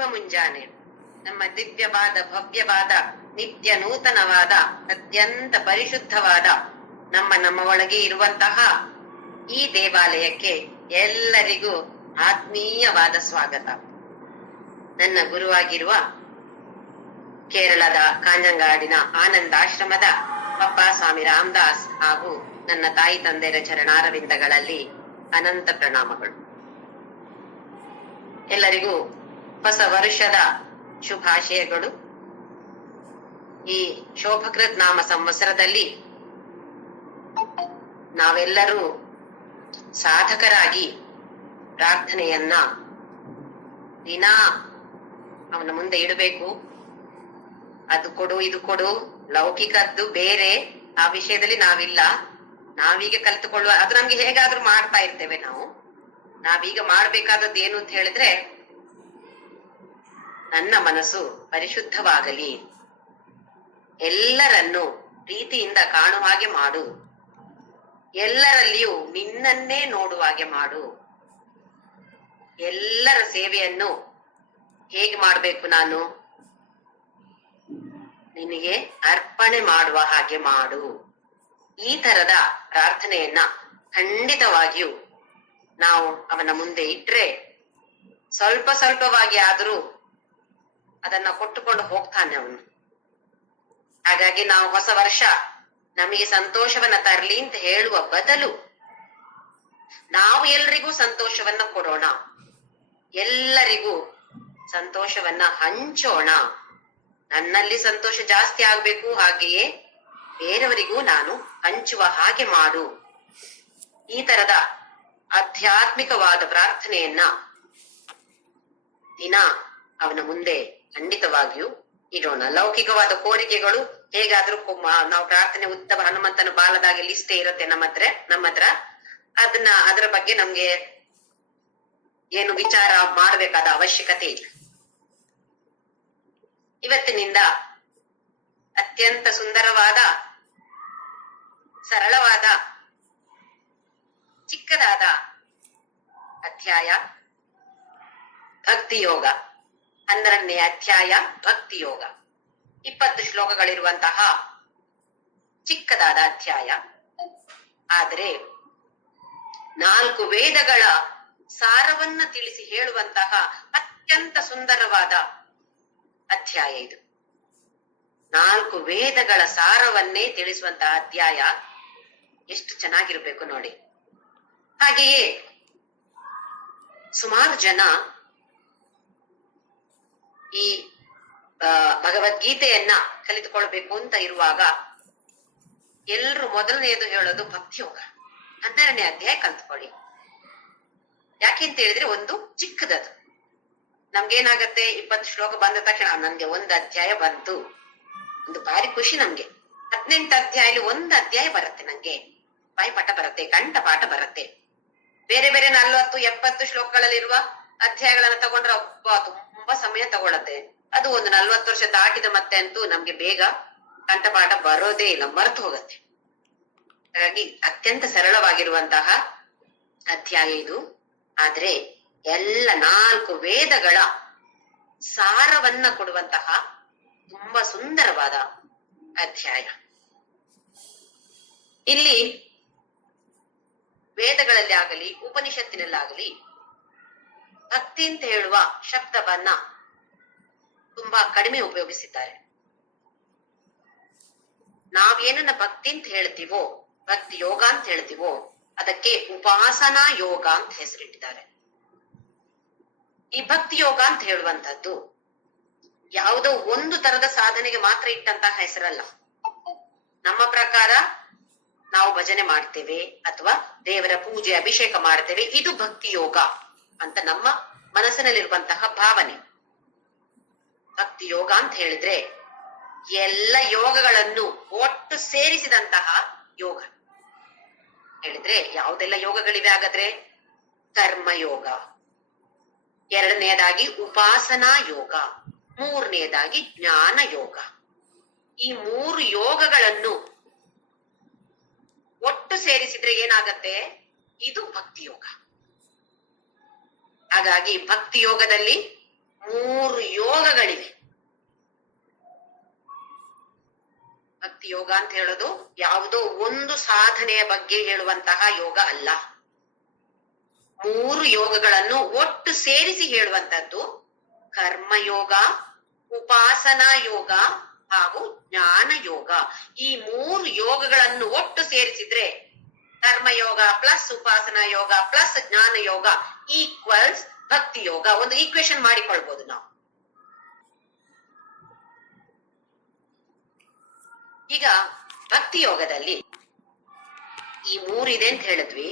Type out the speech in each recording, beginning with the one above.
ಮುಂಜಾನೆ ನಮ್ಮ ದಿವ್ಯವಾದ ಭವ್ಯವಾದ ನಿತ್ಯ ನೂತನವಾದ ಅತ್ಯಂತ ಪರಿಶುದ್ಧವಾದ ನಮ್ಮ ಒಳಗೆ ಇರುವಂತಹ ಈ ದೇವಾಲಯಕ್ಕೆ ಎಲ್ಲರಿಗೂ ಆತ್ಮೀಯವಾದ ಸ್ವಾಗತ. ನನ್ನ ಗುರುವಾಗಿರುವ ಕೇರಳದ ಕಾಂಜಂಗಾಡಿನ ಆನಂದಾಶ್ರಮದ ಅಪ್ಪ ಸ್ವಾಮಿ ರಾಮದಾಸ್ ಹಾಗೂ ನನ್ನ ತಾಯಿ ತಂದೆಯರ ಚರಣಾರವಿಂದಗಳಲ್ಲಿ ಅನಂತ ಪ್ರಣಾಮಗಳು. ಎಲ್ಲರಿಗೂ ಹೊಸ ವರ್ಷದ ಶುಭಾಶಯಗಳು. ಈ ಶೋಭಕೃತ್ ನಾಮ ಸಂವತ್ಸರದಲ್ಲಿ ನಾವೆಲ್ಲರೂ ಸಾಧಕರಾಗಿ ಪ್ರಾರ್ಥನೆಯನ್ನ ದಿನಾ ಅವನ ಮುಂದೆ ಇಡಬೇಕು. ಅದು ಕೊಡು ಇದು ಕೊಡು, ಲೌಕಿಕದ್ದು ಬೇರೆ, ಆ ವಿಷಯದಲ್ಲಿ ನಾವಿಲ್ಲ. ನಾವೀಗ ಕಲಿತುಕೊಳ್ಳುವ ಅದು ನಮ್ಗೆ ಹೇಗಾದ್ರೂ ಮಾಡ್ತಾ ಇರ್ತೇವೆ. ನಾವೀಗ ಮಾಡ್ಬೇಕಾದದ್ದು ಏನು ಅಂತ ಹೇಳಿದ್ರೆ, ನನ್ನ ಮನಸ್ಸು ಪರಿಶುದ್ಧವಾಗಲಿ, ಎಲ್ಲರನ್ನು ಪ್ರೀತಿಯಿಂದ ಕಾಣುವ ಹಾಗೆ ಮಾಡು, ಎಲ್ಲರಲ್ಲಿಯೂ ನಿನ್ನನ್ನೇ ನೋಡುವ ಹಾಗೆ ಮಾಡು, ಎಲ್ಲರ ಸೇವೆಯನ್ನು ಹೇಗೆ ಮಾಡ್ಬೇಕು, ನಾನು ನಿನಗೆ ಅರ್ಪಣೆ ಮಾಡುವ ಹಾಗೆ ಮಾಡು. ಈ ತರದ ಪ್ರಾರ್ಥನೆಯನ್ನ ಖಂಡಿತವಾಗಿಯೂ ನಾವು ಅವನ ಮುಂದೆ ಇಟ್ರೆ ಸ್ವಲ್ಪ ಸ್ವಲ್ಪವಾಗಿ ಆದರೂ ಅದನ್ನ ಕೊಟ್ಟುಕೊಂಡು ಹೋಗ್ತಾನೆ ಅವನು. ಹಾಗಾಗಿ ನಾವು ಹೊಸ ವರ್ಷ ನಮಗೆ ಸಂತೋಷವನ್ನ ತರಲಿ ಅಂತ ಹೇಳುವ ಬದಲು ನಾವು ಎಲ್ರಿಗೂ ಸಂತೋಷವನ್ನ ಕೊಡೋಣ, ಎಲ್ಲರಿಗೂ ಸಂತೋಷವನ್ನ ಹಂಚೋಣ. ನನ್ನಲ್ಲಿ ಸಂತೋಷ ಜಾಸ್ತಿ ಆಗ್ಬೇಕು, ಹಾಗೆಯೇ ಬೇರೆಯವರಿಗೂ ನಾನು ಹಂಚುವ ಹಾಗೆ ಮಾಡು. ಈ ತರದ ಆಧ್ಯಾತ್ಮಿಕವಾದ ಪ್ರಾರ್ಥನೆಯನ್ನ ದಿನ ಅವನ ಮುಂದೆ ಖಂಡಿತವಾಗಿಯೂ ಇಡೋಣ. ಲೌಕಿಕವಾದ ಕೋರಿಕೆಗಳು ಹೇಗಾದ್ರೂ ನಾವು ಪ್ರಾರ್ಥನೆ ಉತ್ತಮ ಹನುಮಂತನ ಬಾಲದಾಗೆ ಲಿಸ್ಟೇ ಇರುತ್ತೆ ನಮ್ಮ ಹತ್ರ. ಅದರ ಬಗ್ಗೆ ನಮ್ಗೆ ಏನು ವಿಚಾರ ಮಾಡಬೇಕಾದ ಅವಶ್ಯಕತೆ ಇಲ್ಲ. ಇವತ್ತಿನಿಂದ ಅತ್ಯಂತ ಸುಂದರವಾದ, ಸರಳವಾದ, ಚಿಕ್ಕದಾದ ಅಧ್ಯಾಯ ಭಕ್ತಿ ಯೋಗ. 12ನೇ ಅಧ್ಯಾಯ ಭಕ್ತಿ ಯೋಗ. 20 ಶ್ಲೋಕಗಳಿರುವಂತಹ ಚಿಕ್ಕದಾದ ಅಧ್ಯಾಯ. ಆದರೆ 4 ವೇದಗಳ ಸಾರವನ್ನ ತಿಳಿಸಿ ಹೇಳುವಂತಹ ಅತ್ಯಂತ ಸುಂದರವಾದ ಅಧ್ಯಾಯ ಇದು. 4 ವೇದಗಳ ಸಾರವನ್ನೇ ತಿಳಿಸುವಂತಹ ಅಧ್ಯಾಯ ಎಷ್ಟು ಚೆನ್ನಾಗಿರ್ಬೇಕು ನೋಡಿ. ಹಾಗೆಯೇ ಸುಮಾರು ಜನ ಈ ಭಗವದ್ಗೀತೆಯನ್ನ ಕಲಿತುಕೊಳ್ಬೇಕು ಅಂತ ಇರುವಾಗ ಎಲ್ರು ಮೊದಲನೆಯದು ಹೇಳೋದು ಭಕ್ತಿ ಯೋಗ. 12ನೇ ಅಧ್ಯಾಯ ಕಲ್ತ್ಕೊಳ್ಳಿ. ಯಾಕೆಂತ ಹೇಳಿದ್ರೆ ಒಂದು ಚಿಕ್ಕದದು. ನಮ್ಗೇನಾಗತ್ತೆ, 20 ಶ್ಲೋಕ ಬಂದ ತಕ್ಷಣ ನನ್ಗೆ 1 ಅಧ್ಯಾಯ ಬಂತು, ಒಂದು ಭಾರಿ ಖುಷಿ ನಮ್ಗೆ. 18 ಅಧ್ಯಾಯಲ್ಲಿ 1 ಅಧ್ಯಾಯ ಬರುತ್ತೆ, ನಂಗೆ ಬಾಯಿಪಾಠ ಬರುತ್ತೆ, ಕಂಠಪಾಠ ಬರುತ್ತೆ. ಬೇರೆ ಬೇರೆ 40, 70 ಶ್ಲೋಕಗಳಲ್ಲಿರುವ ಅಧ್ಯಾಯಗಳನ್ನ ತಗೊಂಡ್ರೆ ತುಂಬಾ ಸಮಯ ತಗೊಳತ್ತೆ. ಅದು ಒಂದು 40 ವರ್ಷ ದಾಟಿದ ಮತ್ತೆ ಅಂತೂ ನಮ್ಗೆ ಬೇಗ ಕಂಠಪಾಠ ಬರೋದೇ ಇಲ್ಲ, ಮರೆತು ಹೋಗತ್ತೆ. ಹಾಗಾಗಿ ಅತ್ಯಂತ ಸರಳವಾಗಿರುವಂತಹ ಅಧ್ಯಾಯ ಇದು. ಆದ್ರೆ ಎಲ್ಲ 4 ವೇದಗಳ ಸಾರವನ್ನ ಕೊಡುವಂತಹ ತುಂಬಾ ಸುಂದರವಾದ ಅಧ್ಯಾಯ. ಇಲ್ಲಿ ವೇದಗಳಲ್ಲಿ ಆಗಲಿ ಉಪನಿಷತ್ತಿನಲ್ಲಾಗಲಿ ಭಕ್ತಿ ಅಂತ ಹೇಳುವ ಶಬ್ದವನ್ನ ತುಂಬಾ ಕಡಿಮೆ ಉಪಯೋಗಿಸಿದ್ದಾರೆ. ನಾವೇನನ್ನ ಭಕ್ತಿ ಅಂತ ಹೇಳ್ತೀವೋ, ಭಕ್ತಿ ಯೋಗ ಅಂತ ಹೇಳ್ತೀವೋ, ಅದಕ್ಕೆ ಉಪಾಸನಾ ಯೋಗ ಅಂತ ಹೆಸರಿಟ್ಟಿದ್ದಾರೆ. ಈ ಭಕ್ತಿ ಯೋಗ ಅಂತ ಹೇಳುವಂತದ್ದು ಯಾವುದೋ ಒಂದು ತರದ ಸಾಧನೆಗೆ ಮಾತ್ರ ಇಟ್ಟಂತಹ ಹೆಸರಲ್ಲ. ನಮ್ಮ ಪ್ರಕಾರ ನಾವು ಭಜನೆ ಮಾಡ್ತೇವೆ ಅಥವಾ ದೇವರ ಪೂಜೆ ಅಭಿಷೇಕ ಮಾಡ್ತೇವೆ, ಇದು ಭಕ್ತಿ ಯೋಗ ಅಂತ ನಮ್ಮ ಮನಸ್ಸಿನಲ್ಲಿರುವಂತಹ ಭಾವನೆ. ಭಕ್ತಿ ಯೋಗ ಅಂತ ಹೇಳಿದ್ರೆ ಎಲ್ಲ ಯೋಗಗಳನ್ನು ಒಟ್ಟು ಸೇರಿಸಿದಂತಹ ಯೋಗ. ಹೇಳಿದ್ರೆ ಯಾವುದೆಲ್ಲ ಯೋಗಗಳಿವೆ ಹಾಗಾದ್ರೆ? ಕರ್ಮಯೋಗ, 2ನೇದಾಗಿ ಉಪಾಸನಾ ಯೋಗ, 3ನೇದಾಗಿ ಜ್ಞಾನ ಯೋಗ. ಈ 3 ಯೋಗಗಳನ್ನು ಒಟ್ಟು ಸೇರಿಸಿದ್ರೆ ಏನಾಗತ್ತೆ? ಇದು ಭಕ್ತಿ ಯೋಗ. ಹಾಗಾಗಿ ಭಕ್ತಿ ಯೋಗದಲ್ಲಿ 3 ಯೋಗಗಳಿವೆ. ಭಕ್ತಿ ಯೋಗ ಅಂತ ಹೇಳೋದು ಯಾವುದೋ ಒಂದು ಸಾಧನೆಯ ಬಗ್ಗೆ ಹೇಳುವಂತಹ ಯೋಗ ಅಲ್ಲ. 3 ಯೋಗಗಳನ್ನು ಒಟ್ಟು ಸೇರಿಸಿ ಹೇಳುವಂತದ್ದು ಕರ್ಮಯೋಗ, ಉಪಾಸನಾ ಯೋಗ ಹಾಗೂ ಜ್ಞಾನ ಯೋಗ. ಈ 3 ಯೋಗಗಳನ್ನು ಒಟ್ಟು ಸೇರಿಸಿದ್ರೆ ಕರ್ಮಯೋಗ ಪ್ಲಸ್ ಉಪಾಸನಾ ಯೋಗ ಪ್ಲಸ್ ಜ್ಞಾನ ಯೋಗ ಈಕ್ವಲ್ಸ್ ಭಕ್ತಿ ಯೋಗ. ಒಂದು ಈಕ್ವೇಶನ್ ಮಾಡಿಕೊಳ್ಬಹುದು ನಾವು. ಈಗ ಭಕ್ತಿ ಯೋಗದಲ್ಲಿ ಈ 3 ಇದೆ ಅಂತ ಹೇಳಿದ್ವಿ.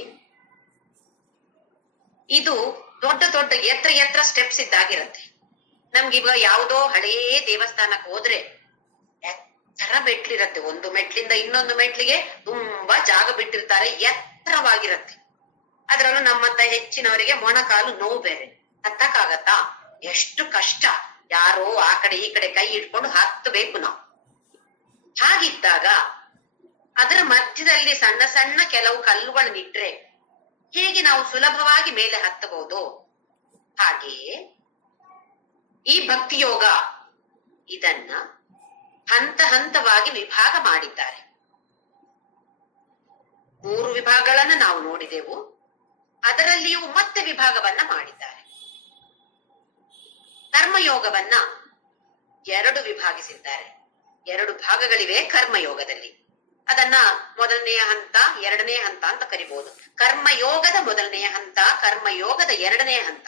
ಇದು ದೊಡ್ಡ ದೊಡ್ಡ ಎತ್ತರ ಸ್ಟೆಪ್ಸ್ ಇದ್ದಾಗಿರುತ್ತೆ. ನಮ್ಗಿವಾಗ ಯಾವುದೋ ಹಳೆಯ ದೇವಸ್ಥಾನಕ್ಕೆ ಹೋದ್ರೆ ಎತ್ತರ ಮೆಟ್ಲಿರತ್ತೆ. ಒಂದು ಮೆಟ್ಲಿಂದ ಇನ್ನೊಂದು ಮೆಟ್ಲಿಗೆ ತುಂಬಾ ಜಾಗ ಬಿಟ್ಟಿರ್ತಾರೆ, ಎತ್ತರವಾಗಿರತ್ತೆ. ಅದ್ರಲ್ಲೂ ನಮ್ಮಂತ ಹೆಚ್ಚಿನವರಿಗೆ ಮೊಣಕಾಲು ನೋವು ಬೇರೆ, ಹತ್ತಕ್ಕಾಗತ್ತಾ? ಎಷ್ಟು ಕಷ್ಟ. ಯಾರೋ ಆ ಕಡೆ ಈ ಕಡೆ ಕೈ ಇಟ್ಕೊಂಡು ಹತ್ತಬೇಕು ನಾವು. ಹಾಗಿದ್ದಾಗ ಅದರ ಮಧ್ಯದಲ್ಲಿ ಸಣ್ಣ ಸಣ್ಣ ಕೆಲವು ಕಲ್ಲುಗಳನ್ನಿಟ್ರೆ ಹೇಗೆ ನಾವು ಸುಲಭವಾಗಿ ಮೇಲೆ ಹತ್ತಬಹುದು, ಹಾಗೆಯೇ ಈ ಭಕ್ತಿ ಯೋಗ ಇದನ್ನ ಹಂತ ಹಂತವಾಗಿ ವಿಭಾಗ ಮಾಡಿದ್ದಾರೆ. 3 ವಿಭಾಗಗಳನ್ನ ನಾವು ನೋಡಿದೆವು. ಅದರಲ್ಲಿಯೂ ಮತ್ತೆ ವಿಭಾಗವನ್ನ ಮಾಡಿದ್ದಾರೆ. ಕರ್ಮಯೋಗವನ್ನ 2 ವಿಭಾಗಿಸಿದ್ದಾರೆ. 2 ಭಾಗಗಳಿವೆ ಕರ್ಮಯೋಗದಲ್ಲಿ. ಅದನ್ನ ಮೊದಲನೆಯ ಹಂತ, 2ನೇ ಹಂತ ಅಂತ ಕರಿಬಹುದು. ಕರ್ಮಯೋಗದ 1ನೇ ಹಂತ, ಕರ್ಮಯೋಗದ 2ನೇ ಹಂತ.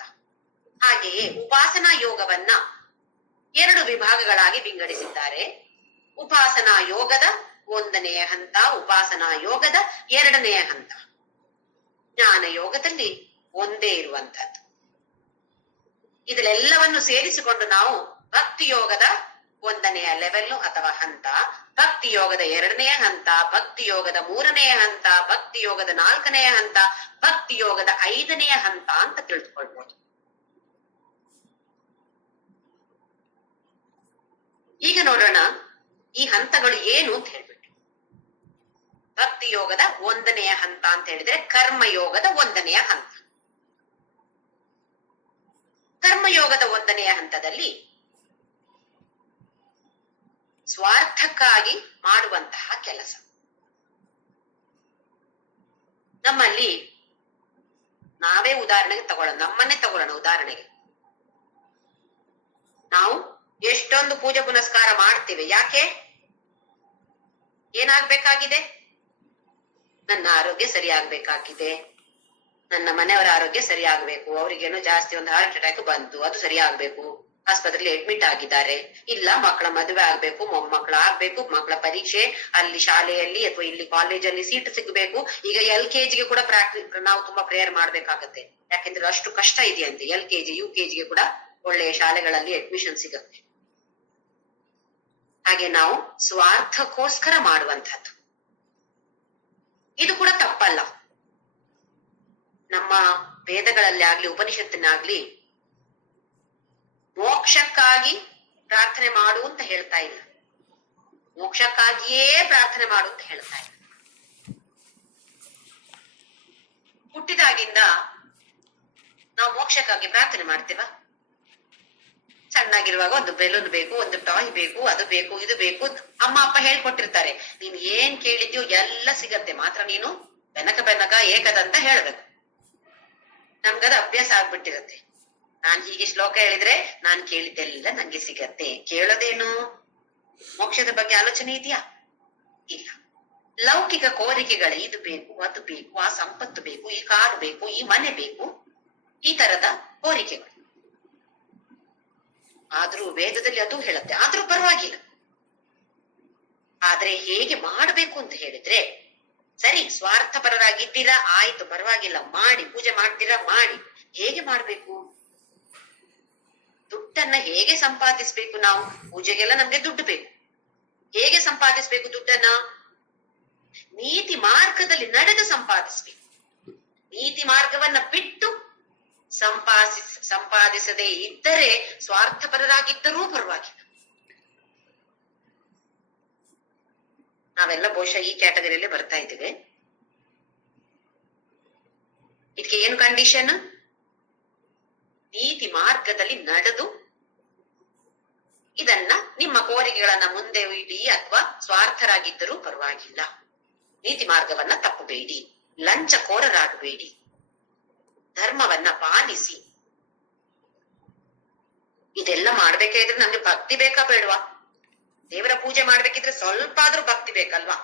ಹಾಗೆಯೇ ಉಪಾಸನಾ ಯೋಗವನ್ನ 2 ವಿಭಾಗಗಳಾಗಿ ವಿಂಗಡಿಸಿದ್ದಾರೆ. ಉಪಾಸನಾ ಯೋಗದ 1ನೇ ಹಂತ, ಉಪಾಸನಾ ಯೋಗದ 2ನೇ ಹಂತ. ಜ್ಞಾನ ಯೋಗದಲ್ಲಿ ಒಂದೇ ಇರುವಂತಹದ್ದು. ಇದೆಲ್ಲವನ್ನು ಸೇರಿಸಿಕೊಂಡು ನಾವು ಭಕ್ತಿ ಯೋಗದ 1ನೆಯ ಲೆವೆಲ್ ಅಥವಾ ಹಂತ, ಭಕ್ತಿ ಯೋಗದ 2ನೇ ಹಂತ, ಭಕ್ತಿ ಯೋಗದ 3ನೇ ಹಂತ, ಭಕ್ತಿ ಯೋಗದ 4ನೇ ಹಂತ, ಭಕ್ತಿ ಯೋಗದ 5ನೇ ಹಂತ ಅಂತ ತಿಳಿದುಕೊಳ್ಬಹುದು. ಈಗ ನೋಡೋಣ ಈ ಹಂತಗಳು ಏನು ಅಂತ ಹೇಳ್ಬಿಟ್ಟು. ಭಕ್ತಿ ಯೋಗದ 1ನೆಯ ಹಂತ ಅಂತ ಹೇಳಿದ್ರೆ ಕರ್ಮಯೋಗದ 1ನೆಯ ಹಂತ. ಕರ್ಮಯೋಗದ 1ನೆಯ ಹಂತದಲ್ಲಿ ಸ್ವಾರ್ಥಕ್ಕಾಗಿ ಮಾಡುವಂತಹ ಕೆಲಸ. ನಮ್ಮಲ್ಲಿ ನಾವೇ ಉದಾಹರಣೆಗೆ ತಗೊಳ್ಳೋಣ, ನಮ್ಮನ್ನೇ ತಗೊಳ್ಳೋಣ ಉದಾಹರಣೆಗೆ. ನಾವು ಎಷ್ಟೊಂದು ಪೂಜೆ ಪುನಸ್ಕಾರ ಮಾಡ್ತೇವೆ. ಯಾಕೆ? ಏನಾಗ್ಬೇಕಾಗಿದೆ? ನನ್ನ ಆರೋಗ್ಯ ಸರಿಯಾಗಬೇಕಾಗಿದೆ, ನನ್ನ ಮನೆಯವರ ಆರೋಗ್ಯ ಸರಿಯಾಗಬೇಕು, ಅವ್ರಿಗೇನೋ ಜಾಸ್ತಿ ಒಂದು ಹಾರ್ಟ್ ಅಟ್ಯಾಕ್ ಬಂತು, ಅದು ಸರಿಯಾಗಬೇಕು, ಆಸ್ಪತ್ರೆಯಲ್ಲಿ ಅಡ್ಮಿಟ್ ಆಗಿದ್ದಾರೆ, ಇಲ್ಲ ಮಕ್ಕಳ ಮದುವೆ ಆಗ್ಬೇಕು, ಮೊಮ್ಮಕ್ಕಳ ಆಗ್ಬೇಕು, ಮಕ್ಕಳ ಪರೀಕ್ಷೆ, ಅಲ್ಲಿ ಶಾಲೆಯಲ್ಲಿ ಅಥವಾ ಇಲ್ಲಿ ಕಾಲೇಜಲ್ಲಿ ಸೀಟ್ ಸಿಗ್ಬೇಕು. ಈಗ LKG ಕೂಡ ನಾವು ತುಂಬಾ ಪ್ರೇಯರ್ ಮಾಡ್ಬೇಕಾಗತ್ತೆ. ಯಾಕೆಂದ್ರೆ ಅಷ್ಟು ಕಷ್ಟ ಇದೆಯಂತೆ. LKG UKG ಕೂಡ ಒಳ್ಳೆಯ ಶಾಲೆಗಳಲ್ಲಿ ಅಡ್ಮಿಷನ್ ಸಿಗುತ್ತೆ. ಹಾಗೆ ನಾವು ಸ್ವಾರ್ಥಕ್ಕೋಸ್ಕರ ಮಾಡುವಂತಹದ್ದು ಇದು ಕೂಡ ತಪ್ಪಲ್ಲ. ನಮ್ಮ ವೇದಗಳಲ್ಲಿ ಆಗ್ಲಿ ಉಪನಿಷತ್ತಿನಾಗ್ಲಿ ಮೋಕ್ಷಕ್ಕಾಗಿ ಪ್ರಾರ್ಥನೆ ಮಾಡು ಅಂತ ಹೇಳ್ತಾ ಇಲ್ಲ, ಮೋಕ್ಷಕ್ಕಾಗಿಯೇ ಪ್ರಾರ್ಥನೆ ಮಾಡು ಅಂತ ಹೇಳ್ತಾ ಇಲ್ಲ. ಹುಟ್ಟಿದಾಗಿಂದ ನಾವು ಮೋಕ್ಷಕ್ಕಾಗಿ ಪ್ರಾರ್ಥನೆ ಮಾಡ್ತೇವ? ಸಣ್ಣಾಗಿರುವಾಗ ಒಂದು ಬೆಲೂನ್ ಬೇಕು, ಒಂದು ಟಾಯ್ ಬೇಕು, ಅದು ಬೇಕು, ಇದು ಬೇಕು, ಅಮ್ಮ ಅಪ್ಪ ಹೇಳ್ಕೊಟ್ಟಿರ್ತಾರೆ. ನೀನ್ ಏನ್ ಕೇಳಿದ್ಯೋ ಎಲ್ಲ ಸಿಗತ್ತೆ, ಮಾತ್ರ ನೀನು ಬೆನಕ ಏಕದಂತ ಹೇಳ್ಬೇಕು. ನಮ್ಗದ ಅಭ್ಯಾಸ ಆಗ್ಬಿಟ್ಟಿರತ್ತೆ. ನಾನ್ ಹೀಗೆ ಶ್ಲೋಕ ಹೇಳಿದ್ರೆ ನಾನ್ ಕೇಳಿದ್ದೆಲ್ಲ ನಂಗೆ ಸಿಗತ್ತೆ. ಕೇಳೋದೇನು? ಮೋಕ್ಷದ ಬಗ್ಗೆ ಆಲೋಚನೆ ಇದೆಯಾ? ಇಲ್ಲ. ಲೌಕಿಕ ಕೋರಿಕೆಗಳೇ, ಇದು ಬೇಕು, ಅದು ಬೇಕು, ಆ ಸಂಪತ್ತು ಬೇಕು, ಈ ಕಾರು ಬೇಕು, ಈ ಮನೆ ಬೇಕು, ಈ ತರದ ಕೋರಿಕೆಗಳು. ಆದ್ರೂ ವೇದದಲ್ಲಿ ಅದು ಹೇಳುತ್ತೆ, ಆದ್ರೂ ಪರವಾಗಿಲ್ಲ. ಆದ್ರೆ ಹೇಗೆ ಮಾಡಬೇಕು ಅಂತ ಹೇಳಿದ್ರೆ, ಸರಿ ಸ್ವಾರ್ಥಪರರಾಗಿದ್ದೀರಾ, ಆಯ್ತು ಪರವಾಗಿಲ್ಲ, ಮಾಡಿ, ಪೂಜೆ ಮಾಡ್ತೀರಾ ಮಾಡಿ. ಹೇಗೆ ಮಾಡ್ಬೇಕು? ದುಡ್ಡನ್ನ ಹೇಗೆ ಸಂಪಾದಿಸ್ಬೇಕು? ನಾವು ಪೂಜೆಗೆಲ್ಲ ನಮ್ಗೆ ದುಡ್ಡು ಬೇಕು. ಹೇಗೆ ಸಂಪಾದಿಸ್ಬೇಕು ದುಡ್ಡನ್ನ? ನೀತಿ ಮಾರ್ಗದಲ್ಲಿ ನಡೆದು ಸಂಪಾದಿಸ್ಬೇಕು. ನೀತಿ ಮಾರ್ಗವನ್ನ ಬಿಟ್ಟು ಸಂಪಾದಿಸದೇ ಇದ್ದರೆ ಸ್ವಾರ್ಥಪರರಾಗಿದ್ದರೂ ಪರವಾಗಿಲ್ಲ. ನಾವೆಲ್ಲ ಬಹುಶಃ ಈ ಕ್ಯಾಟಗರಿಯಲ್ಲಿ ಬರ್ತಾ ಇದ್ದೇವೆ. ಇದಕ್ಕೆ ಏನು ಕಂಡೀಷನ್? ನೀತಿ ಮಾರ್ಗದಲ್ಲಿ ನಡೆದು ಇದನ್ನ ನಿಮ್ಮ ಕೋರಿಕೆಗಳನ್ನ ಮುಂದೆ ಇಡಿ ಅಥವಾ ಸ್ವಾರ್ಥರಾಗಿದ್ದರೂ ಪರವಾಗಿಲ್ಲ. ನೀತಿ ಮಾರ್ಗವನ್ನ ತಪ್ಪಬೇಡಿ, ಲಂಚಕೋರರಾಗಬೇಡಿ, ಧರ್ಮವನ್ನ ಪಾಲಿಸಿ. ಇದೆಲ್ಲ ಮಾಡ್ಬೇಕಾದ್ರೆ ನಮ್ಗೆ ಭಕ್ತಿ ಬೇಕಾ ಬೇಡವಾ? ದೇವರ ಪೂಜೆ ಮಾಡ್ಬೇಕಿದ್ರೆ ಸ್ವಲ್ಪ ಆದ್ರೂ ಭಕ್ತಿ ಬೇಕಲ್ವಾ?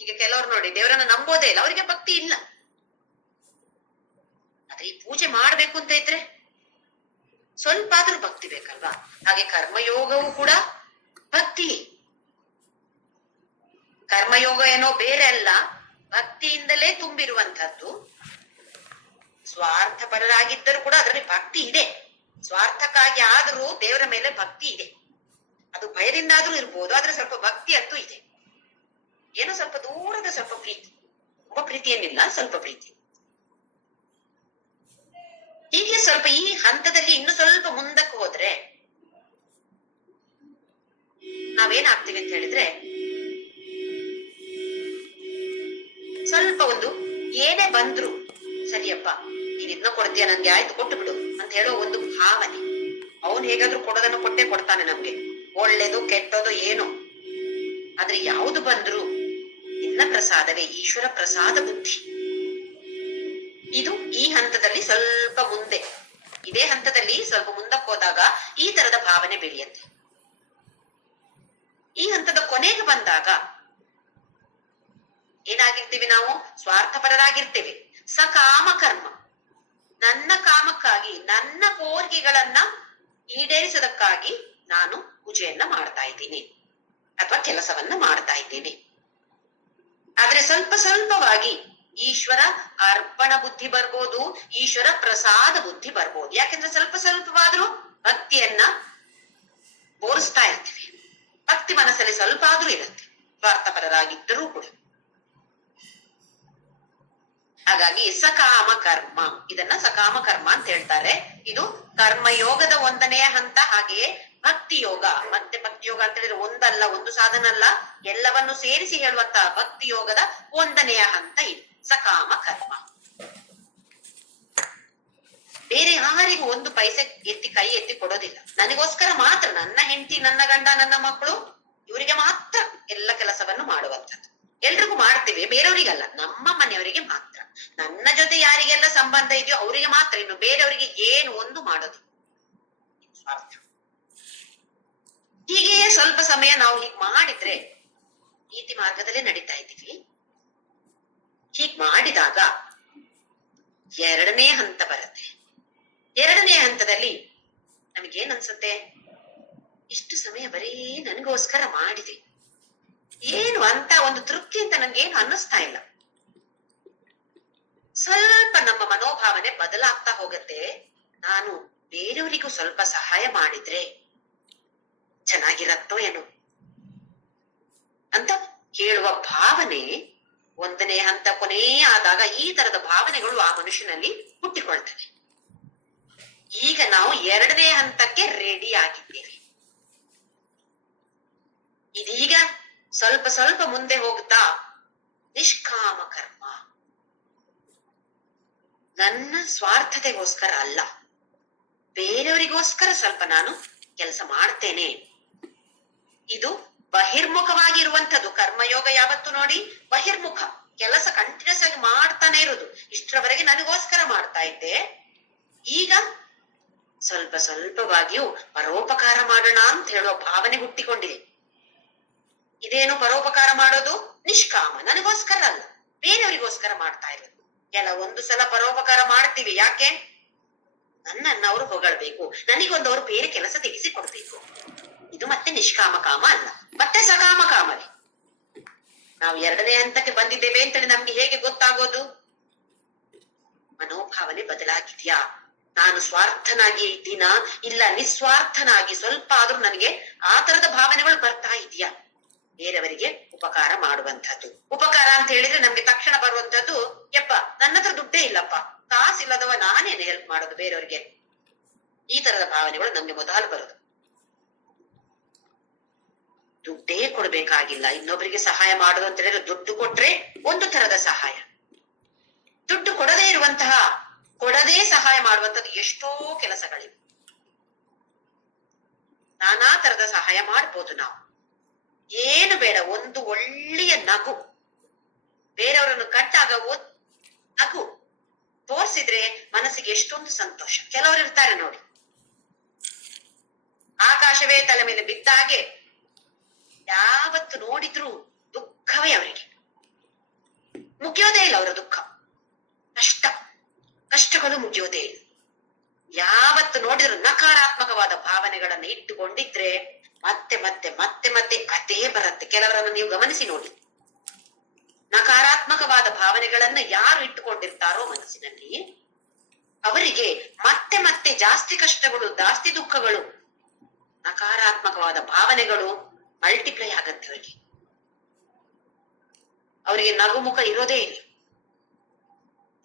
ಈಗ ಕೆಲವ್ರು ನೋಡಿ ದೇವರನ್ನ ನಂಬೋದೇ ಇಲ್ಲ, ಅವರಿಗೆ ಭಕ್ತಿ ಇಲ್ಲ. ಆದ್ರೆ ಈ ಪೂಜೆ ಮಾಡ್ಬೇಕು ಅಂತ ಇದ್ರೆ ಸ್ವಲ್ಪ ಆದ್ರೂ ಭಕ್ತಿ ಬೇಕಲ್ವಾ? ಹಾಗೆ ಕರ್ಮಯೋಗವು ಕೂಡ ಭಕ್ತಿ. ಕರ್ಮಯೋಗ ಏನೋ ಬೇರೆ ಅಲ್ಲ, ಭಕ್ತಿಯಿಂದಲೇ ತುಂಬಿರುವಂತಹದ್ದು. ಸ್ವಾರ್ಥಪರರಾಗಿದ್ದರೂ ಕೂಡ ಅದರಲ್ಲಿ ಭಕ್ತಿ ಇದೆ. ಸ್ವಾರ್ಥಕ್ಕಾಗಿ ಆದರೂ ದೇವರ ಮೇಲೆ ಭಕ್ತಿ ಇದೆ. ಅದು ಭಯದಿಂದಾದ್ರೂ ಇರ್ಬೋದು, ಆದ್ರೆ ಸ್ವಲ್ಪ ಭಕ್ತಿ ಅಂತೂ ಇದೆ. ಏನೋ ಸ್ವಲ್ಪ ದೂರದ ಸ್ವಲ್ಪ ಪ್ರೀತಿ, ತುಂಬಾ ಪ್ರೀತಿ ಏನಿಲ್ಲ, ಸ್ವಲ್ಪ ಪ್ರೀತಿ. ಹೀಗೆ ಸ್ವಲ್ಪ ಈ ಹಂತದಲ್ಲಿ ಇನ್ನು ಸ್ವಲ್ಪ ಮುಂದಕ್ಕೆ ಹೋದ್ರೆ ನಾವೇನಾಗ್ತೀವಿ ಅಂತ ಹೇಳಿದ್ರೆ, ಸ್ವಲ್ಪ ಒಂದು ಏನೇ ಬಂದ್ರು ಸರಿಯಪ್ಪ ನೀನ್ ಇದನ್ನ ಕೊಡ್ತೀಯ ನನ್ಗೆ, ಆಯ್ತು ಕೊಟ್ಟು ಬಿಡು ಅಂತ ಹೇಳೋ ಒಂದು ಭಾವನೆ. ಅವನು ಹೇಗಾದ್ರೂ ಕೊಡೋದನ್ನು ಕೊಟ್ಟೆ ಕೊಡ್ತಾನೆ ನಮ್ಗೆ, ಒಳ್ಳೇದು ಕೆಟ್ಟೋದು ಏನು. ಆದ್ರೆ ಯಾವುದು ಬಂದ್ರು ನಿನ್ನ ಪ್ರಸಾದವೇ, ಈಶ್ವರ ಪ್ರಸಾದ ಬುದ್ಧಿ. ಇದು ಈ ಹಂತದಲ್ಲಿ ಸ್ವಲ್ಪ ಮುಂದೆ, ಇದೇ ಹಂತದಲ್ಲಿ ಸ್ವಲ್ಪ ಮುಂದಕ್ಕೆ ಹೋದಾಗ ಈ ತರದ ಭಾವನೆ ಬೆಳೆಯುತ್ತೆ. ಈ ಹಂತದ ಕೊನೆಗೆ ಬಂದಾಗ ಏನಾಗಿರ್ತೀವಿ ನಾವು? ಸ್ವಾರ್ಥಪರರಾಗಿರ್ತೇವೆ. ಸಕಾಮ ಕರ್ಮ, ನನ್ನ ಕಾಮಕ್ಕಾಗಿ, ನನ್ನ ಕೋರಿಕೆಗಳನ್ನ ಈಡೇರಿಸೋದಕ್ಕಾಗಿ ನಾನು ಪೂಜೆಯನ್ನ ಮಾಡ್ತಾ ಇದ್ದೀನಿ ಅಥವಾ ಕೆಲಸವನ್ನ ಮಾಡ್ತಾ ಇದ್ದೀನಿ. ಆದ್ರೆ ಸ್ವಲ್ಪ ಸ್ವಲ್ಪವಾಗಿ ಈಶ್ವರ ಅರ್ಪಣ ಬುದ್ಧಿ ಬರ್ಬೋದು, ಈಶ್ವರ ಪ್ರಸಾದ ಬುದ್ಧಿ ಬರ್ಬೋದು. ಯಾಕೆಂದ್ರೆ ಸ್ವಲ್ಪ ಸ್ವಲ್ಪವಾದ್ರೂ ಭಕ್ತಿಯನ್ನ ಬೋರಿಸ್ತಾ ಇರ್ತೀವಿ. ಭಕ್ತಿ ಮನಸ್ಸಲ್ಲಿ ಸ್ವಲ್ಪ ಆದ್ರೂ ಇರುತ್ತೆ, ಸ್ವಾರ್ಥಪರರಾಗಿದ್ದರೂ ಕೂಡ. ಹಾಗಾಗಿ ಸಕಾಮ ಕರ್ಮ, ಇದನ್ನ ಸಕಾಮ ಕರ್ಮ ಅಂತ ಹೇಳ್ತಾರೆ. ಇದು ಕರ್ಮಯೋಗದ ಒಂದನೆಯ ಹಂತ. ಹಾಗೆಯೇ ಭಕ್ತಿ ಯೋಗ, ಮತ್ತೆ ಭಕ್ತಿ ಯೋಗ ಅಂತ ಹೇಳಿದ್ರೆ ಒಂದಲ್ಲ, ಒಂದು ಸಾಧನ ಅಲ್ಲ, ಎಲ್ಲವನ್ನು ಸೇರಿಸಿ ಹೇಳುವಂತಹ ಭಕ್ತಿ ಯೋಗದ ಒಂದನೆಯ ಹಂತ ಇದು ಸಕಾಮ ಕರ್ಮ. ಬೇರೆ ಯಾರಿಗೂ ಒಂದು ಪೈಸೆ ಕೈ ಎತ್ತಿ ಕೊಡೋದಿಲ್ಲ. ನನಗೋಸ್ಕರ ಮಾತ್ರ, ನನ್ನ ಹೆಂಡತಿ, ನನ್ನ ಗಂಡ, ನನ್ನ ಮಕ್ಕಳು, ಇವರಿಗೆ ಮಾತ್ರ ಎಲ್ಲ ಕೆಲಸವನ್ನು ಮಾಡುವಂಥದ್ದು. ಎಲ್ರಿಗೂ ಮಾಡ್ತೇವೆ, ಬೇರೆಯವರಿಗಲ್ಲ, ನಮ್ಮ ಮನೆಯವರಿಗೆ ಮಾತ್ರ. ನನ್ನ ಜೊತೆ ಯಾರಿಗೆಲ್ಲ ಸಂಬಂಧ ಇದೆಯೋ ಅವರಿಗೆ ಮಾತ್ರ, ಇನ್ನು ಬೇರೆಯವರಿಗೆ ಏನು ಒಂದು ಮಾಡೋದು ಸ್ವಾರ್ಥ. ಹೀಗೆ ಸ್ವಲ್ಪ ಸಮಯ ನಾವು ಹೀಗ್ ಮಾಡಿದ್ರೆ ನೀತಿ ಮಾರ್ಗದಲ್ಲೇ ನಡೀತಾ ಇದ್ದೀವಿ. ಹೀಗ್ ಮಾಡಿದಾಗ ಎರಡನೇ ಹಂತ ಬರುತ್ತೆ. ಎರಡನೇ ಹಂತದಲ್ಲಿ ನಮಗೇನ್ ಅನ್ಸುತ್ತೆ? ಇಷ್ಟು ಸಮಯ ಬರೀ ನನಗೋಸ್ಕರ ಮಾಡಿದೆ, ಏನು ಅಂತ ಒಂದು ತೃಪ್ತಿ ಅಂತ ನನ್ಗೇನು ಅನ್ನಿಸ್ತಾ ಇಲ್ಲ. ಸ್ವಲ್ಪ ನಮ್ಮ ಮನೋಭಾವನೆ ಬದಲಾಗ್ತಾ ಹೋಗತ್ತೆ. ನಾನು ಬೇರೆಯವರಿಗೂ ಸ್ವಲ್ಪ ಸಹಾಯ ಮಾಡಿದ್ರೆ ಚೆನ್ನಾಗಿರತ್ತೋ ಏನೋ ಅಂತ ಹೇಳುವ ಭಾವನೆ ಒಂದನೇ ಹಂತ ಕೊನೇ ಆದಾಗ ಈ ತರದ ಭಾವನೆಗಳು ಆ ಮನುಷ್ಯನಲ್ಲಿ ಹುಟ್ಟಿಕೊಳ್ತವೆ. ಈಗ ನಾವು ಎರಡನೇ ಹಂತಕ್ಕೆ ರೆಡಿ ಆಗಿದ್ದೀವಿ. ಇದೀಗ ಸ್ವಲ್ಪ ಸ್ವಲ್ಪ ಮುಂದೆ ಹೋಗ್ತಾ ನಿಷ್ಕಾಮ ಕರ್ಮ, ನನ್ನ ಸ್ವಾರ್ಥತೆಗೋಸ್ಕರ ಅಲ್ಲ, ಬೇರೆಯವರಿಗೋಸ್ಕರ ಸ್ವಲ್ಪ ನಾನು ಕೆಲಸ ಮಾಡ್ತೇನೆ. ಇದು ಬಹಿರ್ಮುಖವಾಗಿರುವಂಥದ್ದು. ಕರ್ಮಯೋಗ ಯಾವತ್ತು ನೋಡಿ ಬಹಿರ್ಮುಖ, ಕೆಲಸ ಕಂಟಿನ್ಯೂಸ್ ಆಗಿ ಮಾಡ್ತಾನೆ ಇರುದು. ಇಷ್ಟರವರೆಗೆ ನನಗೋಸ್ಕರ ಮಾಡ್ತಾ ಇದ್ದೆ, ಈಗ ಸ್ವಲ್ಪ ಸ್ವಲ್ಪವಾಗಿಯೂ ಪರೋಪಕಾರ ಮಾಡೋಣ ಅಂತ ಹೇಳುವ ಭಾವನೆ ಹುಟ್ಟಿಕೊಂಡಿದೆ. ಇದೇನು ಪರೋಪಕಾರ ಮಾಡೋದು? ನಿಷ್ಕಾಮ, ನನಗೋಸ್ಕರ ಅಲ್ಲ, ಬೇರೆಯವರಿಗೋಸ್ಕರ ಮಾಡ್ತಾ ಇರೋದು. ಕೆಲವೊಂದು ಸಲ ಪರೋಪಕಾರ ಮಾಡ್ತೀವಿ, ಯಾಕೆ? ನನ್ನನ್ನ ಅವರು ಹೊಗಳ್ಬೇಕು, ನನಗೊಂದವರು ಬೇರೆ ಕೆಲಸ ತೆಗೆಸಿ ಕೊಡ್ಬೇಕು. ಇದು ಮತ್ತೆ ನಿಷ್ಕಾಮ ಕಾಮ ಅಲ್ಲ, ಮತ್ತೆ ಸಕಾಮ ಕಾಮವೇ. ನಾವು ಎರಡನೇ ಹಂತಕ್ಕೆ ಬಂದಿದ್ದೇವೆ ಅಂತೇಳಿ ನಮ್ಗೆ ಹೇಗೆ ಗೊತ್ತಾಗೋದು? ಮನೋಭಾವನೆ ಬದಲಾಗಿದ್ಯಾ? ನಾನು ಸ್ವಾರ್ಥನಾಗಿ ಇದ್ದೀನ, ಇಲ್ಲ ನಿಸ್ವಾರ್ಥನಾಗಿ ಸ್ವಲ್ಪ ಆದ್ರೂ ನನಗೆ ಆ ತರದ ಭಾವನೆಗಳು ಬರ್ತಾ ಇದೆಯಾ? ಬೇರೆಯವರಿಗೆ ಉಪಕಾರ ಮಾಡುವಂತದ್ದು. ಉಪಕಾರ ಅಂತ ಹೇಳಿದ್ರೆ ನಮ್ಗೆ ತಕ್ಷಣ ಬರುವಂತದ್ದು, ಯಪ್ಪ ನನ್ನ ಹತ್ರ ದುಡ್ಡೇ ಇಲ್ಲಪ್ಪ, ಕಾಸಿಲ್ಲದವ ನಾನೇನು ಹೆಲ್ಪ್ ಮಾಡೋದು ಬೇರೆಯವ್ರಿಗೆ, ಈ ತರದ ಭಾವನೆಗಳು ನಮ್ಗೆ ಮೊದಲು ಬರೋದು. ದುಡ್ಡೇ ಕೊಡ್ಬೇಕಾಗಿಲ್ಲ, ಇನ್ನೊಬ್ಬರಿಗೆ ಸಹಾಯ ಮಾಡೋದು ಅಂತ ಹೇಳಿದ್ರೆ ದುಡ್ಡು ಕೊಟ್ರೆ ಒಂದು ತರದ ಸಹಾಯ. ದುಡ್ಡು ಕೊಡದೇ ಇರುವಂತಹ, ಕೊಡದೇ ಸಹಾಯ ಮಾಡುವಂತದ್ದು ಎಷ್ಟೋ ಕೆಲಸಗಳಿವೆ. ನಾನಾ ತರದ ಸಹಾಯ ಮಾಡ್ಬೋದು ನಾವು. ಏನು ಬೇಡ, ಒಂದು ಒಳ್ಳೆಯ ನಗು, ಬೇರೆಯವರನ್ನು ಕಂಡಾಗ ನಗು ತೋರ್ಸಿದ್ರೆ ಮನಸ್ಸಿಗೆ ಎಷ್ಟೊಂದು ಸಂತೋಷ. ಕೆಲವರು ಇರ್ತಾರೆ ನೋಡಿ, ಆಕಾಶವೇ ತಲೆ ಮೇಲೆ ಬಿದ್ದಾಗೆ ಯಾವತ್ತು ನೋಡಿದ್ರು ದುಃಖವೇ ಅವರಿಗೆ, ಮುಗಿಯೋದೇ ಇಲ್ಲ ಅವರ ದುಃಖ, ಕಷ್ಟಗಳು ಮುಗಿಯೋದೇ ಇಲ್ಲ. ಯಾವತ್ತು ನೋಡಿದ್ರು ನಕಾರಾತ್ಮಕವಾದ ಭಾವನೆಗಳನ್ನ ಇಟ್ಟುಕೊಂಡಿದ್ರೆ ಮತ್ತೆ ಮತ್ತೆ ಮತ್ತೆ ಮತ್ತೆ ಅದೇ ಬರುತ್ತೆ. ಕೆಲವರನ್ನು ನೀವು ಗಮನಿಸಿ ನೋಡಿ, ನಕಾರಾತ್ಮಕವಾದ ಭಾವನೆಗಳನ್ನ ಯಾರು ಇಟ್ಟುಕೊಂಡಿರ್ತಾರೋ ಮನಸ್ಸಿನಲ್ಲಿ, ಅವರಿಗೆ ಮತ್ತೆ ಮತ್ತೆ ಜಾಸ್ತಿ ಕಷ್ಟಗಳು, ಜಾಸ್ತಿ ದುಃಖಗಳು, ನಕಾರಾತ್ಮಕವಾದ ಭಾವನೆಗಳು ಮಲ್ಟಿಪ್ಲೈ ಆಗತ್ತೆ ಅವರಿಗೆ. ಅವರಿಗೆ ನಗುಮುಖ ಇರೋದೇ ಇಲ್ಲ.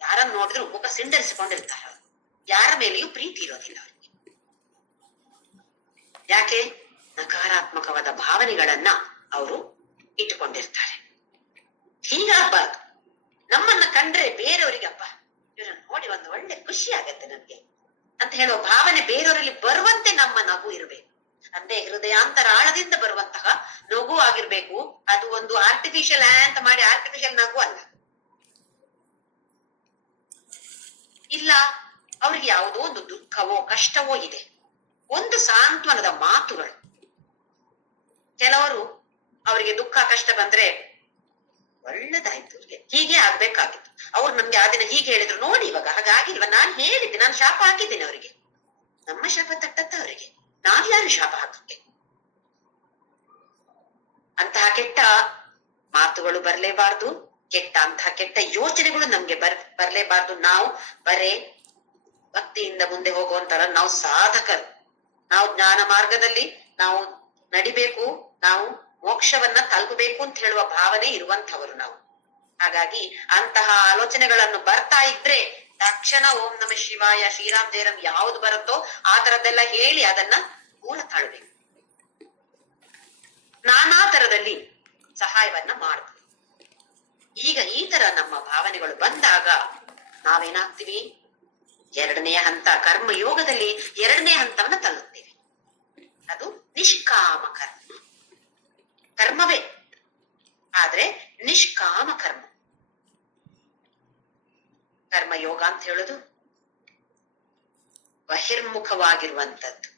ಯಾರನ್ನು ನೋಡಿದ್ರು ಮುಖ ಸಿಂಡರಿಸಿಕೊಂಡಿರ್ತಾರ, ಯಾರ ಮೇಲೆಯೂ ಪ್ರೀತಿ ಇರೋದಿಲ್ಲ ಅವರಿಗೆ. ಯಾಕೆ? ನಕಾರಾತ್ಮಕವಾದ ಭಾವನೆಗಳನ್ನ ಅವರು ಇಟ್ಟುಕೊಂಡಿರ್ತಾರೆ. ಹೀಗಾಗಬಾರ್ದು. ನಮ್ಮನ್ನ ಕಂಡ್ರೆ ಬೇರೆಯವರಿಗೆ ಅಪ್ಪ ಇವರನ್ನು ನೋಡಿ ಒಂದು ಒಳ್ಳೆ ಖುಷಿ ಆಗತ್ತೆ ನನ್ಗೆ ಅಂತ ಹೇಳೋ ಭಾವನೆ ಬೇರೆಯವರಲ್ಲಿ ಬರುವಂತೆ ನಮ್ಮ ನಗು ಇರಬೇಕು. ಅಂದ್ರೆ ಹೃದಯಾಂತರ ಆಳದಿಂದ ಬರುವಂತಹ ನಗು ಆಗಿರ್ಬೇಕು. ಅದು ಒಂದು ಆರ್ಟಿಫಿಷಿಯಲ್ ಅಂತ ಮಾಡಿ ಆರ್ಟಿಫಿಷಿಯಲ್ ನಗು ಅಲ್ಲ. ಇಲ್ಲ, ಅವ್ರಿಗೆ ಯಾವುದೋ ಒಂದು ದುಃಖವೋ ಕಷ್ಟವೋ ಇದೆ, ಒಂದು ಸಾಂತ್ವನದ ಮಾತುಗಳು. ಕೆಲವರು ಅವರಿಗೆ ದುಃಖ ಕಷ್ಟ ಬಂದ್ರೆ ಒಳ್ಳೇದಾಯ್ತು, ಅವ್ರಿಗೆ ಹೀಗೆ ಆಗ್ಬೇಕಾಗಿತ್ತು, ಅವ್ರು ನಮ್ಗೆ ಆ ದಿನ ಹೀಗೆ ಹೇಳಿದ್ರು, ನೋಡಿ ಇವಾಗ ಹಾಗಾಗಿಲ್ವ, ನಾನ್ ಹೇಳಿದ್ದೆ, ನಾನು ಶಾಪ ಹಾಕಿದ್ದೇನೆ ಅವರಿಗೆ. ನಮ್ಮ ಶಾಪ ತಟ್ಟತ್ತ ಅವರಿಗೆ, ನಾವ್ ಯಾರು ಶಾಪ ಹಾಕಕ್ಕೆ? ಅಂತಹ ಕೆಟ್ಟ ಮಾತುಗಳು ಬರ್ಲೇಬಾರ್ದು, ಅಂತಹ ಕೆಟ್ಟ ಯೋಚನೆಗಳು ನಮ್ಗೆ ಬರ್ಲೇಬಾರ್ದು. ನಾವು ಬರೇ ಭಕ್ತಿಯಿಂದ ಮುಂದೆ ಹೋಗುವಂತರ ನಾವು ಸಾಧಕರು, ನಾವು ಜ್ಞಾನ ಮಾರ್ಗದಲ್ಲಿ ನಾವು ನಡಿಬೇಕು, ನಾವು ಮೋಕ್ಷವನ್ನ ತಲುಪಬೇಕು ಅಂತ ಹೇಳುವ ಭಾವನೆ ಇರುವಂತವರು ನಾವು. ಹಾಗಾಗಿ ಅಂತಹ ಆಲೋಚನೆಗಳನ್ನು ಬರ್ತಾ ಇದ್ರೆ ತಕ್ಷಣ ಓಂ ನಮ ಶಿವಾಯ, ಶ್ರೀರಾಮ್ ಜಯರಾಮ್ ಯಾವ್ದು ಬರುತ್ತೋ ಆ ತರದ್ದೆಲ್ಲ ಹೇಳಿ ಅದನ್ನ ಮೂಲ ತಾಳ್ಬೇಕು. ನಾನಾ ತರದಲ್ಲಿ ಸಹಾಯವನ್ನ ಮಾಡ್ಬೇಕು. ಈಗ ಈ ತರ ನಮ್ಮ ಭಾವನೆಗಳು ಬಂದಾಗ ನಾವೇನಾಗ್ತೀವಿ? ಎರಡನೆಯ ಹಂತ, ಕರ್ಮ ಯೋಗದಲ್ಲಿ ಎರಡನೇ ಹಂತವನ್ನ ತಲುಪ್ತೀವಿ. ಅದು ನಿಷ್ಕಾಮ ಕರ್ಮ. ಕರ್ಮವೇ ಆದ್ರೆ ನಿಷ್ಕಾಮ ಕರ್ಮ. ಕರ್ಮಯೋಗ ಅಂತ ಹೇಳುದು ಬಹಿರ್ಮುಖವಾಗಿರುವಂತದ್ದು.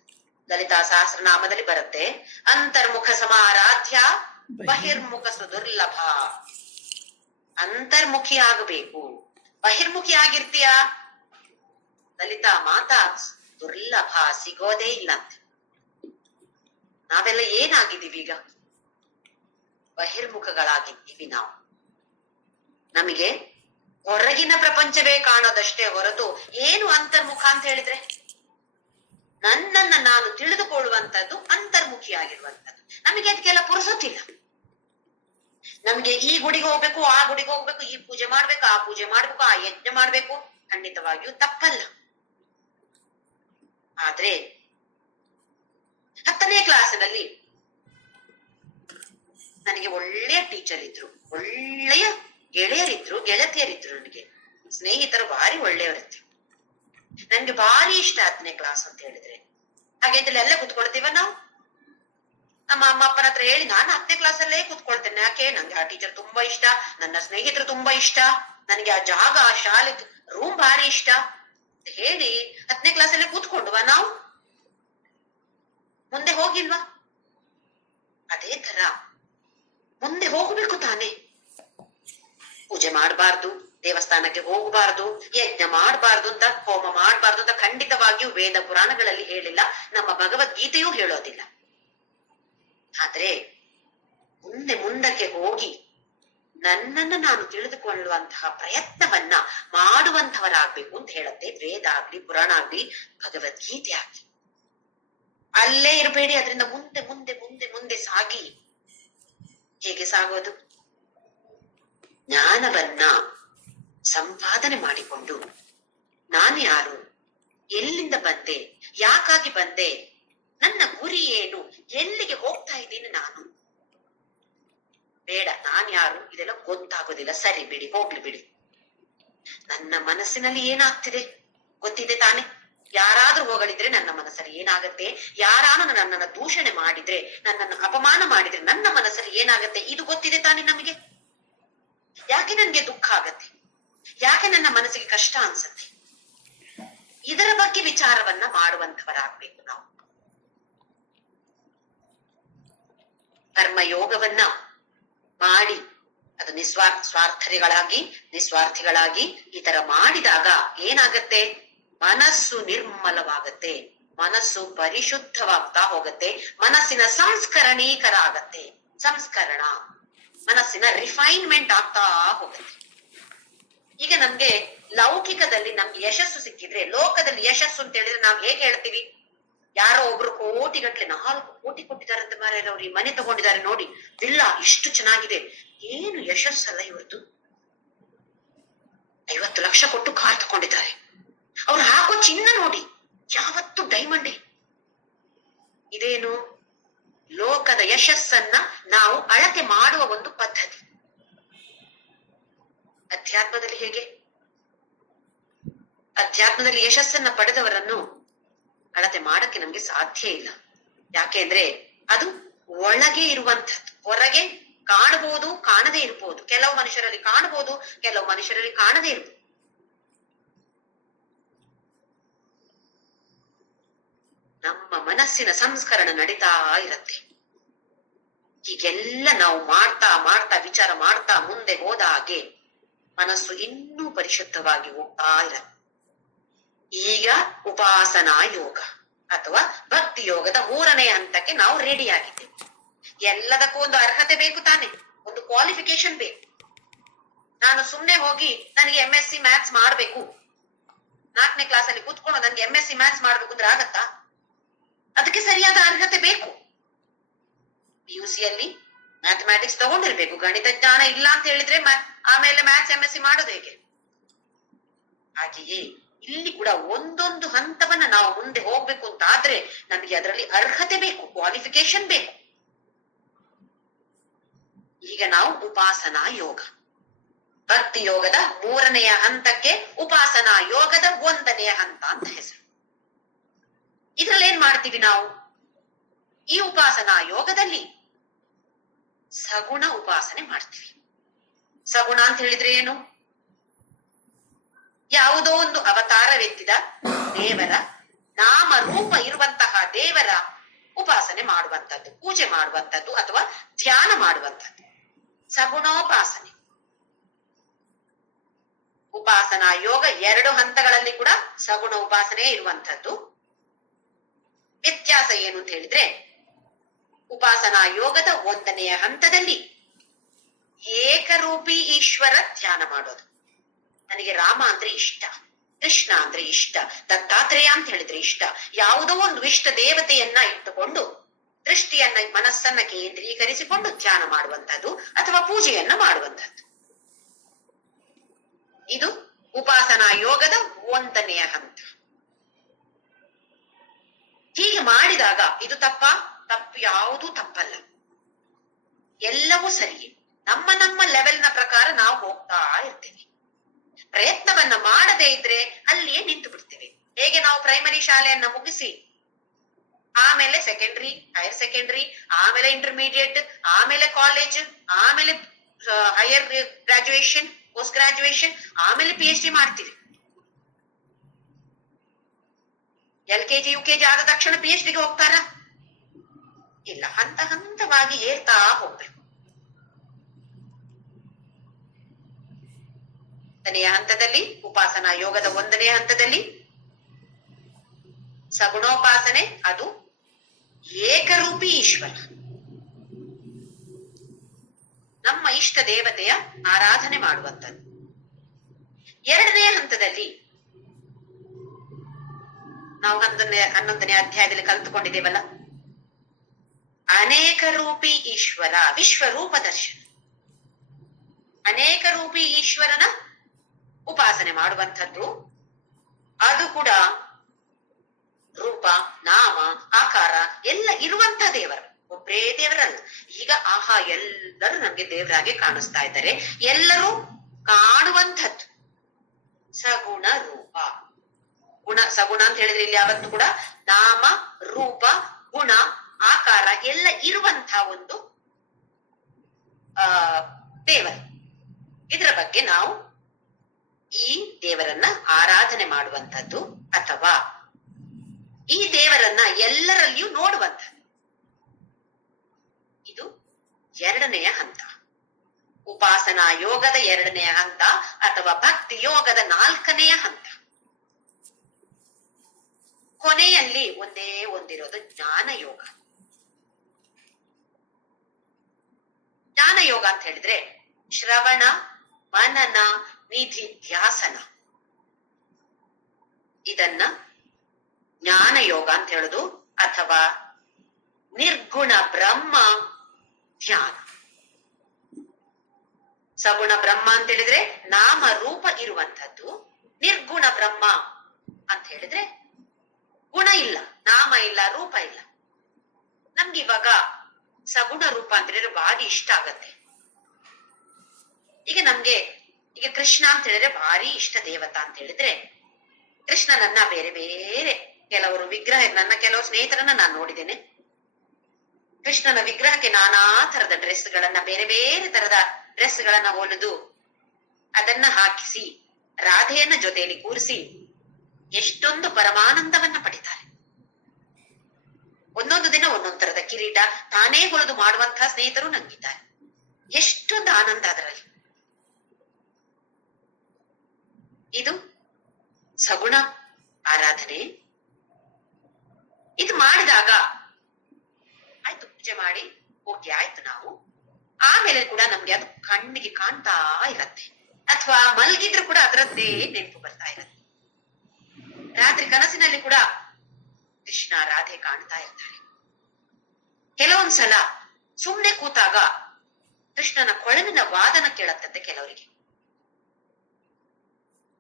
ಲಲಿತಾ ಸಹಸ್ರನಾಮದಲ್ಲಿ ಬರುತ್ತೆ, ಅಂತರ್ಮುಖ ಸಮಾರಾಧ್ಯ ಬಹಿರ್ಮುಖ ಸುದುರ್ಲಭ. ಅಂತರ್ಮುಖಿ ಆಗಬೇಕು. ಬಹಿರ್ಮುಖಿ ಆಗಿರ್ತೀಯ, ಲಲಿತಾ ಮಾತಾ ದುರ್ಲಭ, ಸಿಗೋದೇ ಇಲ್ಲ ಅಂತ. ನಾವೆಲ್ಲ ಏನಾಗಿದ್ದೀವಿ ಈಗ? ಬಹಿರ್ಮುಖಗಳಾಗಿದ್ದೀವಿ ನಾವು. ನಮಗೆ ಹೊರಗಿನ ಪ್ರಪಂಚವೇ ಕಾಣೋದಷ್ಟೇ ಹೊರತು ಏನು ಅಂತರ್ಮುಖ ಅಂತ ಹೇಳಿದ್ರೆ, ನನ್ನನ್ನ ನಾನು ತಿಳಿದುಕೊಳ್ಳುವಂತದ್ದು ಅಂತರ್ಮುಖಿಯಾಗಿರುವಂತದ್ದು. ನಮಗೆ ಅದಕ್ಕೆಲ್ಲ ಪುರುಸೊತ್ತಿಲ್ಲ. ನಮ್ಗೆ ಈ ಗುಡಿಗೆ ಹೋಗ್ಬೇಕು, ಆ ಗುಡಿಗೆ ಹೋಗ್ಬೇಕು, ಈ ಪೂಜೆ ಮಾಡ್ಬೇಕು, ಆ ಪೂಜೆ ಮಾಡ್ಬೇಕು, ಆ ಯಜ್ಞ ಮಾಡ್ಬೇಕು, ಖಂಡಿತವಾಗಿಯೂ ತಪ್ಪಲ್ಲ. ಆದ್ರೆ 10ನೇ ಕ್ಲಾಸಿನಲ್ಲಿ ನನಗೆ ಒಳ್ಳೆಯ ಟೀಚರ್ ಇದ್ರು, ಒಳ್ಳೆಯ ಗೆಳೆಯರಿದ್ರು, ಗೆಳತಿಯರಿದ್ರು, ನನಗೆ ಸ್ನೇಹಿತರು ಭಾರಿ ಒಳ್ಳೆಯವರಿದ್ರು. ನನ್ಗೆ ಭಾರಿ ಇಷ್ಟ 10ನೇ ಕ್ಲಾಸ್ ಅಂತ ಹೇಳಿದ್ರೆ. ಹಾಗೆ ಎಲ್ಲ ಕುತ್ಕೊಳ್ತೀವ ನಾವು. ನಮ್ಮ ಅಮ್ಮ ಅಪ್ಪನ ಹತ್ರ ಹೇಳಿ ನಾನು 10ನೇ ಕ್ಲಾಸ್ ಅಲ್ಲೇ ಕುತ್ಕೊಳ್ತೇನೆ. ಯಾಕೆ? ನಂಗೆ ಆ ಟೀಚರ್ ತುಂಬಾ ಇಷ್ಟ, ನನ್ನ ಸ್ನೇಹಿತರು ತುಂಬಾ ಇಷ್ಟ, ನನಗೆ ಆ ಜಾಗ, ಆ ಶಾಲೆ ರೂಮ್ ಭಾರಿ ಇಷ್ಟ ಅಂತ ಹೇಳಿ 10ನೇ ಕ್ಲಾಸ್ ಅಲ್ಲೇ ಕೂತ್ಕೊಂಡ್ವಾ ನಾವು? ಮುಂದೆ ಹೋಗಿಲ್ವಾ? ಅದೇ ತರ ಮುಂದೆ ಹೋಗ್ಬೇಕು ತಾನೆ. ಪೂಜೆ ಮಾಡಬಾರ್ದು, ದೇವಸ್ಥಾನಕ್ಕೆ ಹೋಗಬಾರ್ದು, ಯಜ್ಞ ಮಾಡಬಾರ್ದು ಅಂತ, ಹೋಮ ಮಾಡಬಾರ್ದು ಅಂತ ಖಂಡಿತವಾಗಿಯೂ ವೇದ ಪುರಾಣಗಳಲ್ಲಿ ಹೇಳಿಲ್ಲ, ನಮ್ಮ ಭಗವದ್ಗೀತೆಯೂ ಹೇಳೋದಿಲ್ಲ. ಆದ್ರೆ ಮುಂದೆ ಮುಂದಕ್ಕೆ ಹೋಗಿ ನನ್ನನ್ನು ನಾನು ತಿಳಿದುಕೊಳ್ಳುವಂತಹ ಪ್ರಯತ್ನವನ್ನ ಮಾಡುವಂತವರಾಗ್ಬೇಕು ಅಂತ ಹೇಳುತ್ತೆ ವೇದ ಆಗ್ಲಿ, ಪುರಾಣ ಆಗ್ಲಿ, ಭಗವದ್ಗೀತೆ ಆಗ್ಲಿ. ಅಲ್ಲೇ ಇರಬೇಡಿ, ಅದರಿಂದ ಮುಂದೆ ಮುಂದೆ ಮುಂದೆ ಮುಂದೆ ಸಾಗಿ. ಹೇಗೆ ಸಾಗೋದು? ಜ್ಞಾನವನ್ನ ಸಂಪಾದನೆ ಮಾಡಿಕೊಂಡು ನಾನು ಯಾರು, ಎಲ್ಲಿಂದ ಬಂದೆ, ಯಾಕಾಗಿ ಬಂದೆ, ನನ್ನ ಗುರಿ ಏನು, ಎಲ್ಲಿಗೆ ಹೋಗ್ತಾ ಇದ್ದೀನಿ ನಾನು, ಬೇಡ ನಾನ್ ಯಾರು ಇದೆಲ್ಲ ಗೊತ್ತಾಗೋದಿಲ್ಲ, ಸರಿ ಬಿಡಿ, ಹೋಗ್ಲಿ ಬಿಡಿ. ನನ್ನ ಮನಸ್ಸಿನಲ್ಲಿ ಏನಾಗ್ತಿದೆ ಗೊತ್ತಿದೆ ತಾನೆ, ಯಾರಾದ್ರೂ ಹೊಗಳಿದ್ರೆ ನನ್ನ ಮನಸ್ಸಲ್ಲಿ ಏನಾಗತ್ತೆ, ಯಾರಾನು ನನ್ನನ್ನ ದೂಷಣೆ ಮಾಡಿದ್ರೆ, ನನ್ನನ್ನು ಅಪಮಾನ ಮಾಡಿದ್ರೆ ನನ್ನ ಮನಸ್ಸಲ್ಲಿ ಏನಾಗತ್ತೆ ಇದು ಗೊತ್ತಿದೆ ತಾನೇ ನಮಗೆ. ಯಾಕೆ ನನ್ಗೆ ದುಃಖ ಆಗತ್ತೆ, ಯಾಕೆ ನನ್ನ ಮನಸ್ಸಿಗೆ ಕಷ್ಟ ಅನ್ಸತ್ತೆ, ಇದರ ಬಗ್ಗೆ ವಿಚಾರವನ್ನ ಮಾಡುವಂತವರಾಗ್ಬೇಕು ನಾವು. ಕರ್ಮಯೋಗವನ್ನ ಮಾಡಿ ಅದು ನಿಸ್ವಾರ್ಥಿಗಳಾಗಿ ಈ ತರ ಮಾಡಿದಾಗ ಏನಾಗತ್ತೆ, ಮನಸ್ಸು ನಿರ್ಮಲವಾಗತ್ತೆ, ಮನಸ್ಸು ಪರಿಶುದ್ಧವಾಗ್ತಾ ಹೋಗತ್ತೆ, ಮನಸ್ಸಿನ ಸಂಸ್ಕರಣೀಕರ ಆಗತ್ತೆ, ಸಂಸ್ಕರಣ ಮನಸ್ಸಿನ ರಿಫೈನ್ಮೆಂಟ್ ಆಗ್ತಾ ಹೋಗುತ್ತೆ. ಈಗ ನಮ್ಗೆ ಲೌಕಿಕದಲ್ಲಿ ನಮ್ಗೆ ಯಶಸ್ಸು ಸಿಕ್ಕಿದ್ರೆ, ಲೋಕದಲ್ಲಿ ಯಶಸ್ಸು ಅಂತ ಹೇಳಿದ್ರೆ ನಾವ್ ಹೇಗೆ ಹೇಳ್ತೀವಿ, ಯಾರೋ ಒಬ್ರು ಕೋಟಿಗಟ್ಲೆ 4 ಕೋಟಿ ಕೊಟ್ಟಿದಾರಂತೆ ಮಾರ್ರೆ, ಅವ್ರು ಈ ಮನೆ ತಗೊಂಡಿದ್ದಾರೆ ನೋಡಿ, ಇಲ್ಲ ಇಷ್ಟು ಚೆನ್ನಾಗಿದೆ, ಏನು ಯಶಸ್ಸಲ್ಲ ಇವತ್ತು, 50 ಲಕ್ಷ ಕೊಟ್ಟು ಕಾರ್ ತಗೊಂಡಿದ್ದಾರೆ, ಅವ್ರು ಹಾಕೋ ಚಿನ್ನ ನೋಡಿ ಯಾವತ್ತು ಡೈಮಂಡೇ. ಇದೇನು ಲೋಕದ ಯಶಸ್ಸನ್ನ ನಾವು ಅಳತೆ ಮಾಡುವ ಒಂದು ಪದ್ಧತಿ. ಅಧ್ಯಾತ್ಮದಲ್ಲಿ ಹೇಗೆ, ಅಧ್ಯಾತ್ಮದಲ್ಲಿ ಯಶಸ್ಸನ್ನ ಪಡೆದವರನ್ನು ಅಳತೆ ಮಾಡಕ್ಕೆ ನಮ್ಗೆ ಸಾಧ್ಯ ಇಲ್ಲ. ಯಾಕೆಂದ್ರೆ ಅದು ಒಳಗೆ ಇರುವಂಥದ್ದು, ಹೊರಗೆ ಕಾಣಬಹುದು ಕಾಣದೇ ಇರ್ಬೋದು, ಕೆಲವು ಮನುಷ್ಯರಲ್ಲಿ ಕಾಣಬಹುದು, ಕೆಲವು ಮನುಷ್ಯರಲ್ಲಿ ಕಾಣದೇ ಇರ್ಬೋದು. ನಮ್ಮ ಮನಸ್ಸಿನ ಸಂಸ್ಕರಣ ನಡೀತಾ ಇರತ್ತೆ. ಹೀಗೆಲ್ಲ ನಾವು ಮಾಡ್ತಾ ಮಾಡ್ತಾ ವಿಚಾರ ಮಾಡ್ತಾ ಮುಂದೆ ಹೋದ ಹಾಗೆ ಮನಸ್ಸು ಇನ್ನೂ ಪರಿಶುದ್ಧವಾಗಿ ಹೋಗ್ತಾ ಇರತ್ತೆ. ಈಗ ಉಪಾಸನಾ ಯೋಗ ಅಥವಾ ಭಕ್ತಿ ಯೋಗದ 3ನೇ ಹಂತಕ್ಕೆ ನಾವು ರೆಡಿ ಆಗಿದ್ದೇವೆ. ಎಲ್ಲದಕ್ಕೂ ಒಂದು ಅರ್ಹತೆ ಬೇಕು ತಾನೆ, ಒಂದು ಕ್ವಾಲಿಫಿಕೇಶನ್ ಬೇಕು. ನಾನು ಸುಮ್ನೆ ಹೋಗಿ ನನಗೆ MSc ಮ್ಯಾಥ್ಸ್ ಮಾಡ್ಬೇಕು, 4ನೇ ಕ್ಲಾಸಲ್ಲಿ ಕೂತ್ಕೊಂಡು ನನ್ಗೆ MSc ಮ್ಯಾಥ್ಸ್ ಮಾಡ್ಬೇಕು ಅಂದ್ರೆ ಆಗತ್ತಾ? ಅದಕ್ಕೆ ಸರಿಯಾದ ಅರ್ಹತೆ ಬೇಕು. PUC ಯಲ್ಲಿ ಮ್ಯಾಥಮೆಟಿಕ್ಸ್ ತಗೊಂಡಿರ್ಬೇಕು, ಗಣಿತ ಜ್ಞಾನ ಇಲ್ಲ ಅಂತ ಹೇಳಿದ್ರೆ ಆಮೇಲೆ ಮ್ಯಾಥ್ಸ್ MSc ಮಾಡೋದು ಹೇಗೆ? ಹಾಗೆಯೇ ಇಲ್ಲಿ ಕೂಡ ಒಂದೊಂದು ಹಂತವನ್ನ ನಾವು ಮುಂದೆ ಹೋಗ್ಬೇಕು ಅಂತ ಆದ್ರೆ ನಮಗೆ ಅದರಲ್ಲಿ ಅರ್ಹತೆ ಬೇಕು, ಕ್ವಾಲಿಫಿಕೇಶನ್ ಬೇಕು. ಈಗ ನಾವು ಉಪಾಸನಾ ಯೋಗ, ಭಕ್ತಿ ಯೋಗದ 3ನೆಯ ಹಂತಕ್ಕೆ ಉಪಾಸನಾ ಯೋಗದ 1ನೆಯ ಹಂತ ಅಂತ ಹೆಸರು. ಇದ್ರಲ್ಲಿ ಏನ್ ಮಾಡ್ತೀವಿ ನಾವು? ಈ ಉಪಾಸನಾ ಯೋಗದಲ್ಲಿ ಸಗುಣ ಉಪಾಸನೆ ಮಾಡ್ತೀವಿ. ಸಗುಣ ಅಂತ ಹೇಳಿದ್ರೆ ಏನು? ಯಾವುದೋ ಒಂದು ಅವತಾರವೆತ್ತಿದ ದೇವರ ನಾಮ ರೂಪ ಇರುವಂತಹ ದೇವರ ಉಪಾಸನೆ ಮಾಡುವಂಥದ್ದು, ಪೂಜೆ ಮಾಡುವಂಥದ್ದು ಅಥವಾ ಧ್ಯಾನ ಮಾಡುವಂಥದ್ದು ಸಗುಣೋಪಾಸನೆ. ಉಪಾಸನಾ ಯೋಗ 2 ಹಂತಗಳಲ್ಲಿ ಕೂಡ ಸಗುಣ ಉಪಾಸನೆ ಇರುವಂಥದ್ದು. ವ್ಯತ್ಯಾಸ ಏನು ಅಂತ ಹೇಳಿದ್ರೆ, ಉಪಾಸನಾ ಯೋಗದ 1ನೆಯ ಹಂತದಲ್ಲಿ ಏಕರೂಪಿ ಈಶ್ವರ ಧ್ಯಾನ ಮಾಡೋದು. ನನಗೆ ರಾಮ ಅಂದ್ರೆ ಇಷ್ಟ, ಕೃಷ್ಣ ಅಂದ್ರೆ ಇಷ್ಟ, ದತ್ತಾತ್ರೇಯ ಅಂತ ಹೇಳಿದ್ರೆ ಇಷ್ಟ, ಯಾವುದೋ ಒಂದು ಇಷ್ಟ ದೇವತೆಯನ್ನ ಇಟ್ಟುಕೊಂಡು ದೃಷ್ಟಿಯನ್ನ ಮನಸ್ಸನ್ನ ಕೇಂದ್ರೀಕರಿಸಿಕೊಂಡು ಧ್ಯಾನ ಮಾಡುವಂತದ್ದು ಅಥವಾ ಪೂಜೆಯನ್ನ ಮಾಡುವಂತದ್ದು. ಇದು ಉಪಾಸನಾ ಯೋಗದ 1ನೆಯ ಹಂತ. ಹೀಗೆ ಮಾಡಿದಾಗ ಇದು ತಪ್ಪು ಯಾವುದೂ ತಪ್ಪಲ್ಲ, ಎಲ್ಲವೂ ಸರಿಯೇ. ನಮ್ಮ ಲೆವೆಲ್ನ ಪ್ರಕಾರ ನಾವು ಹೋಗ್ತಾ ಇರ್ತೀವಿ. ಪ್ರಯತ್ನವನ್ನ ಮಾಡದೇ ಇದ್ರೆ ಅಲ್ಲಿಯೇ ನಿಂತು ಬಿಡ್ತೀವಿ. ಹೇಗೆ ನಾವು ಪ್ರೈಮರಿ ಶಾಲೆಯನ್ನ ಮುಗಿಸಿ ಆಮೇಲೆ ಸೆಕೆಂಡರಿ, ಹೈಯರ್ ಸೆಕೆಂಡರಿ, ಆಮೇಲೆ ಇಂಟರ್ಮೀಡಿಯೇಟ್, ಆಮೇಲೆ ಕಾಲೇಜ್, ಆಮೇಲೆ ಹೈಯರ್ ಗ್ರಾಜುಯೇಷನ್, ಪೋಸ್ಟ್ ಗ್ರಾಜುಯೇಷನ್, ಆಮೇಲೆ PhD ಮಾಡ್ತೀವಿ. LKG UKG ಆದ ತಕ್ಷಣ PhDಗೆ ಹೋಗ್ತಾರ? ಇಲ್ಲ, ಹಂತ ಹಂತವಾಗಿ ಏರ್ತಾ ಹೋಗ್ಬೇಕು. 1ನೆಯ ಹಂತದಲ್ಲಿ ಉಪಾಸನಾ ಯೋಗದ 1ನೇ ಹಂತದಲ್ಲಿ ಸಗುಣೋಪಾಸನೆ, ಅದು ಏಕರೂಪಿ ಈಶ್ವರ, ನಮ್ಮ ಇಷ್ಟ ದೇವತೆಯ ಆರಾಧನೆ ಮಾಡುವಂಥದ್ದು. 2ನೇ ಹಂತದಲ್ಲಿ ನಾವು 11ನೇ ಅಧ್ಯಾಯದಲ್ಲಿ ಕಲಿತುಕೊಂಡಿದ್ದೇವಲ್ಲ, ಅನೇಕ ರೂಪಿ ಈಶ್ವರ, ವಿಶ್ವರೂಪ ದರ್ಶನ. ಅನೇಕ ರೂಪಿ ಈಶ್ವರನ ಉಪಾಸನೆ ಮಾಡುವಂಥದ್ದು. ಅದು ಕೂಡ ರೂಪ, ನಾಮ, ಆಕಾರ ಎಲ್ಲ ಇರುವಂತ ದೇವರು, ಒಬ್ಬರೇ ದೇವರಲ್ಲ. ಈಗ ಎಲ್ಲರೂ ನಮ್ಗೆ ದೇವರಾಗೆ ಕಾಣಿಸ್ತಾ ಇದ್ದಾರೆ, ಎಲ್ಲರೂ ಕಾಣುವಂಥದ್ದು ಸಗುಣ ರೂಪ. ಸಗುಣ ಅಂತ ಹೇಳಿದ್ರೆ ಇಲ್ಲಿ ಯಾವತ್ತು ಕೂಡ ನಾಮ ರೂಪ ಗುಣ ಆಕಾರ ಎಲ್ಲ ಇರುವಂತಹ ಒಂದು ದೇವರು. ಇದರ ಬಗ್ಗೆ ನಾವು ಈ ದೇವರನ್ನ ಆರಾಧನೆ ಮಾಡುವಂಥದ್ದು ಅಥವಾ ಈ ದೇವರನ್ನ ಎಲ್ಲರಲ್ಲಿಯೂ ನೋಡುವಂಥದ್ದು. ಇದು ಎರಡನೆಯ ಹಂತ, ಉಪಾಸನಾ ಯೋಗದ ಎರಡನೆಯ ಹಂತ ಅಥವಾ ಭಕ್ತಿ ಯೋಗದ ನಾಲ್ಕನೆಯ ಹಂತ. ಕೊನೆಯಲ್ಲಿ ಒಂದೇ ಒಂದಿರೋದು ಜ್ಞಾನ ಯೋಗ. ಜ್ಞಾನ ಯೋಗ ಅಂತ ಹೇಳಿದ್ರೆ ಶ್ರವಣ ಮನನ ನಿಧಿಧ್ಯಾಸನ, ಇದನ್ನ ಜ್ಞಾನ ಯೋಗ ಅಂತ ಹೇಳುದು ಅಥವಾ ನಿರ್ಗುಣ ಬ್ರಹ್ಮ ಧ್ಯಾನ. ಸಗುಣ ಬ್ರಹ್ಮ ಅಂತ ಹೇಳಿದ್ರೆ ನಾಮ ರೂಪ ಇರುವಂತದ್ದು. ನಿರ್ಗುಣ ಬ್ರಹ್ಮ ಅಂತ ಹೇಳಿದ್ರೆ ಗುಣ ಇಲ್ಲ, ನಾಮ ಇಲ್ಲ, ರೂಪ ಇಲ್ಲ. ನಮ್ಗೆ ಇವಾಗ ಸಗುಣ ರೂಪ ಅಂತ ಹೇಳಿದ್ರೆ ಭಾರಿ ಇಷ್ಟ ಆಗತ್ತೆ. ಈಗ ಕೃಷ್ಣ ಅಂತ ಹೇಳಿದ್ರೆ ಭಾರಿ ಇಷ್ಟ ದೇವತಾ ಅಂತ ಹೇಳಿದ್ರೆ ಕೃಷ್ಣನನ್ನ ಬೇರೆ ಬೇರೆ ಕೆಲವರು ಕೆಲವು ಸ್ನೇಹಿತರನ್ನ ನಾನು ನೋಡಿದ್ದೇನೆ. ಕೃಷ್ಣನ ವಿಗ್ರಹಕ್ಕೆ ನಾನಾ ತರದ ಡ್ರೆಸ್ಗಳನ್ನ, ಬೇರೆ ಬೇರೆ ತರದ ಡ್ರೆಸ್ಗಳನ್ನ ಹೊಲಿದು ಅದನ್ನ ಹಾಕಿಸಿ ರಾಧೆಯನ್ನ ಜೊತೆಯಲ್ಲಿ ಕೂರಿಸಿ ಎಷ್ಟೊಂದು ಪರಮಾನಂದವನ್ನ ಪಡಿತಾರೆ. ಒಂದೊಂದು ದಿನ ಒಂದೊಂದು ತರದ ಕಿರೀಟ ತಾನೇ ಹೊಲಿದು ಮಾಡುವಂತಹ ಸ್ನೇಹಿತರು ನಂಗಿದ್ದಾರೆ. ಎಷ್ಟೊಂದು ಆನಂದ ಅದರಲ್ಲಿ. ಇದು ಸಗುಣ ಆರಾಧನೆ. ಇದು ಮಾಡಿದಾಗ ಆಯ್ತು, ಪೂಜೆ ಮಾಡಿ ಓಕೆ ಆಯ್ತು ನಾವು, ಆಮೇಲೆ ಕೂಡ ನಮ್ಗೆ ಅದು ಕಣ್ಣಿಗೆ ಕಾಣ್ತಾ ಇರತ್ತೆ, ಅಥವಾ ಮಲಗಿದ್ರು ಕೂಡ ಅದರದ್ದೇ ನೆನಪು ಬರ್ತಾ ಇರತ್ತೆ. ರಾತ್ರಿ ಕನಸಿನಲ್ಲಿ ಕೂಡ ಕೃಷ್ಣ ರಾಧೆ ಕಾಣ್ತಾ ಇರ್ತಾರೆ. ಕೆಲವೊಂದ್ಸಲ ಸುಮ್ನೆ ಕೂತಾಗ ಕೃಷ್ಣನ ಕೊಳಲಿನ ವಾದನ ಕೇಳತ್ತಂತೆ ಕೆಲವರಿಗೆ.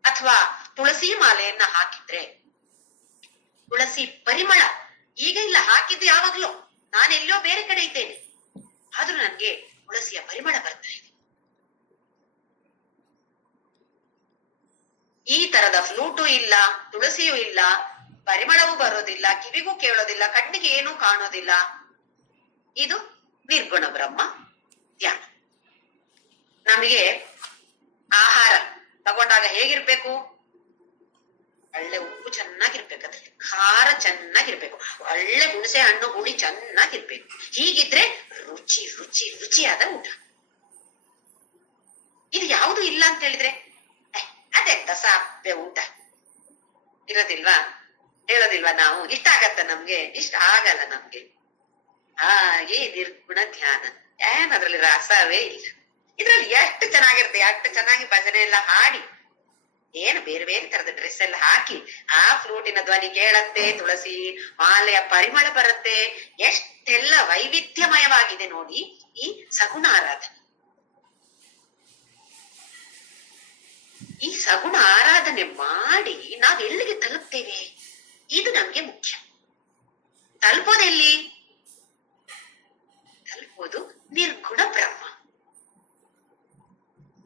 ಅಥವಾ ತುಳಸಿ ಮಾಲೆಯನ್ನ ಹಾಕಿದ್ರೆ ತುಳಸಿ ಪರಿಮಳ, ಈಗ ಇಲ್ಲ, ಹಾಕಿದ್ದು ಯಾವಾಗ್ಲೂ, ನಾನೆಲ್ಲೋ ಬೇರೆ ಕಡೆ ಇದ್ದೇನೆ, ಆದ್ರೂ ನನ್ಗೆ ತುಳಸಿಯ ಪರಿಮಳ ಬರ್ತಾ ಇದೆ. ಈ ತರದ ಫ್ಲೂಟು ಇಲ್ಲ, ತುಳಸಿಯೂ ಇಲ್ಲ, ಪರಿಮಳವೂ ಬರೋದಿಲ್ಲ, ಕಿವಿಗೂ ಕೇಳೋದಿಲ್ಲ, ಕಣ್ಣಿಗೆ ಏನೂ ಕಾಣೋದಿಲ್ಲ. ಇದು ನಿರ್ಗುಣ ಬ್ರಹ್ಮ ಧ್ಯಾನ. ನಮಗೆ ಆಹಾರ ತಗೊಂಡಾಗ ಹೇಗಿರ್ಬೇಕು? ಒಳ್ಳೆ ಉಪ್ಪು ಚೆನ್ನಾಗಿರ್ಬೇಕು, ಅದ್ರಲ್ಲಿ ಖಾರ ಚೆನ್ನಾಗಿರ್ಬೇಕು, ಒಳ್ಳೆ ಹುಣಸೆ ಹಣ್ಣು ಹುಳಿ ಚೆನ್ನಾಗಿರ್ಬೇಕು. ಹೀಗಿದ್ರೆ ರುಚಿ ರುಚಿ ರುಚಿಯಾದ ಊಟ. ಇದು ಯಾವುದು ಇಲ್ಲ ಅಂತ ಹೇಳಿದ್ರೆ ಅದೆಂತ ಸಾಪೆ ಊಟ ಇರೋದಿಲ್ವಾ? ಹೇಳೋದಿಲ್ವಾ ನಾವು? ಇಷ್ಟ ಆಗತ್ತ ನಮ್ಗೆ? ಇಷ್ಟ ಆಗಲ್ಲ ನಮ್ಗೆ. ಹಾಗೆ ನಿರ್ಗುಣ ಧ್ಯಾನ, ಅದ್ರಲ್ಲಿ ರಸವೇ ಇಲ್ಲ. ಇದ್ರಲ್ಲಿ ಎಷ್ಟು ಚೆನ್ನಾಗಿರುತ್ತೆ, ಎಷ್ಟು ಚೆನ್ನಾಗಿ ಭಜನೆ ಎಲ್ಲ ಹಾಡಿ, ಏನು ಬೇರೆ ಬೇರೆ ತರದ ಡ್ರೆಸ್ ಎಲ್ಲ ಹಾಕಿ ಆ ಫ್ಲೂಟಿನ ಧ್ವನಿ ಕೇಳತ್ತೆ, ತುಳಸಿ ಮಾಲೆಯ ಪರಿಮಳ ಬರುತ್ತೆ, ಎಷ್ಟೆಲ್ಲ ವೈವಿಧ್ಯಮಯವಾಗಿದೆ ನೋಡಿ ಈ ಸಗುಣ ಆರಾಧನೆ. ಈ ಸಗುಣ ಆರಾಧನೆ ಮಾಡಿ ನಾವ್ ಎಲ್ಲಿಗೆ ತಲುಪ್ತೇವೆ? ಇದು ನಮ್ಗೆ ಮುಖ್ಯ. ತಲುಪೋದೆಲ್ಲಿ? ತಲುಪೋದು ನಿರ್ಗುಣ ಬ್ರಹ್ಮ.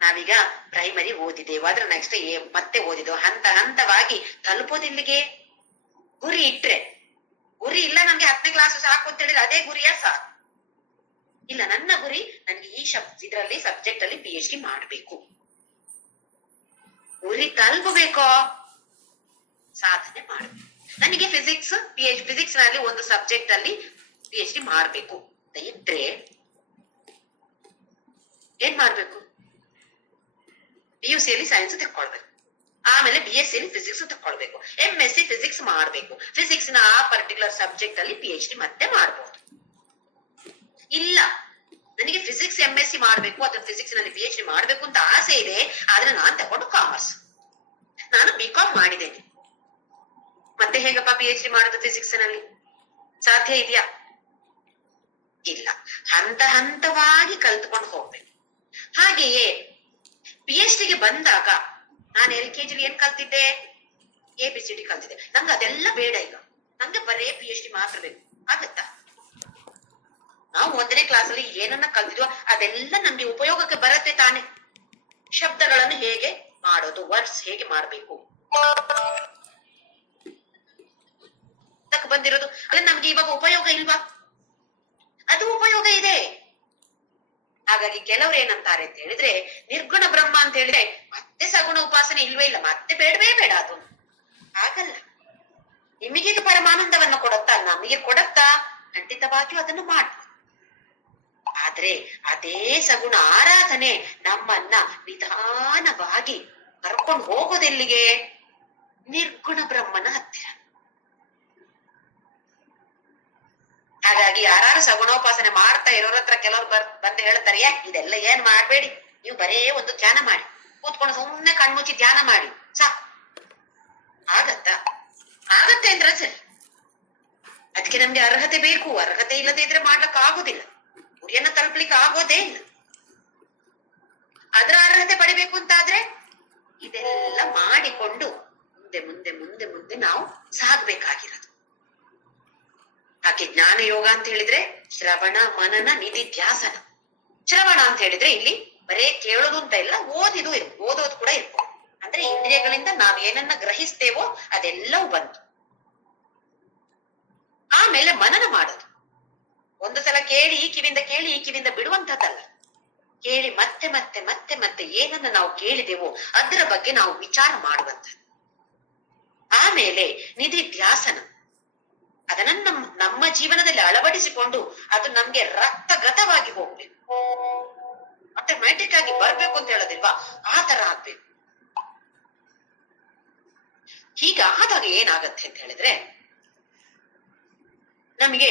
ನಾವೀಗ ಪ್ರೈಮರಿ ಓದಿದೆವು, ಅದ್ರ ನೆಕ್ಸ್ಟ್ ಮತ್ತೆ ಓದಿದೆವು, ಹಂತ ಹಂತವಾಗಿ ತಲುಪೋದಿಲ್ಲಿಗೆ. ಗುರಿ ಇಟ್ರೆ, ಗುರಿ ಇಲ್ಲ ನಮ್ಗೆ 10ನೇ ಕ್ಲಾಸ್ ಸಾಕು ಅಂತ ಹೇಳಿದ್ರೆ ಅದೇ ಗುರಿಯ ಸಾಕು. ಇಲ್ಲ, ನನ್ನ ಗುರಿ ನನಗೆ ಈ ಇದ್ರಲ್ಲಿ ಸಬ್ಜೆಕ್ಟ್ ಅಲ್ಲಿ PhD ಮಾಡ್ಬೇಕು. ಗುರಿ ತಲುಪಬೇಕೋ? ಸಾಧನೆ ಮಾಡ್ಬೇಕು. ನನಗೆ ಫಿಸಿಕ್ಸ್ ನಲ್ಲಿ ಒಂದು ಸಬ್ಜೆಕ್ಟ್ ಅಲ್ಲಿ PhD ಮಾಡ್ಬೇಕು ಅಂತ ಇದ್ರೆ ಏನ್ ಮಾಡ್ಬೇಕು? PUC ಅಲ್ಲಿ ಸೈನ್ಸ್ ತಕೊಳ್ಬೇಕು, ಆಮೇಲೆ BSc ಅಲ್ಲಿ ಫಿಸಿಕ್ಸ್ ತಕೊಳ್ಬೇಕು, MSc ಫಿಸಿಕ್ಸ್ ಮಾಡ್ಬೇಕು, ಫಿಸಿಕ್ಸ್ ನ ಆ ಪರ್ಟಿಕ್ಯುಲರ್ ಸಬ್ಜೆಕ್ಟ್ ಅಲ್ಲಿ PhD ಮತ್ತೆ ಮಾಡ್ಬೋದು. ಇಲ್ಲ, ನನಗೆ ಫಿಸಿಕ್ಸ್ MSc ಮಾಡ್ಬೇಕು ಅಥವಾ ಫಿಸಿಕ್ಸ್ ನಲ್ಲಿ PhD ಮಾಡ್ಬೇಕು ಅಂತ ಆಸೆ ಇದೆ, ಆದ್ರೆ ನಾನ್ ತಗೊಂಡು ಕಾಮರ್ಸ್, ನಾನು BCom ಮಾಡಿದ್ದೇನೆ, ಮತ್ತೆ ಹೇಗಪ್ಪ PhD ಮಾಡೋದು ಫಿಸಿಕ್ಸ್ ನಲ್ಲಿ? ಸಾಧ್ಯ ಇದೆಯಾ? ಇಲ್ಲ. ಹಂತ ಹಂತವಾಗಿ ಕಲ್ತ್ಕೊಂಡು ಹೋಗ್ಬೇಕು. ಹಾಗೆಯೇ PhD ಗೆ ಬಂದಾಗ ನಾನು LKG ಏನ್ ಕಲ್ತಿದ್ದೆ? ABCD ಕಲ್ತಿದ್ದೆ. ನಂಗೆ ಅದೆಲ್ಲ ಬೇಡ, ಈಗ ನಂಗೆ ಬರೇ PhD ಮಾತ್ರ ಬೇಕು. ಆಗತ್ತಾ? ನಾವು 1ನೇ ಕ್ಲಾಸ್ ಅಲ್ಲಿ ಏನನ್ನ ಕಲ್ತಿದ್ವೋ ಅದೆಲ್ಲ ನಮ್ಗೆ ಉಪಯೋಗಕ್ಕೆ ಬರತ್ತೆ ತಾನೆ. ಶಬ್ದಗಳನ್ನು ಹೇಗೆ ಮಾಡೋದು, ವರ್ಡ್ಸ್ ಹೇಗೆ ಮಾಡ್ಬೇಕು, ಬಂದಿರೋದು, ಅಲ್ಲ ನಮ್ಗೆ ಇವಾಗ ಉಪಯೋಗ ಇಲ್ವಾ? ಅದು ಉಪಯೋಗ ಇದೆ. ಹಾಗಾಗಿ ಕೆಲವ್ರು ಏನಂತಾರೆ ಅಂತ ಹೇಳಿದ್ರೆ, ನಿರ್ಗುಣ ಬ್ರಹ್ಮ ಅಂತ ಹೇಳಿದ್ರೆ ಮತ್ತೆ ಸಗುಣ ಉಪಾಸನೆ ಇಲ್ವೇ ಇಲ್ಲ, ಮತ್ತೆ ಬೇಡವೇ ಬೇಡ. ಅದು ಆಗಲ್ಲ. ನಿಮಗಿದು ಪರಮಾನಂದವನ್ನ ಕೊಡುತ್ತಾ? ನಮಗೆ ಕೊಡುತ್ತಾ? ಖಂಡಿತವಾಗಿಯೂ ಅದನ್ನು ಮಾಡಿ. ಆದ್ರೆ ಅದೇ ಸಗುಣ ಆರಾಧನೆ ನಮ್ಮನ್ನ ನಿಧಾನವಾಗಿ ಕರ್ಕೊಂಡು ಹೋಗೋದೆಲ್ಲಿಗೆ? ನಿರ್ಗುಣ ಬ್ರಹ್ಮನ ಹತ್ತಿರ. ಹಾಗಾಗಿ ಯಾರು ಸಗುಣೋಪಾಸನೆ ಮಾಡ್ತಾ ಇರೋರ ಹತ್ರ ಕೆಲವ್ರು ಬಂದು ಹೇಳ್ತಾರೆ, ಇದೆಲ್ಲ ಏನ್ ಮಾಡ್ಬೇಡಿ, ನೀವು ಬರೇ ಒಂದು ಧ್ಯಾನ ಮಾಡಿ, ಕೂತ್ಕೊಂಡು ಸುಮ್ಮನೆ ಕಣ್ಮುಚ್ಚಿ ಧ್ಯಾನ ಮಾಡಿ ಸಾಕು. ಆಗತ್ತಾ? ಆಗತ್ತೆ ಅಂದ್ರೆ ಸರಿ. ಅದಕ್ಕೆ ನಮ್ಗೆ ಅರ್ಹತೆ ಬೇಕು. ಅರ್ಹತೆ ಇಲ್ಲದೆ ಇದ್ರೆ ಮಾಡ್ಲಕ್ ಆಗೋದಿಲ್ಲ, ಗುರಿಯನ್ನ ತಲುಪ್ಲಿಕ್ಕೆ ಆಗೋದೇ ಇಲ್ಲ. ಅದರ ಅರ್ಹತೆ ಪಡಿಬೇಕು ಅಂತಾದ್ರೆ ಇದೆಲ್ಲ ಮಾಡಿಕೊಂಡು ಮುಂದೆ ಮುಂದೆ ಮುಂದೆ ಮುಂದೆ ನಾವು ಸಾಗ್ಬೇಕಾಗಿರೋದು. ಹಾಗೆ ಜ್ಞಾನ ಯೋಗ ಅಂತ ಹೇಳಿದ್ರೆ ಶ್ರವಣ ಮನನ ನಿಧಿಧ್ಯಾಸನ. ಶ್ರವಣ ಅಂತ ಹೇಳಿದ್ರೆ ಇಲ್ಲಿ ಬರೇ ಕೇಳೋದು ಅಂತ ಇಲ್ಲ, ಓದೋದು ಕೂಡ ಇರ್ಬೋದು. ಅಂದ್ರೆ ಇಂದ್ರಿಯಗಳಿಂದ ನಾವ್ ಏನನ್ನ ಗ್ರಹಿಸ್ತೇವೋ ಅದೆಲ್ಲವೂ ಬಂತು. ಆಮೇಲೆ ಮನನ ಮಾಡೋದು. ಒಂದು ಸಲ ಕೇಳಿ ಈ ಕಿವಿಂದ ಕೇಳಿ ಈ ಕಿವಿಂದ ಬಿಡುವಂತದ್ದಲ್ಲ. ಕೇಳಿ ಮತ್ತೆ ಮತ್ತೆ ಮತ್ತೆ ಮತ್ತೆ ಏನನ್ನ ನಾವು ಕೇಳಿದೆವೋ ಅದರ ಬಗ್ಗೆ ನಾವು ವಿಚಾರ ಮಾಡುವಂಥದ್ದು. ಆಮೇಲೆ ನಿಧಿಧ್ಯಾಸನ, ಅದನ್ನ ನಮ್ಮ ಜೀವನದಲ್ಲಿ ಅಳವಡಿಸಿಕೊಂಡು ಅದು ನಮ್ಗೆ ರಕ್ತಗತವಾಗಿ ಹೋಗ್ಬೇಕು, ಆಟೋಮ್ಯಾಟಿಕ್ ಆಗಿ ಬರ್ಬೇಕು ಅಂತ ಹೇಳೋದಿಲ್ವಾ, ಆ ತರ ಆಗ್ಬೇಕು. ಹೀಗಾದಾಗ ಏನಾಗತ್ತೆ ಅಂತ ಹೇಳಿದ್ರೆ, ನಮಗೆ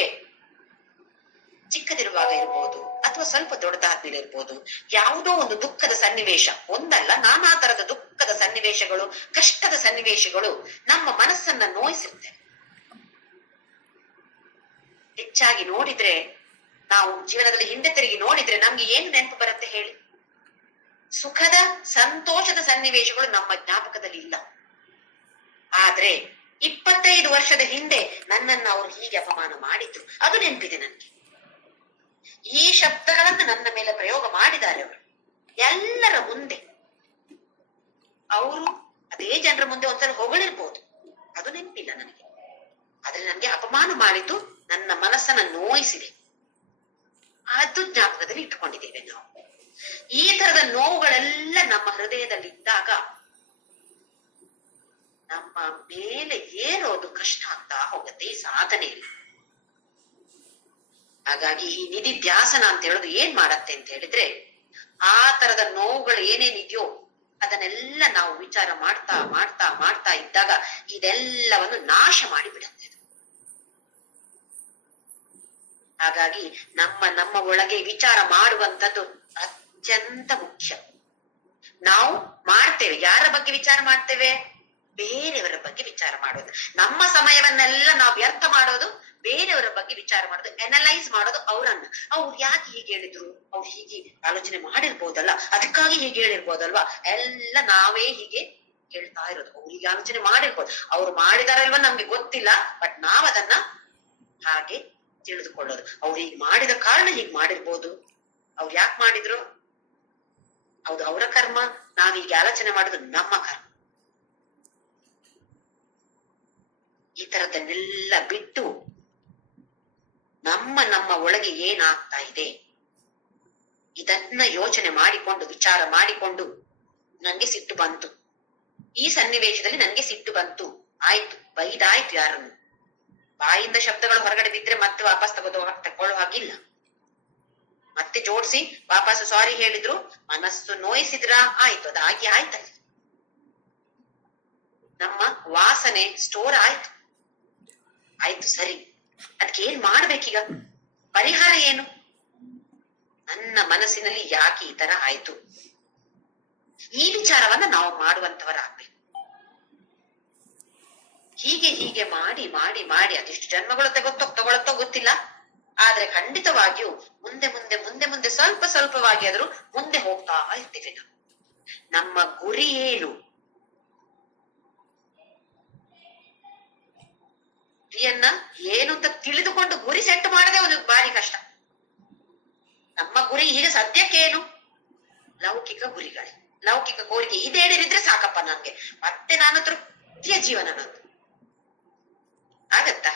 ಚಿಕ್ಕದಿರುವಾಗ ಇರ್ಬೋದು ಅಥವಾ ಸ್ವಲ್ಪ ದೊಡ್ಡದಾದ್ಮೇಲೆ ಇರ್ಬೋದು, ಯಾವುದೋ ಒಂದು ದುಃಖದ ಸನ್ನಿವೇಶ, ಒಂದಲ್ಲ ನಾನಾ ತರದ ದುಃಖದ ಸನ್ನಿವೇಶಗಳು, ಕಷ್ಟದ ಸನ್ನಿವೇಶಗಳು ನಮ್ಮ ಮನಸ್ಸನ್ನ ನೋಯಿಸಿರ್ತವೆ. ಹೆಚ್ಚಾಗಿ ನೋಡಿದ್ರೆ, ನಾವು ಜೀವನದಲ್ಲಿ ಹಿಂದೆ ತಿರುಗಿ ನೋಡಿದ್ರೆ ನಮ್ಗೆ ಏನು ನೆನಪು ಬರುತ್ತೆ ಹೇಳಿ? ಸುಖದ ಸಂತೋಷದ ಸನ್ನಿವೇಶಗಳು ನಮ್ಮ ಜ್ಞಾಪಕದಲ್ಲಿ ಇಲ್ಲ. ಆದ್ರೆ 25 ವರ್ಷದ ಹಿಂದೆ ನನ್ನನ್ನ ಅವರು ಹೀಗೆ ಅಪಮಾನ ಮಾಡಿದ್ರು, ಅದು ನೆನಪಿದೆ ನನ್ಗೆ. ಈ ಶಬ್ದಗಳನ್ನ ನನ್ನ ಮೇಲೆ ಪ್ರಯೋಗ ಮಾಡಿದ್ದಾರೆ ಅವರು, ಎಲ್ಲರ ಮುಂದೆ. ಅವರು ಅದೇ ಜನರ ಮುಂದೆ ಒಂದ್ಸಲ ಹೊಗಳಿರ್ಬೋದು, ಅದು ನೆನಪಿಲ್ಲ ನನಗೆ. ಆದ್ರೆ ನನ್ಗೆ ಅಪಮಾನ ಮಾಡಿದ್ದು ನನ್ನ ಮನಸ್ಸನ್ನ ನೋಯಿಸಿದೆ, ಅದು ಜ್ಞಾಪಕದಲ್ಲಿ ಇಟ್ಕೊಂಡಿದ್ದೇವೆ ನಾವು. ಈ ತರದ ನೋವುಗಳೆಲ್ಲ ನಮ್ಮ ಹೃದಯದಲ್ಲಿ ಇದ್ದಾಗ ನಮ್ಮ ಮೇಲೆ ಏರೋದು ಕಷ್ಟ ಆಗ್ತಾ ಹೋಗುತ್ತೆ ಈ ಸಾಧನೆಯಲ್ಲಿ. ಹಾಗಾಗಿ ಈ ನಿಧಿಧ್ಯಾಸನ ಅಂತ ಹೇಳೋದು ಏನ್ ಮಾಡತ್ತೆ ಅಂತ ಹೇಳಿದ್ರೆ, ಆ ತರದ ನೋವುಗಳು ಏನೇನಿದೆಯೋ ಅದನ್ನೆಲ್ಲ ನಾವು ವಿಚಾರ ಮಾಡ್ತಾ ಮಾಡ್ತಾ ಮಾಡ್ತಾ ಇದ್ದಾಗ ಇದೆಲ್ಲವನ್ನು ನಾಶ ಮಾಡಿ ಬಿಡತ್ತೆ. ಹಾಗಾಗಿ ನಮ್ಮ ಒಳಗೆ ವಿಚಾರ ಮಾಡುವಂಥದ್ದು ಅತ್ಯಂತ ಮುಖ್ಯ. ನಾವು ಮಾಡ್ತೇವೆ, ಯಾರ ಬಗ್ಗೆ ವಿಚಾರ ಮಾಡ್ತೇವೆ? ಬೇರೆಯವರ ಬಗ್ಗೆ ವಿಚಾರ ಮಾಡೋದು. ನಮ್ಮ ಸಮಯವನ್ನೆಲ್ಲ ನಾವು ವ್ಯರ್ಥ ಮಾಡೋದು ಬೇರೆಯವರ ಬಗ್ಗೆ ವಿಚಾರ ಮಾಡೋದು, ಅನಲೈಸ್ ಮಾಡೋದು ಅವರನ್ನ. ಅವ್ರು ಯಾಕೆ ಹೀಗೆ ಹೇಳಿದ್ರು, ಅವ್ರು ಹೀಗೆ ಆಲೋಚನೆ ಮಾಡಿರ್ಬೋದಲ್ಲ, ಅದಕ್ಕಾಗಿ ಹೀಗೆ ಹೇಳಿರ್ಬೋದಲ್ವಾ, ಎಲ್ಲ ನಾವೇ ಹೀಗೆ ಹೇಳ್ತಾ ಇರೋದು. ಅವ್ರು ಹೀಗೆ ಆಲೋಚನೆ ಮಾಡಿರ್ಬೋದು, ಅವ್ರು ಮಾಡಿದಾರಲ್ವಾ ನಮ್ಗೆ ಗೊತ್ತಿಲ್ಲ, ಬಟ್ ನಾವ್ ಅದನ್ನ ಹಾಗೆ ತಿಳಿದುಕೊಳ್ಳೋದು. ಅವ್ರು ಹೀಗೆ ಮಾಡಿದ ಕಾರಣ ಹೀಗೆ ಮಾಡಿರ್ಬೋದು, ಅವ್ರು ಯಾಕೆ ಮಾಡಿದ್ರು, ಹೌದು ಅವರ ಕರ್ಮ, ನಾವ್ ಹೀಗೆ ಆಲೋಚನೆ ಮಾಡೋದು ನಮ್ಮ ಕರ್ಮ. ಈ ತರದನ್ನೆಲ್ಲ ಬಿಟ್ಟು ನಮ್ಮ ಒಳಗೆ ಏನಾಗ್ತಾ ಇದೆ ಇದನ್ನ ಯೋಚನೆ ಮಾಡಿಕೊಂಡು ವಿಚಾರ ಮಾಡಿಕೊಂಡು, ನನ್ಗೆ ಸಿಟ್ಟು ಬಂತು, ಈ ಸನ್ನಿವೇಶದಲ್ಲಿ ನನ್ಗೆ ಸಿಟ್ಟು ಬಂತು, ಆಯ್ತು ಬೈದಾಯ್ತು, ಯಾರನ್ನು ಬಾಯಿಂದ ಶಬ್ದಗಳು ಹೊರಗಡೆ ಬಿದ್ರೆ ಮತ್ತೆ ವಾಪಸ್ ತಗೊಳ್ಳೋ ಹಾಗಿಲ್ಲ. ಮತ್ತೆ ಜೋಡಿಸಿ ವಾಪಸ್ ಸಾರಿ ಹೇಳಿದ್ರು, ಮನಸ್ಸು ನೋಯಿಸಿದ್ರ ಆಯ್ತು, ಅದಾಗಿ ಆಯ್ತಲ್ಲ, ನಮ್ಮ ವಾಸನೆ ಸ್ಟೋರ್ ಆಯ್ತು, ಆಯ್ತು ಸರಿ. ಅದಕ್ಕೆ ಏನ್ ಮಾಡ್ಬೇಕೀಗ? ಪರಿಹಾರ ಏನು? ನನ್ನ ಮನಸ್ಸಿನಲ್ಲಿ ಯಾಕೆ ಈ ತರ ಆಯ್ತು, ಈ ವಿಚಾರವನ್ನ ನಾವು ಮಾಡುವಂತವರಾಗ್ಬೇಕು. ಹೀಗೆ ಹೀಗೆ ಮಾಡಿ ಮಾಡಿ ಮಾಡಿ ಅದೆಷ್ಟು ಜನ್ಮಗಳು ತಗೊಳತ್ತೋ ಗೊತ್ತಿಲ್ಲ, ಆದ್ರೆ ಖಂಡಿತವಾಗಿಯೂ ಮುಂದೆ ಮುಂದೆ ಮುಂದೆ ಮುಂದೆ ಸ್ವಲ್ಪ ಸ್ವಲ್ಪವಾಗಿ ಆದ್ರೂ ಮುಂದೆ ಹೋಗ್ತಾ ಇರ್ತೀವಿ ನಾವು. ನಮ್ಮ ಗುರಿ ಏನು? ಗುರಿಯನ್ನ ಏನು ಅಂತ ತಿಳಿದುಕೊಂಡು ಗುರಿ ಸೆಟ್ ಮಾಡದೆ ಒಂದು ಬಾರಿ ಕಷ್ಟ. ನಮ್ಮ ಗುರಿ ಈಗ ಸದ್ಯಕ್ಕೇನು? ಲೌಕಿಕ ಗುರಿಗಳೇ, ಲೌಕಿಕ ಕೋರಿಕೆ ಇದೇಳಿದ್ರೆ ಸಾಕಪ್ಪ ನನ್ಗೆ, ಮತ್ತೆ ನಾನು ತೃಪ್ತಿಯ ಜೀವನ ನಂದು ಆಗತ್ತಾ?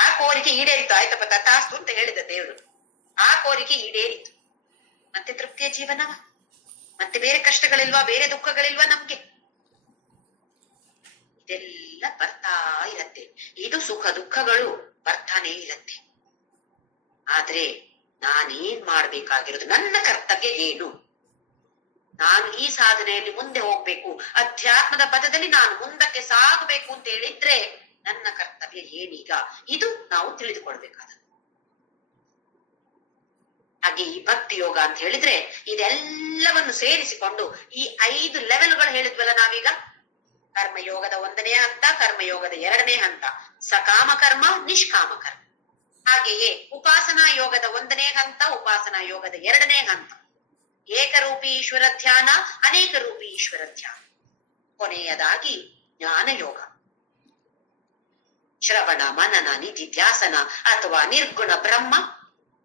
ಆ ಕೋರಿಕೆ ಈಡೇರಿತು. ಆಯ್ತಪ್ಪ ತಥಾಸ್ತು ಅಂತ ಹೇಳಿದ ದೇವರು. ಆ ಕೋರಿಕೆ ಈಡೇರಿತು. ಮತ್ತೆ ತೃಪ್ತಿಯ ಜೀವನವ? ಮತ್ತೆ ಬೇರೆ ಕಷ್ಟಗಳಿಲ್ವಾ? ಬೇರೆ ದುಃಖಗಳಿಲ್ವಾ ನಮ್ಗೆ? ಇದೆಲ್ಲ ಬರ್ತಾ ಇರತ್ತೆ. ಇದು ಸುಖ ದುಃಖಗಳು ಬರ್ತಾನೆ ಇರತ್ತೆ. ಆದ್ರೆ ನಾನೇನ್ ಮಾಡ್ಬೇಕಾಗಿರೋದು? ನನ್ನ ಕರ್ತವ್ಯ ಏನು? ನಾನು ಈ ಸಾಧನೆಯಲ್ಲಿ ಮುಂದೆ ಹೋಗ್ಬೇಕು, ಅಧ್ಯಾತ್ಮದ ಪದದಲ್ಲಿ ನಾನು ಮುಂದಕ್ಕೆ ಸಾಗಬೇಕು ಅಂತ ಹೇಳಿದ್ರೆ ನನ್ನ ಕರ್ತವ್ಯ ಏನೀಗ? ಇದು ನಾವು ತಿಳಿದುಕೊಳ್ಬೇಕಾದ. ಹಾಗೆ ಈ ಭಕ್ತಿ ಯೋಗ ಅಂತ ಹೇಳಿದ್ರೆ ಇದೆಲ್ಲವನ್ನು ಸೇರಿಸಿಕೊಂಡು ಈ 5 ಲೆವೆಲ್ಗಳು ಹೇಳಿದ್ವಲ್ಲ ನಾವೀಗ. ಕರ್ಮಯೋಗದ 1ನೇ ಹಂತ, ಕರ್ಮಯೋಗದ 2ನೇ ಹಂತ, ಸಕಾಮ ಕರ್ಮ, ನಿಷ್ಕಾಮ ಕರ್ಮ. ಹಾಗೆಯೇ ಉಪಾಸನಾ ಯೋಗದ 1ನೇ ಹಂತ, ಉಪಾಸನಾ ಯೋಗದ 2ನೇ ಹಂತ, ಏಕರೂಪಿ ಈಶ್ವರ ಧ್ಯಾನ, ಅನೇಕ ರೂಪಿ ಈಶ್ವರ ಧ್ಯಾನ. ಕೊನೆಯದಾಗಿ ಜ್ಞಾನ ಯೋಗ, ಶ್ರವಣ ಮನನ ನಿಧಿಧ್ಯಾಸನ ಅಥವಾ ನಿರ್ಗುಣ ಬ್ರಹ್ಮ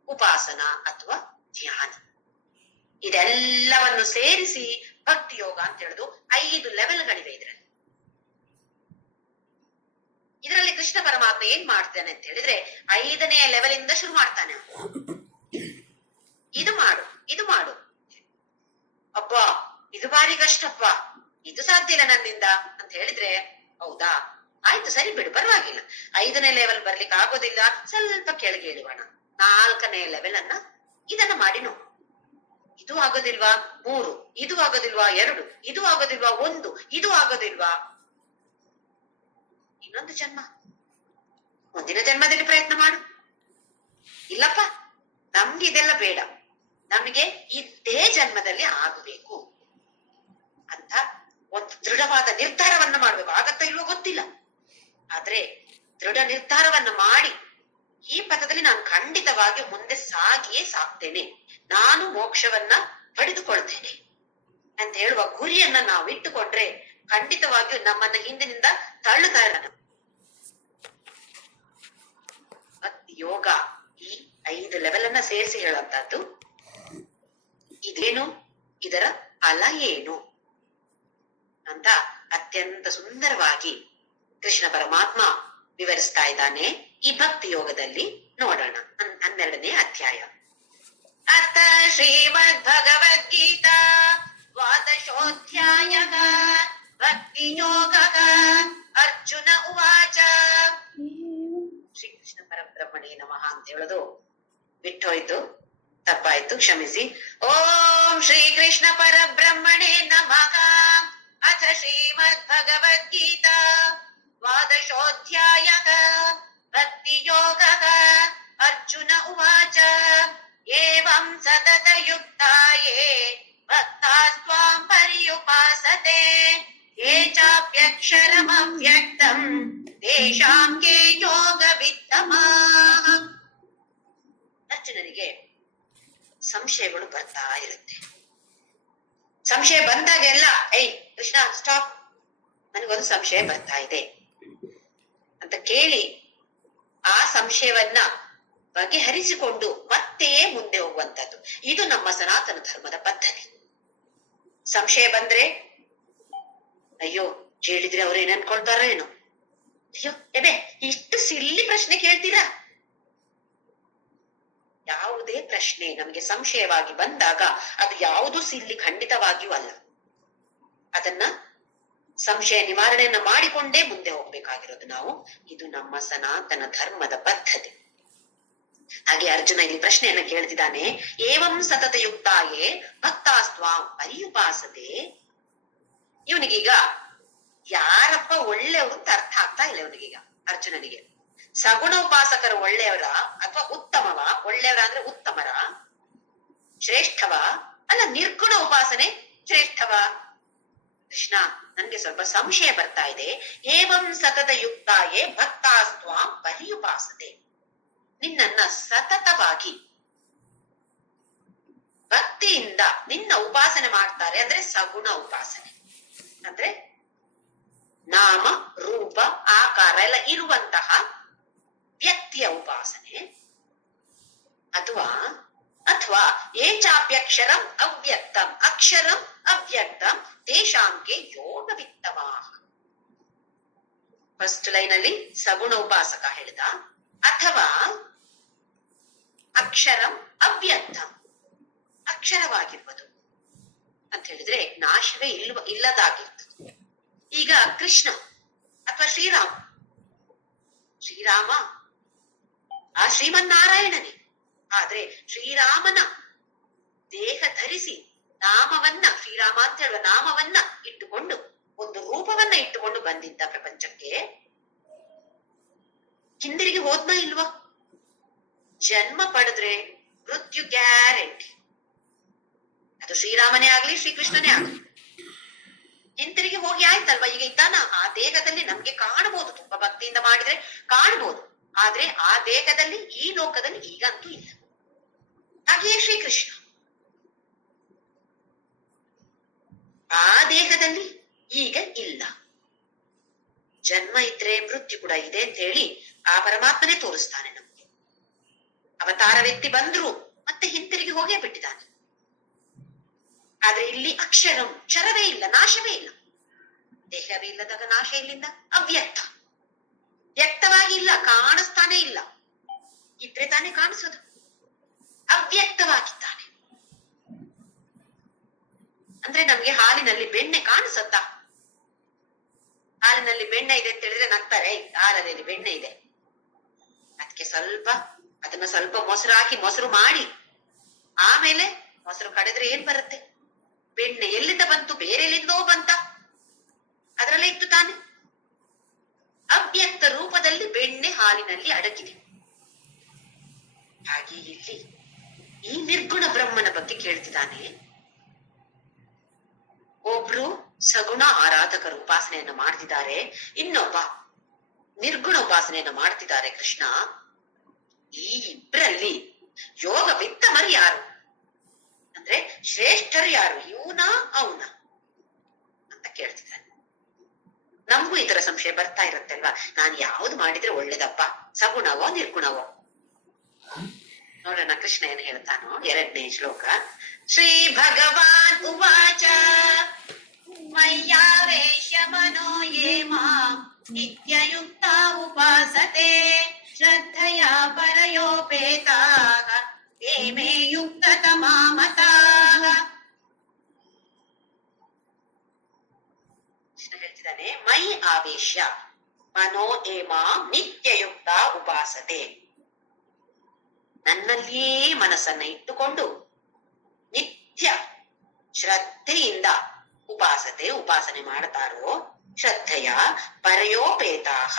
ಉಪಾಸನ ಅಥವಾ ಧ್ಯಾನ. ಇದೆಲ್ಲವನ್ನು ಸೇರಿಸಿ ಭಕ್ತಿ ಯೋಗ ಅಂತ ಹೇಳುದು 5 ಲೆವೆಲ್ಗಳಿವೆ ಇದರಲ್ಲಿ ಕೃಷ್ಣ ಪರಮಾತ್ಮ ಏನ್ ಮಾಡ್ತಾನೆ ಅಂತ ಹೇಳಿದ್ರೆ 5ನೇ ಲೆವೆಲ್ ಇಂದ ಶುರು ಮಾಡ್ತಾನೆ. ಇದು ಮಾಡು, ಇದು ಮಾಡು. ಅಬ್ಬಾ ಇದು ಭಾರಿ ಕಷ್ಟಪ್ಪ, ಇದು ಸಾಧ್ಯ ಇಲ್ಲ ನನ್ನಿಂದ ಅಂತ ಹೇಳಿದ್ರೆ, ಹೌದಾ ಆಯ್ತು ಸರಿ ಬಿಡು ಪರವಾಗಿಲ್ಲ, 5ನೇ ಲೆವೆಲ್ ಬರ್ಲಿಕ್ಕೆ ಆಗೋದಿಲ್ಲ, ಸ್ವಲ್ಪ ಕೆಳಗೆ ಇಳಿಯೋಣ, 4ನೇ ಲೆವೆಲ್ ಅನ್ನ ಇದನ್ನ ಮಾಡಿ ನೋಡು. ಇದು ಆಗೋದಿಲ್ವಾ 3, ಇದು ಆಗೋದಿಲ್ವಾ 2, ಇದು ಆಗೋದಿಲ್ವಾ 1, ಇದು ಆಗೋದಿಲ್ವಾ ಇನ್ನೊಂದು ಜನ್ಮ, ಮುಂದಿನ ಜನ್ಮದಲ್ಲಿ ಪ್ರಯತ್ನ ಮಾಡು. ಇಲ್ಲಪ್ಪ ನಮ್ಗೆ ಇದೆಲ್ಲ ಬೇಡ, ನಮಗೆ ಇದೇ ಜನ್ಮದಲ್ಲಿ ಆಗಬೇಕು ಅಂತ ಒಂದು ದೃಢವಾದ ನಿರ್ಧಾರವನ್ನ ಮಾಡ್ಬೇಕು. ಆಗತ್ತ ಇಲ್ವೋ ಗೊತ್ತಿಲ್ಲ, ಆದ್ರೆ ದೃಢ ನಿರ್ಧಾರವನ್ನ ಮಾಡಿ ಈ ಪಥದಲ್ಲಿ ನಾನು ಖಂಡಿತವಾಗಿ ಮುಂದೆ ಸಾಗಿಯೇ ಸಾಕ್ತೇನೆ, ನಾನು ಮೋಕ್ಷವನ್ನ ಪಡೆದುಕೊಳ್ತೇನೆ ಅಂತ ಹೇಳುವ ಗುರಿಯನ್ನ ನಾವು ಇಟ್ಟುಕೊಂಡ್ರೆ ಖಂಡಿತವಾಗಿಯೂ ನಮ್ಮನ್ನ ಹಿಂದಿನಿಂದ ತಳ್ಳುತ್ತಾ ಇರೋಣ. ಯೋಗ ಈ 5 ಲೆವೆಲ್ ಅನ್ನ ಸೇರಿಸಿ ಹೇಳುವಂತಹದ್ದು. ಇದೇನು, ಇದರ ಫಲ ಏನು ಅಂತ ಅತ್ಯಂತ ಸುಂದರವಾಗಿ ಕೃಷ್ಣ ಪರಮಾತ್ಮ ವಿವರಿಸ್ತಾ ಇದ್ದಾನೆ ಈ ಭಕ್ತಿ ಯೋಗದಲ್ಲಿ. ನೋಡೋಣ 12ನೇ ಅಧ್ಯಾಯ. ಅಥ ಶ್ರೀಮದ್ ಭಗವದ್ಗೀತಾ ದ್ವಾದಶೋಧ್ಯಾಯ ಭಕ್ತಿ ಯೋಗ. ಅರ್ಜುನ ಉವಾಚ. ಶ್ರೀಕೃಷ್ಣ ಪರಬ್ರಹ್ಮಣೇ ನಮಃ ಅಂತ ಹೇಳೋದು ಬಿಟ್ಟೋಯ್ತು, ತಪ್ಪಾಯ್ತು, ಕ್ಷಮಿಸಿ. ಓಂ ಶ್ರೀ ಕೃಷ್ಣ ಪರಬ್ರಹ್ಮಣೇ ನಮಃ. ಅಥ ಶ್ರೀಮದ್ ಭಗವದ್ಗೀತಾ ದ್ವಾದಶೋಧ್ಯಾಯ ಭಕ್ತಿ ಯೋಗ. ಅರ್ಜುನ ಉವಾಚ. ಏವಂ ಸತತ ಯುಕ್ತಾಯೇ ಭಕ್ತಾಸ್ತ್ವಾಂ ಪರ್ಯುಪಾಸತೆ ಯೇ ಚಾಪ್ಯಕ್ಷರಮವ್ಯಕ್ತಂ ತೇಷಾಂ ಕೇ ಯೋಗವಿತ್ತಮಾಃ. ಅರ್ಜುನನಿಗೆ ಸಂಶಯಗಳು ಬರ್ತಾ ಇರುತ್ತೆ. ಸಂಶಯ ಬಂದಾಗೆಲ್ಲ ಏಯ್ ಕೃಷ್ಣ ಸ್ಟಾಪ್, ನನಗೊಂದು ಸಂಶಯ ಬರ್ತಾ ಇದೆ ಅಂತ ಕೇಳಿ ಆ ಸಂಶಯವನ್ನ ಬಗೆಹರಿಸಿಕೊಂಡು ಮತ್ತೆ ಮುಂದೆ ಹೋಗುವಂತದ್ದು. ಇದು ನಮ್ಮ ಸನಾತನ ಧರ್ಮದ ಪದ್ಧತಿ. ಸಂಶಯ ಬಂದ್ರೆ ಅಯ್ಯೋ ಹೇಳಿದ್ರೆ ಅವ್ರು ಏನ್ ಅನ್ಕೊಳ್ತಾರೋ ಏನೋ, ಅಯ್ಯೋ ಎಬೆ ಇಷ್ಟು ಸಿಲ್ಲಿ ಪ್ರಶ್ನೆ ಕೇಳ್ತೀರಾ. ಯಾವುದೇ ಪ್ರಶ್ನೆ ನಮಗೆ ಸಂಶಯವಾಗಿ ಬಂದಾಗ ಅದು ಯಾವುದು ಸಿಲ್ಲಿ ಖಂಡಿತವಾಗಿಯೂ ಅಲ್ಲ. ಅದನ್ನ ಸಂಶಯ ನಿವಾರಣೆಯನ್ನ ಮಾಡಿಕೊಂಡೇ ಮುಂದೆ ಹೋಗ್ಬೇಕಾಗಿರೋದು ನಾವು. ಇದು ನಮ್ಮ ಸನಾತನ ಧರ್ಮದ ಪದ್ಧತಿ. ಹಾಗೆ ಅರ್ಜುನ ಇಲ್ಲಿ ಪ್ರಶ್ನೆಯನ್ನ ಕೇಳ್ತಿದ್ದಾನೆ. ಏವಂ ಸತತ ಯುಕ್ತಾಯೇ ಭಕ್ತಾಸ್ತ್ವಾಂ ಪರ್ಯುಪಾಸತೆ. ಇವನಿಗೀಗ ಯಾರಪ್ಪ ಒಳ್ಳೆಯವರು ಅಂತ ಅರ್ಥ ಆಗ್ತಾ ಇಲ್ಲ ಇವನಿಗೀಗ ಅರ್ಜುನನಿಗೆ. ಸಗುಣ ಉಪಾಸಕರು ಒಳ್ಳೆಯವರ ಅಥವಾ ಉತ್ತಮವ? ಒಳ್ಳೆಯವರ ಅಂದ್ರೆ ಉತ್ತಮರ, ಶ್ರೇಷ್ಠವ? ಅಲ್ಲ ನಿರ್ಗುಣ ಉಪಾಸನೆ ಶ್ರೇಷ್ಠವ? ಕೃಷ್ಣ ನನ್ಗೆ ಸ್ವಲ್ಪ ಸಂಶಯ ಬರ್ತಾ ಇದೆ. ಏವಂ ಸತತ ಯುಕ್ತಾಯೇ ಭಕ್ತಾಸ್ತ್ವಾಂ ಪರ್ಯುಪಾಸತೆ. ನಿನ್ನನ್ನ ಸತತವಾಗಿ ಭಕ್ತಿಯಿಂದ ನಿನ್ನ ಉಪಾಸನೆ ಮಾಡ್ತಾರೆ ಅಂದ್ರೆ ಸಗುಣ ಉಪಾಸನೆ ಅಂದ್ರೆ ನಾಮ ರೂಪ ಆಕಾರ ಎಲ್ಲ ಇರುವಂತಹ ವ್ಯಕ್ತಿಯ ಉಪಾಸನೆ, ಅಥವಾ ಏಚಾಪ್ಯಕ್ಷರಂ ಅವ್ಯಕ್ತಂ ಅಕ್ಷರಂ ಅವ್ಯಕ್ತಂ ತೇಷಾಂಕೆ ಯೋಗವಿತ್ತಮಾಃ. ಫಸ್ಟ್ ಲೈನ್ ಅಲ್ಲಿ ಸಗುಣ ಉಪಾಸಕ ಹೇಳಿದ, ಅಥವಾ ಅಕ್ಷರಂ ಅವ್ಯಕ್ತಂ, ಅಕ್ಷರವಾಗಿರುವುದು ಅಂತ ಹೇಳಿದ್ರೆ ನಾಶವೇ ಇಲ್ಲದಾಗಿರ್ತದೆ. ಈಗ ಕೃಷ್ಣ ಅಥವಾ ಶ್ರೀರಾಮ ಆ ಶ್ರೀಮನ್ನಾರಾಯಣನೇ. ಆದ್ರೆ ಶ್ರೀರಾಮನ ದೇಹ ಧರಿಸಿ ನಾಮವನ್ನ, ಶ್ರೀರಾಮ ಅಂತ ಹೇಳುವ ನಾಮವನ್ನ ಇಟ್ಟುಕೊಂಡು, ಒಂದು ರೂಪವನ್ನ ಇಟ್ಟುಕೊಂಡು ಬಂದಿದ್ದ ಪ್ರಪಂಚಕ್ಕೆ. ಹಿಂದಿರುಗಿ ಹೋದ್ನ ಇಲ್ವಾ? ಜನ್ಮ ಪಡೆದ್ರೆ ಮೃತ್ಯು ಗ್ಯಾರಂಟಿ. ಅದು ಶ್ರೀರಾಮನೇ ಆಗ್ಲಿ ಶ್ರೀಕೃಷ್ಣನೇ ಆಗ್ಲಿ, ಹಿಂತಿರುಗಿ ಹೋಗಿ ಆಯ್ತಲ್ವಾ. ಈಗ ಇದ್ದಾನ ಆ ದೇಹದಲ್ಲಿ, ನಮ್ಗೆ ಕಾಣಬಹುದು, ತುಂಬಾ ಭಕ್ತಿಯಿಂದ ಮಾಡಿದ್ರೆ ಕಾಣಬಹುದು. ಆದ್ರೆ ಆ ದೇಹದಲ್ಲಿ, ಈ ಲೋಕದಲ್ಲಿ ಈಗಂತೂ ಇಲ್ಲ. ಹಾಗೆಯೇ ಶ್ರೀಕೃಷ್ಣ ಆ ದೇಹದಲ್ಲಿ ಈಗ ಇಲ್ಲ. ಜನ್ಮ ಇದ್ರೆ ಮೃತ್ಯು ಕೂಡ ಇದೆ ಅಂತ ಹೇಳಿ ಆ ಪರಮಾತ್ಮನೇ ತೋರಿಸ್ತಾನೆ ನಮ್ಗೆ. ಅವತಾರವೆತ್ತಿ ಬಂದ್ರು ಮತ್ತೆ ಹಿಂತಿರುಗಿ ಹೋಗೇ ಬಿಟ್ಟಿದ್ದಾನೆ. ಆದ್ರೆ ಇಲ್ಲಿ ಅಕ್ಷರಂ, ಕ್ಷರವೇ ಇಲ್ಲ, ನಾಶವೇ ಇಲ್ಲ. ದೇಹವೇ ಇಲ್ಲದಾಗ ನಾಶ ಇಲ್ಲಿಂದ. ಅವ್ಯಕ್ತ, ವ್ಯಕ್ತವಾಗಿ ಇಲ್ಲ, ಕಾಣಿಸ್ತಾನೆ ಇಲ್ಲ. ಇದ್ರೆ ತಾನೇ ಕಾಣಿಸೋದು. ಅವ್ಯಕ್ತವಾಗಿದ್ದಾನೆ ಅಂದ್ರೆ ನಮ್ಗೆ ಹಾಲಿನಲ್ಲಿ ಬೆಣ್ಣೆ ಕಾಣಿಸತ್ತಾ? ಹಾಲಿನಲ್ಲಿ ಬೆಣ್ಣೆ ಇದೆ ಅಂತ ಹೇಳಿದ್ರೆ ನಗ್ತಾರೆ, ಹಾಲಲ್ಲಿ ಬೆಣ್ಣೆ ಇದೆ, ಅದಕ್ಕೆ ಅದನ್ನ ಸ್ವಲ್ಪ ಮೊಸರು ಹಾಕಿ ಮೊಸರು ಮಾಡಿ ಆಮೇಲೆ ಮೊಸರು ಕಡಿದ್ರೆ ಏನ್ ಬರುತ್ತೆ? ಬೆಣ್ಣೆ ಎಲ್ಲಿಂದ ಬಂತು? ಬೇರೆ ಎಲ್ಲಿಂದೋ ಬಂತ? ಅದರಲ್ಲೇ ಇತ್ತು ತಾನೆ. ಅವ್ಯಕ್ತ ರೂಪದಲ್ಲಿ ಬೆಣ್ಣೆ ಹಾಲಿನಲ್ಲಿ ಅಡಗಿದೆ. ಹಾಗೆ ಇಲ್ಲಿ ಈ ನಿರ್ಗುಣ ಬ್ರಹ್ಮನ ಬಗ್ಗೆ ಕೇಳ್ತಿದ್ದಾನೆ. ಒಬ್ರು ಸಗುಣ ಆರಾಧಕರು ಉಪಾಸನೆಯನ್ನ ಮಾಡ್ತಿದ್ದಾರೆ, ಇನ್ನೊಬ್ಬ ನಿರ್ಗುಣ ಉಪಾಸನೆಯನ್ನ ಮಾಡ್ತಿದ್ದಾರೆ ಕೃಷ್ಣ. ಈ ಇಬ್ಬರಲ್ಲಿ ಯೋಗ ವಿತ್ತಮರು ಯಾರು ಅಂದ್ರೆ ಶ್ರೇಷ್ಠರು ಯಾರು? ಇವನಾ ಅವನ ಅಂತ ಕೇಳ್ತಿದ್ದಾನೆ. ನಮಗೂ ಈ ತರ ಸಂಶಯ ಬರ್ತಾ ಇರತ್ತಲ್ವಾ, ನಾನು ಯಾವ್ದು ಮಾಡಿದ್ರೆ ಒಳ್ಳೇದಪ್ಪ, ಸಗುಣವೋ ನಿರ್ಗುಣವೋ? ನೋಡೋಣ ಕೃಷ್ಣ ಏನ್ ಹೇಳ್ತಾನೋ. 2ನೇ ಶ್ಲೋಕ. ಶ್ರೀ ಭಗವಾನ್ ಉವಾಚ ಮಯ್ಯಾವೇಶ ಮನೋ ಯೇ ಮಾಂ ನಿತ್ಯಯುಕ್ತ ಉಪಾಸತೆ ಶ್ರದ್ಧಯ ಪರಯೋಪೇತಾಃ ಯೇ ಮೇ ಯುಕ್ತತಮಾ ಮತಾಃ. ಕೃಷ್ಣ ಹೇಳ್ತಿದ್ದಾನೆ, ಮೈ ಆವೇಶ ಮನೋ ಯೇ ಮಾಂ ನಿತ್ಯಯುಕ್ತ ಉಪಾಸತೆ. ನನ್ನಲ್ಲಿಯೇ ಮನಸ್ಸನ್ನ ಇಟ್ಟುಕೊಂಡು ನಿತ್ಯ ಶ್ರದ್ಧೆಯಿಂದ ಉಪಾಸನೆ ಮಾಡ್ತಾರೋ, ಶ್ರದ್ಧೆಯ ಪರಯೋಪೇತಾಹ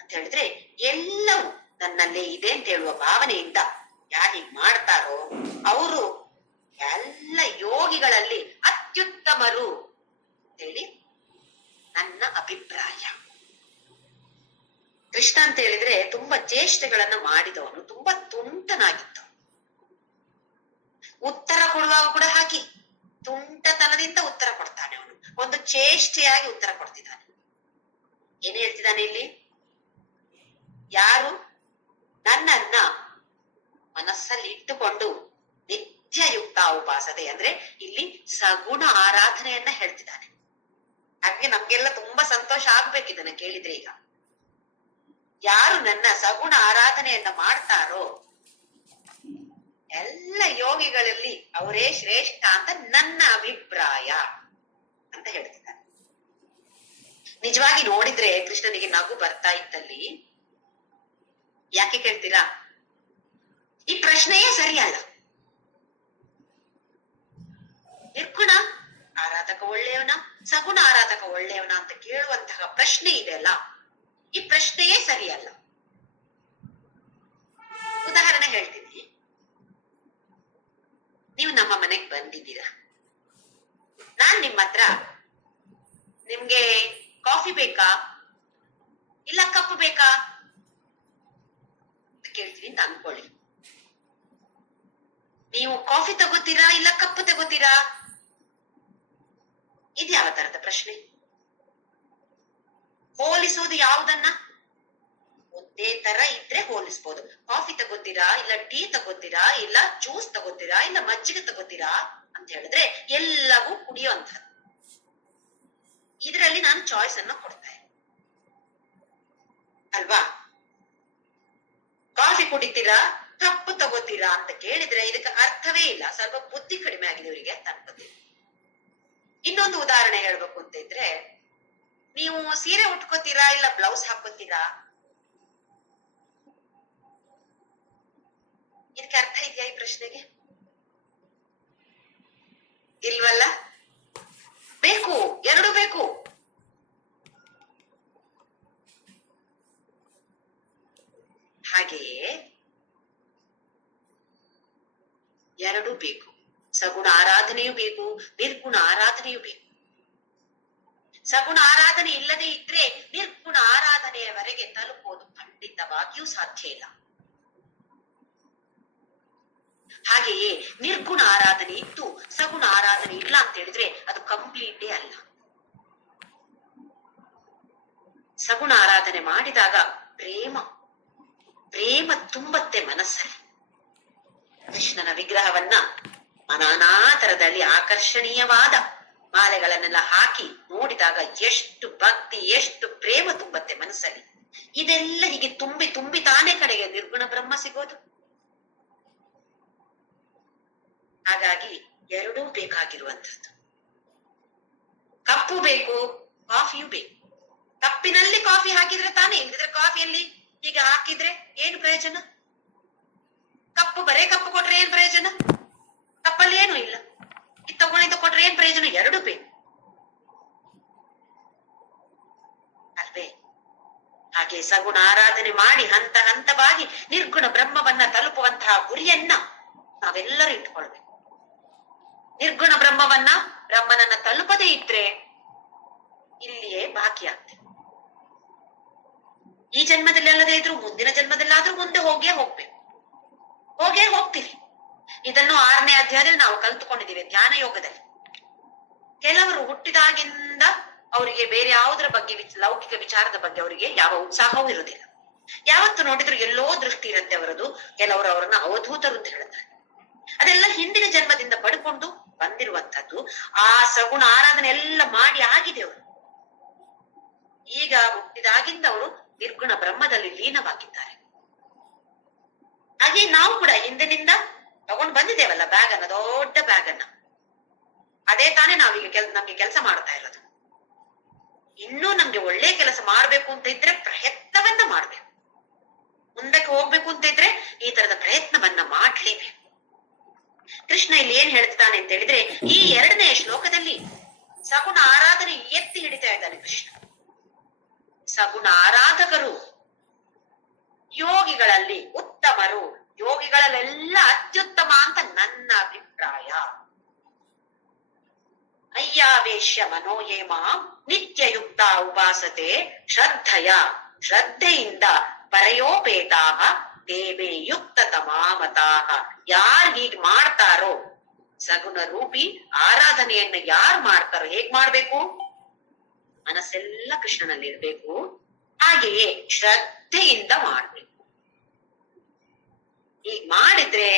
ಅಂತ ಹೇಳಿದ್ರೆ ಎಲ್ಲವೂ ನನ್ನಲ್ಲೇ ಇದೆ ಅಂತ ಹೇಳುವ ಭಾವನೆಯಿಂದ ಯಾರು ಮಾಡ್ತಾರೋ ಅವರು ಎಲ್ಲ ಯೋಗಿಗಳಲ್ಲಿ ಅತ್ಯುತ್ತಮರು ಅಂತೇಳಿ ನನ್ನ ಅಭಿಪ್ರಾಯ. ಕೃಷ್ಣ ಅಂತ ಹೇಳಿದ್ರೆ ತುಂಬಾ ಚೇಷ್ಟೆಗಳನ್ನ ಮಾಡಿದವನು, ತುಂಬಾ ತುಂಟನಾಗಿದ್ದ. ಉತ್ತರ ಕೊಡುವಾಗ ಕೂಡ ಹಾಗೆ ತುಂಟತನದಿಂದ ಉತ್ತರ ಕೊಡ್ತಾನೆ ಅವನು. ಒಂದು ಚೇಷ್ಟೆಯಾಗಿ ಉತ್ತರ ಕೊಡ್ತಿದ್ದಾನೆ. ಏನ್ ಹೇಳ್ತಿದ್ದಾನೆ ಇಲ್ಲಿ? ಯಾರು ನನ್ನನ್ನ ಮನಸ್ಸಲ್ಲಿ ಇಟ್ಟುಕೊಂಡು ನಿತ್ಯಯುಕ್ತ ಉಪಾಸನೆ ಅಂದ್ರೆ ಇಲ್ಲಿ ಸಗುಣ ಆರಾಧನೆಯನ್ನ ಹೇಳ್ತಿದ್ದಾನೆ. ಹಾಗೆ ನಮ್ಗೆಲ್ಲ ತುಂಬಾ ಸಂತೋಷ ಆಗ್ಬೇಕಿದನ್ನ ಕೇಳಿದ್ರೆ. ಈಗ ಯಾರು ನನ್ನ ಸಗುಣ ಆರಾಧನೆಯನ್ನ ಮಾಡ್ತಾರೋ ಎಲ್ಲ ಯೋಗಿಗಳಲ್ಲಿ ಅವರೇ ಶ್ರೇಷ್ಠ ಅಂತ ನನ್ನ ಅಭಿಪ್ರಾಯ ಅಂತ ಹೇಳ್ತಿದ್ದಾರೆ. ನಿಜವಾಗಿ ನೋಡಿದ್ರೆ ಕೃಷ್ಣನಿಗೆ ನಗು ಬರ್ತಾ ಇತ್ತಲ್ಲಿ. ಯಾಕೆ ಕೇಳ್ತೀರಾ? ಈ ಪ್ರಶ್ನೆಯೇ ಸರಿಯಲ್ಲ. ನಿರ್ಗುಣ ಆರಾಧಕ ಒಳ್ಳೆಯವನ, ಸಗುಣ ಆರಾಧಕ ಒಳ್ಳೆಯವನ ಅಂತ ಕೇಳುವಂತಹ ಪ್ರಶ್ನೆ ಇದೆಯಲ್ಲ, ಈ ಪ್ರಶ್ನೆಯೇ ಸರಿಯಲ್ಲ. ಉದಾಹರಣೆ ಹೇಳ್ತೀನಿ. ನೀವು ನಮ್ಮ ಮನೆಗೆ ಬಂದಿದ್ದೀರಾ, ನಾನ್ ನಿಮ್ಮ ಹತ್ರ ನಿಮ್ಗೆ ಕಾಫಿ ಬೇಕಾ ಇಲ್ಲ ಕಪ್ ಬೇಕಾ ಅಂತ ಕೇಳ್ತೀನಿ ಅಂತ ಅನ್ಕೊಳ್ಳಿ. ನೀವು ಕಾಫಿ ತಗೋತೀರಾ ಇಲ್ಲ ಕಪ್ ತಗೋತೀರಾ? ಇದು ಯಾವ ತರದ ಪ್ರಶ್ನೆ? ಹೋಲಿಸೋದು ಯಾವುದನ್ನ? ಒಂದೇ ತರ ಇದ್ರೆ ಹೋಲಿಸ್ಬೋದು. ಕಾಫಿ ತಗೋತೀರಾ ಇಲ್ಲ ಟೀ ತಗೋತೀರಾ ಇಲ್ಲ ಜ್ಯೂಸ್ ತಗೋತೀರಾ ಇಲ್ಲ ಮಜ್ಜಿಗೆ ತಗೋತೀರಾ ಅಂತ ಹೇಳಿದ್ರೆ ಎಲ್ಲವೂ ಕುಡಿಯುವಂಥದ್ದು. ಇದರಲ್ಲಿ ನಾನು ಚಾಯ್ಸ್ ಅನ್ನ ಕೊಡ್ತಾ ಅಲ್ವಾ? ಕಾಫಿ ಕುಡಿತೀರಾ, ಕಪ್ಪು ತಗೋತೀರಾ ಅಂತ ಕೇಳಿದ್ರೆ ಇದಕ್ಕೆ ಅರ್ಥವೇ ಇಲ್ಲ. ಸ್ವಲ್ಪ ಬುದ್ಧಿ ಕಡಿಮೆ ಆಗಿದೆ ಇವರಿಗೆ ಅಂತ ಅನ್ಕೋತೀವಿ. ಇನ್ನೊಂದು ಉದಾಹರಣೆ ಹೇಳ್ಬೇಕು ಅಂತ ಇದ್ರೆ, ನೀವು ಸೀರೆ ಉಟ್ಕೋತೀರಾ ಇಲ್ಲ ಬ್ಲೌಸ್ ಹಾಕೋತೀರಾ? ಇದಕ್ಕೆ ಅರ್ಥ ಇದೆಯಾ ಈ ಪ್ರಶ್ನೆಗೆ? ಇಲ್ವಲ್ಲ. ಬೇಕು, ಎರಡು ಬೇಕು. ಹಾಗೆಯೇ ಎರಡೂ ಬೇಕು. ಸಗುಣ ಆರಾಧನೆಯೂ ಬೇಕು, ನಿರ್ಗುಣ ಆರಾಧನೆಯೂ ಬೇಕು. ಸಗುಣ ಆರಾಧನೆ ಇಲ್ಲದೆ ಇದ್ರೆ ನಿರ್ಗುಣ ಆರಾಧನೆಯವರೆಗೆ ತಲುಪೋದು ಖಂಡಿತವಾಗಿಯೂ ಸಾಧ್ಯ ಇಲ್ಲ. ಹಾಗೆಯೇ ನಿರ್ಗುಣ ಆರಾಧನೆ ಇದ್ದು ಸಗುಣ ಆರಾಧನೆ ಇಲ್ಲ ಅಂತ ಹೇಳಿದ್ರೆ ಅದು ಕಂಪ್ಲೀಟೇ ಅಲ್ಲ. ಸಗುಣ ಆರಾಧನೆ ಮಾಡಿದಾಗ ಪ್ರೇಮ ತುಂಬತ್ತೆ ಮನಸ್ಸಲ್ಲಿ. ಕೃಷ್ಣನ ವಿಗ್ರಹವನ್ನ ನಾನಾ ತರದಲ್ಲಿ ಆಕರ್ಷಣೀಯವಾದ ಮಾಲೆಗಳನ್ನೆಲ್ಲ ಹಾಕಿ ನೋಡಿದಾಗ ಎಷ್ಟು ಭಕ್ತಿ, ಎಷ್ಟು ಪ್ರೇಮ ತುಂಬತ್ತೆ ಮನಸ್ಸಲ್ಲಿ. ಇದೆಲ್ಲ ಹೀಗೆ ತುಂಬಿ ತುಂಬಿ ತಾನೇ ಕಡೆಗೆ ನಿರ್ಗುಣ ಬ್ರಹ್ಮ ಸಿಗೋದು. ಹಾಗಾಗಿ ಎರಡೂ ಬೇಕಾಗಿರುವಂತದ್ದು. ಕಪ್ಪು ಬೇಕು, ಕಾಫಿಯೂ ಬೇಕು. ಕಪ್ಪಿನಲ್ಲಿ ಕಾಫಿ ಹಾಕಿದ್ರೆ ತಾನೇ, ಇಲ್ಲದಿದ್ರೆ ಕಾಫಿಯಲ್ಲಿ ಹೀಗೆ ಹಾಕಿದ್ರೆ ಏನು ಪ್ರಯೋಜನ? ಬರೇ ಕಪ್ಪು ಕೊಟ್ರೆ ಏನ್ ಪ್ರಯೋಜನ? ಕಪ್ಪಲ್ಲಿ ಏನು ಇಲ್ಲ. ಇದು ತಗೊಂಡಿದ್ದು ಕೊಟ್ರೆ ಏನ್ ಪ್ರಯೋಜನ? ಎರಡು ಬೇಕು ಅಲ್ವೇ? ಹಾಗೆ ಸಗುಣ ಆರಾಧನೆ ಮಾಡಿ ಹಂತ ಹಂತವಾಗಿ ನಿರ್ಗುಣ ಬ್ರಹ್ಮವನ್ನ ತಲುಪುವಂತಹ ಗುರಿಯನ್ನ ನಾವೆಲ್ಲರೂ ಇಟ್ಕೊಳ್ಬೇಕು. ನಿರ್ಗುಣ ಬ್ರಹ್ಮನನ್ನ ತಲುಪದೇ ಇದ್ರೆ ಇಲ್ಲಿಯೇ ಬಾಕಿ ಆಗ್ತದೆ. ಈ ಜನ್ಮದಲ್ಲಿ ಅಲ್ಲದೆ ಇದ್ರು ಮುಂದಿನ ಜನ್ಮದಲ್ಲಾದ್ರೂ ಮುಂದೆ ಹೋಗೇ ಹೋಗ್ತೀವಿ. ಇದನ್ನು 6ನೇ ಅಧ್ಯಾಯದಲ್ಲಿ ನಾವು ಕಲ್ತುಕೊಂಡಿದ್ದೀವಿ ಧ್ಯಾನ ಯೋಗದಲ್ಲಿ. ಕೆಲವರು ಹುಟ್ಟಿದಾಗಿಂದ ಅವರಿಗೆ ಬೇರೆ ಯಾವುದರ ಬಗ್ಗೆ, ಲೌಕಿಕ ವಿಚಾರದ ಬಗ್ಗೆ ಅವರಿಗೆ ಯಾವ ಉತ್ಸಾಹವೂ ಇರುವುದಿಲ್ಲ. ಯಾವತ್ತು ನೋಡಿದ್ರು ಎಲ್ಲೋ ದೃಷ್ಟಿ ಇರುತ್ತೆ ಅವರದು. ಕೆಲವರು ಅವರನ್ನ ಅವಧೂತರು ಅಂತ ಹೇಳ್ತಾರೆ. ಅದೆಲ್ಲ ಹಿಂದಿನ ಜನ್ಮದಿಂದ ಪಡ್ಕೊಂಡು ಬಂದಿರುವಂತದ್ದು. ಆ ಸಗುಣ ಆರಾಧನೆ ಎಲ್ಲ ಮಾಡಿ ಆಗಿದೆ ಅವರು. ಈಗ ಹುಟ್ಟಿದಾಗಿಂದ ಅವರು ನಿರ್ಗುಣ ಬ್ರಹ್ಮದಲ್ಲಿ ಲೀನವಾಗಿದ್ದಾರೆ. ಹಾಗೆ ನಾವು ಕೂಡ ಹಿಂದಿನಿಂದ ತಗೊಂಡು ಬಂದಿದ್ದೇವಲ್ಲ ಬ್ಯಾಗ್ ಅನ್ನ, ದೊಡ್ಡ ಬ್ಯಾಗ್ ಅನ್ನ. ಅದೇ ತಾನೇ ನಾವೀಗ ನಮ್ಗೆ ಕೆಲಸ ಮಾಡ್ತಾ ಇರೋದು. ಇನ್ನೂ ನಮ್ಗೆ ಒಳ್ಳೆ ಕೆಲಸ ಮಾಡ್ಬೇಕು ಅಂತ ಇದ್ರೆ ಪ್ರಯತ್ನವನ್ನ ಮಾಡ್ಬೇಕು. ಮುಂದಕ್ಕೆ ಹೋಗ್ಬೇಕು ಅಂತ ಇದ್ರೆ ಈ ತರದ ಪ್ರಯತ್ನವನ್ನ ಮಾಡ್ಲೇಬೇಕು. ಕೃಷ್ಣ ಇಲ್ಲಿ ಏನ್ ಹೇಳ್ತಾನೆ ಅಂತ ಹೇಳಿದ್ರೆ, ಈ 2ನೇ ಶ್ಲೋಕದಲ್ಲಿ ಸಗುಣ ಆರಾಧನೆ ಎತ್ತಿ ಹಿಡಿತಾ ಇದ್ದಾನೆ ಕೃಷ್ಣ. ಸಗುಣ ಆರಾಧಕರು ಯೋಗಿಗಳಲ್ಲಿ ಉತ್ತಮರು, ಯೋಗಿಗಳಲ್ಲೆಲ್ಲ ಅತ್ಯುತ್ತಮ ಅಂತ ನನ್ನ ಅಭಿಪ್ರಾಯ. ಅಯ್ಯಾವೇಶ್ಯ ಮನೋಯೇಮ ನಿತ್ಯಯುಕ್ತ ಉಪಾಸತೆ ಶ್ರದ್ಧೆಯಿಂದ ಪರಯೋಪೇತಾಹ ದೇವೇ ಯುಕ್ತ ತಮಾಮತಾಹ. ಯಾರು ಹೀಗ್ ಮಾಡ್ತಾರೋ, ಸಗುಣ ರೂಪಿ ಆರಾಧನೆಯನ್ನ ಯಾರು ಮಾಡ್ತಾರೋ, ಹೇಗ್ ಮಾಡ್ಬೇಕು? ಮನಸ್ಸೆಲ್ಲ ಕೃಷ್ಣನಲ್ಲಿ ಇರ್ಬೇಕು. ಹಾಗೆಯೇ ಶ್ರದ್ಧೆಯಿಂದ ಮಾಡ್ಬೇಕು. ಹೀಗ್ ಮಾಡಿದ್ರೆ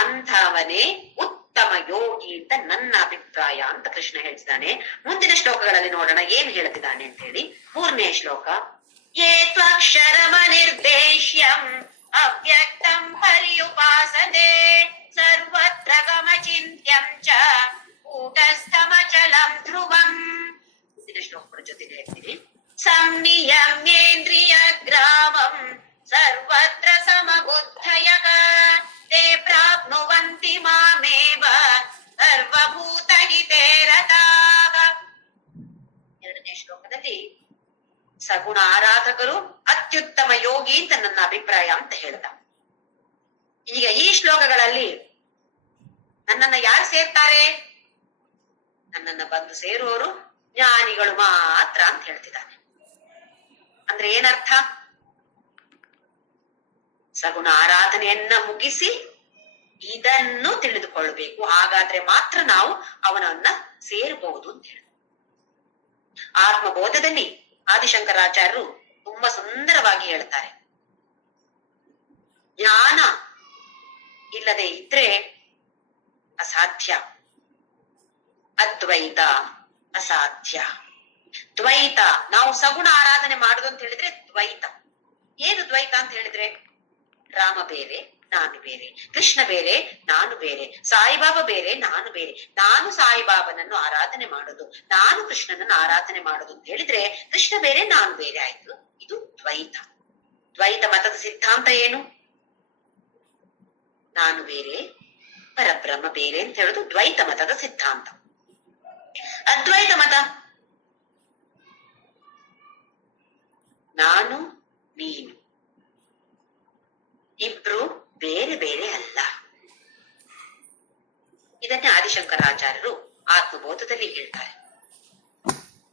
ಅಂಥವನೇ ಉತ್ತಮ ಯೋಗಿ ಅಂತ ನನ್ನ ಅಭಿಪ್ರಾಯ ಅಂತ ಕೃಷ್ಣ ಹೇಳ್ತಿದ್ದಾನೆ. ಮುಂದಿನ ಶ್ಲೋಕಗಳಲ್ಲಿ ನೋಡೋಣ ಏನ್ ಹೇಳ್ತಿದ್ದಾನೆ ಅಂತ ಹೇಳಿ. 3ನೇ ಶ್ಲೋಕ. ಯೇ ತ್ವಕ್ಷರಮನಿರ್ದೇಶ್ಯಂ ಅವ್ಯಕ್ತಂ ಪರ್ಯುಪಾಸತೆ ಸರ್ವತ್ರ ಗಮಚಿಂತ್ಯಂ ಚ ಕೂಟಸ್ಥಮಚಲಂ ಧ್ರುವಂ. ಮುಂದಿನ ಶ್ಲೋಕಗಳ ಜೊತೆಗೆ ಹೇಳ್ತೀನಿ. ಸಂನಿಯಮ್ಯೇಂದ್ರಿಯ ಗ್ರಾಮಂ ಸರ್ವತ್ರ ಸಮಬುದ್ಧಯಃ ತೇ ಪ್ರಾಪ್ನುವಂತಿ ಮಾಮೇವ ಸರ್ವಭೂತಹಿತೇ ರತಾಃ. 2ನೇ ಶ್ಲೋಕದಲ್ಲಿ ಸಗುಣ ಆರಾಧಕರು ಅತ್ಯುತ್ತಮ ಯೋಗಿ ಅಂತ ನನ್ನ ಅಭಿಪ್ರಾಯ ಅಂತ ಹೇಳ್ದ. ಈಗ ಈ ಶ್ಲೋಕಗಳಲ್ಲಿ ನನ್ನನ್ನ ಯಾರು ಸೇರ್ತಾರೆ? ನನ್ನನ್ನ ಬಂದು ಸೇರುವವರು ಜ್ಞಾನಿಗಳು ಮಾತ್ರ ಅಂತ ಹೇಳ್ತಿದ್ದಾನೆ. ಅಂದ್ರೆ ಏನರ್ಥ? ಸಗುಣ ಆರಾಧನೆಯನ್ನ ಮುಗಿಸಿ ಇದನ್ನು ತಿಳಿದುಕೊಳ್ಳಬೇಕು. ಹಾಗಾದ್ರೆ ಮಾತ್ರ ನಾವು ಅವನನ್ನ ಸೇರಬಹುದು ಅಂತ ಹೇಳಿ. ಆತ್ಮಬೋಧದಲ್ಲಿ ಆದಿಶಂಕರಾಚಾರ್ಯರು ತುಂಬಾ ಸುಂದರವಾಗಿ ಹೇಳ್ತಾರೆ, ಜ್ಞಾನ ಇಲ್ಲದೆ ಇದ್ರೆ ಅಸಾಧ್ಯ, ಅದ್ವೈತ ಅಸಾಧ್ಯ. ದ್ವೈತ, ನಾವು ಸಗುಣ ಆರಾಧನೆ ಮಾಡುದು ಅಂತ ಹೇಳಿದ್ರೆ ದ್ವೈತ. ಏನು ದ್ವೈತ ಅಂತ ಹೇಳಿದ್ರೆ ರಾಮ ಬೇರೆ ನಾನು ಬೇರೆ, ಕೃಷ್ಣ ಬೇರೆ ನಾನು ಬೇರೆ, ಸಾಯಿಬಾಬಾ ಬೇರೆ ನಾನು ಬೇರೆ. ನಾನು ಸಾಯಿಬಾಬನನ್ನು ಆರಾಧನೆ ಮಾಡುದು, ನಾನು ಕೃಷ್ಣನನ್ನು ಆರಾಧನೆ ಮಾಡುದು ಅಂತ ಹೇಳಿದ್ರೆ ಕೃಷ್ಣ ಬೇರೆ ನಾನು ಬೇರೆ ಆಯ್ತು. ಇದು ದ್ವೈತ. ದ್ವೈತ ಮತದ ಸಿದ್ಧಾಂತ ಏನು? ನಾನು ಬೇರೆ ಪರಬ್ರಹ್ಮ ಬೇರೆ ಅಂತ ಹೇಳುದು ದ್ವೈತ ಮತದ ಸಿದ್ಧಾಂತ. ಅದ್ವೈತ ಮತ ನಾನು ನೀನು ಇಬ್ರು ಬೇರೆ ಬೇರೆ ಅಲ್ಲ. ಇದನ್ನೇ ಆದಿಶಂಕರಾಚಾರ್ಯರು ಆತ್ಮಬೋಧದಲ್ಲಿ ಹೇಳ್ತಾರೆ.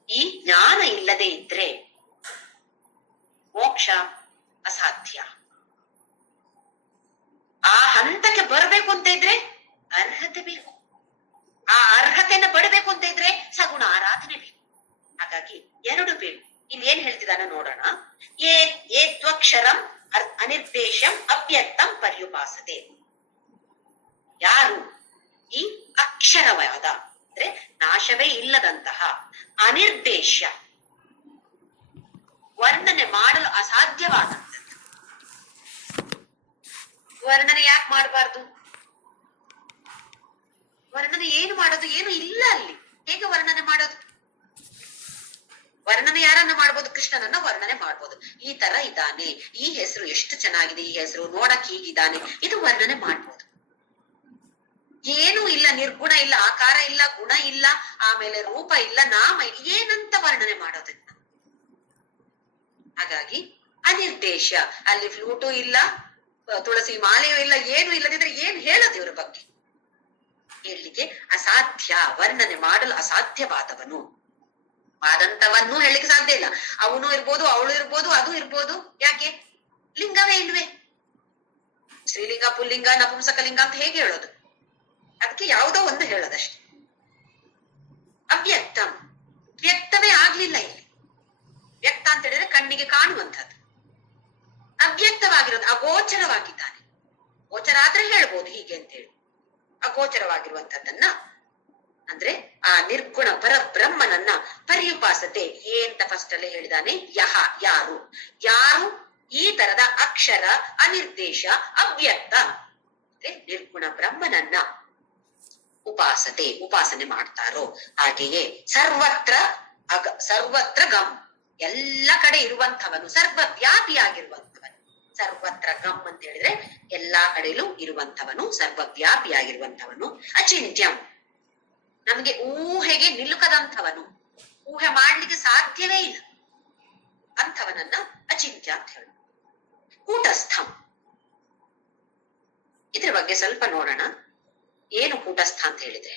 ಈ ಜ್ಞಾನ ಇಲ್ಲದೆ ಇದ್ರೆ ಮೋಕ್ಷ ಅಸಾಧ್ಯ. ಆ ಹಂತಕ್ಕೆ ಬರಬೇಕು ಅಂತ ಇದ್ರೆ ಅರ್ಹತೆ ಬೇಕು. ಆ ಅರ್ಹತೆಯನ್ನ ಪಡಬೇಕು ಅಂತ ಇದ್ರೆ ಸಗುಣ ಆರಾಧನೆ ಬೇಕು. ಹಾಗಾಗಿ ಎರಡು ಬೇಕು. ಇಲ್ಲಿ ಏನ್ ಹೇಳ್ತಿದಾನ ನೋಡೋಣ. ಏತ್ವಕ್ಷರಂ ಅನಿರ್ದೇಶಂ ಅವ್ಯಕ್ತಂ ಪರ್ಯುಪಾಸತೆ. ಯಾರು ಈ ಅಕ್ಷರವಾದ ಅಂದ್ರೆ ನಾಶವೇ ಇಲ್ಲದಂತಹ ಅನಿರ್ದೇಶ, ವರ್ಣನೆ ಮಾಡಲು ಅಸಾಧ್ಯವಾದಂಥದ್ದು. ವರ್ಣನೆ ಯಾಕೆ ಮಾಡಬಾರ್ದು? ವರ್ಣನೆ ಏನು ಮಾಡೋದು? ಏನು ಇಲ್ಲ ಅಲ್ಲಿ. ಹೇಗೆ ವರ್ಣನೆ ಮಾಡೋದು? ವರ್ಣನೆ ಯಾರನ್ನ ಮಾಡ್ಬೋದು? ಕೃಷ್ಣನನ್ನ ವರ್ಣನೆ ಮಾಡ್ಬೋದು. ಈ ತರ ಇದ್ದಾನೆ, ಈ ಹೆಸರು ಎಷ್ಟು ಚೆನ್ನಾಗಿದೆ, ಈ ಹೆಸರು ನೋಡಕ್ ಹೀಗಿದ್ದಾನೆ, ಇದು ವರ್ಣನೆ ಮಾಡ್ಬೋದು. ಏನೂ ಇಲ್ಲ, ನಿರ್ಗುಣ ಇಲ್ಲ, ಆಕಾರ ಇಲ್ಲ, ಗುಣ ಇಲ್ಲ, ಆಮೇಲೆ ರೂಪ ಇಲ್ಲ, ನಾಮ ಇಲ್ಲ, ಏನಂತ ವರ್ಣನೆ ಮಾಡೋದನ್ನ? ಹಾಗಾಗಿ ಅನಿರ್ದೇಶ. ಅಲ್ಲಿ ಫ್ಲೂಟು ಇಲ್ಲ, ತುಳಸಿ ಮಾಲೆಯೂ ಇಲ್ಲ, ಏನು ಇಲ್ಲದಿದ್ರೆ ಏನ್ ಹೇಳೋದು ಇವ್ರ ಬಗ್ಗೆ? ಹೇಳಲಿಕ್ಕೆ ಅಸಾಧ್ಯ, ವರ್ಣನೆ ಮಾಡಲು ಅಸಾಧ್ಯವಾದವನು. ಆದಂತವನ್ನೂ ಹೇಳಲಿಕ್ಕೆ ಸಾಧ್ಯ ಇಲ್ಲ. ಅವನು ಇರ್ಬೋದು, ಅವಳು ಇರ್ಬೋದು, ಅದು ಇರ್ಬೋದು. ಯಾಕೆ? ಲಿಂಗವೇ ಇಲ್ವೇ. ಸ್ತ್ರೀಲಿಂಗ, ಪುಲ್ಲಿಂಗ, ನಪುಂಸಕಲಿಂಗ ಅಂತ ಹೇಗೆ ಹೇಳೋದು? ಅದಕ್ಕೆ ಯಾವುದೋ ಒಂದು ಹೇಳೋದಷ್ಟೇ. ಅವ್ಯಕ್ತಂ, ವ್ಯಕ್ತವೇ ಆಗ್ಲಿಲ್ಲ ಇಲ್ಲಿ. ವ್ಯಕ್ತ ಅಂತ ಹೇಳಿದ್ರೆ ಕಣ್ಣಿಗೆ ಕಾಣುವಂಥದ್ದು. ಅವ್ಯಕ್ತವಾಗಿರೋದು, ಅಗೋಚರವಾಗಿದ್ದಾನೆ. ಗೋಚರ ಆದ್ರೆ ಹೇಳ್ಬೋದು ಹೀಗೆ ಅಂತ ಹೇಳಿ. ಅಗೋಚರವಾಗಿರುವಂತದ್ದನ್ನ ಅಂದ್ರೆ ಆ ನಿರ್ಗುಣ ಪರಬ್ರಹ್ಮನನ್ನ ಪರ್ಯುಪಾಸತೆ ಅಂತ ಫಸ್ಟ್ ಅಲ್ಲೇ ಹೇಳಿದಾನೆ. ಯಹ, ಯಾರು, ಯಾರು ಈ ತರದ ಅಕ್ಷರ ಅನಿರ್ದೇಶ ಅವ್ಯಕ್ತ ಅಂದ್ರೆ ನಿರ್ಗುಣ ಬ್ರಹ್ಮನನ್ನ ಉಪಾಸತೆ, ಉಪಾಸನೆ ಮಾಡ್ತಾರೋ, ಹಾಗೆಯೇ ಸರ್ವತ್ರ ಸರ್ವತ್ರ ಗಮ್, ಎಲ್ಲ ಕಡೆ ಇರುವಂಥವನು, ಸರ್ವವ್ಯಾಪಿಯಾಗಿರುವಂಥವನು. ಸರ್ವತ್ರ ಗಮ್ ಅಂತ ಹೇಳಿದ್ರೆ ಎಲ್ಲಾ ಕಡೆಯಲ್ಲೂ ಇರುವಂಥವನು, ಸರ್ವವ್ಯಾಪಿಯಾಗಿರುವಂಥವನು. ಅಚಿಂತ್ಯಂ, ನಮಗೆ ಊಹೆಗೆ ನಿಲುಕದಂಥವನು, ಊಹೆ ಮಾಡ್ಲಿಕ್ಕೆ ಸಾಧ್ಯವೇ ಇಲ್ಲ ಅಂಥವನನ್ನ ಅಚಿಂತ್ಯ ಅಂತ ಹೇಳು. ಕೂಟಸ್ಥಂ, ಇದ್ರ ಬಗ್ಗೆ ಸ್ವಲ್ಪ ನೋಡೋಣ. ಏನು ಕೂಟಸ್ಥ ಅಂತ ಹೇಳಿದ್ರೆ,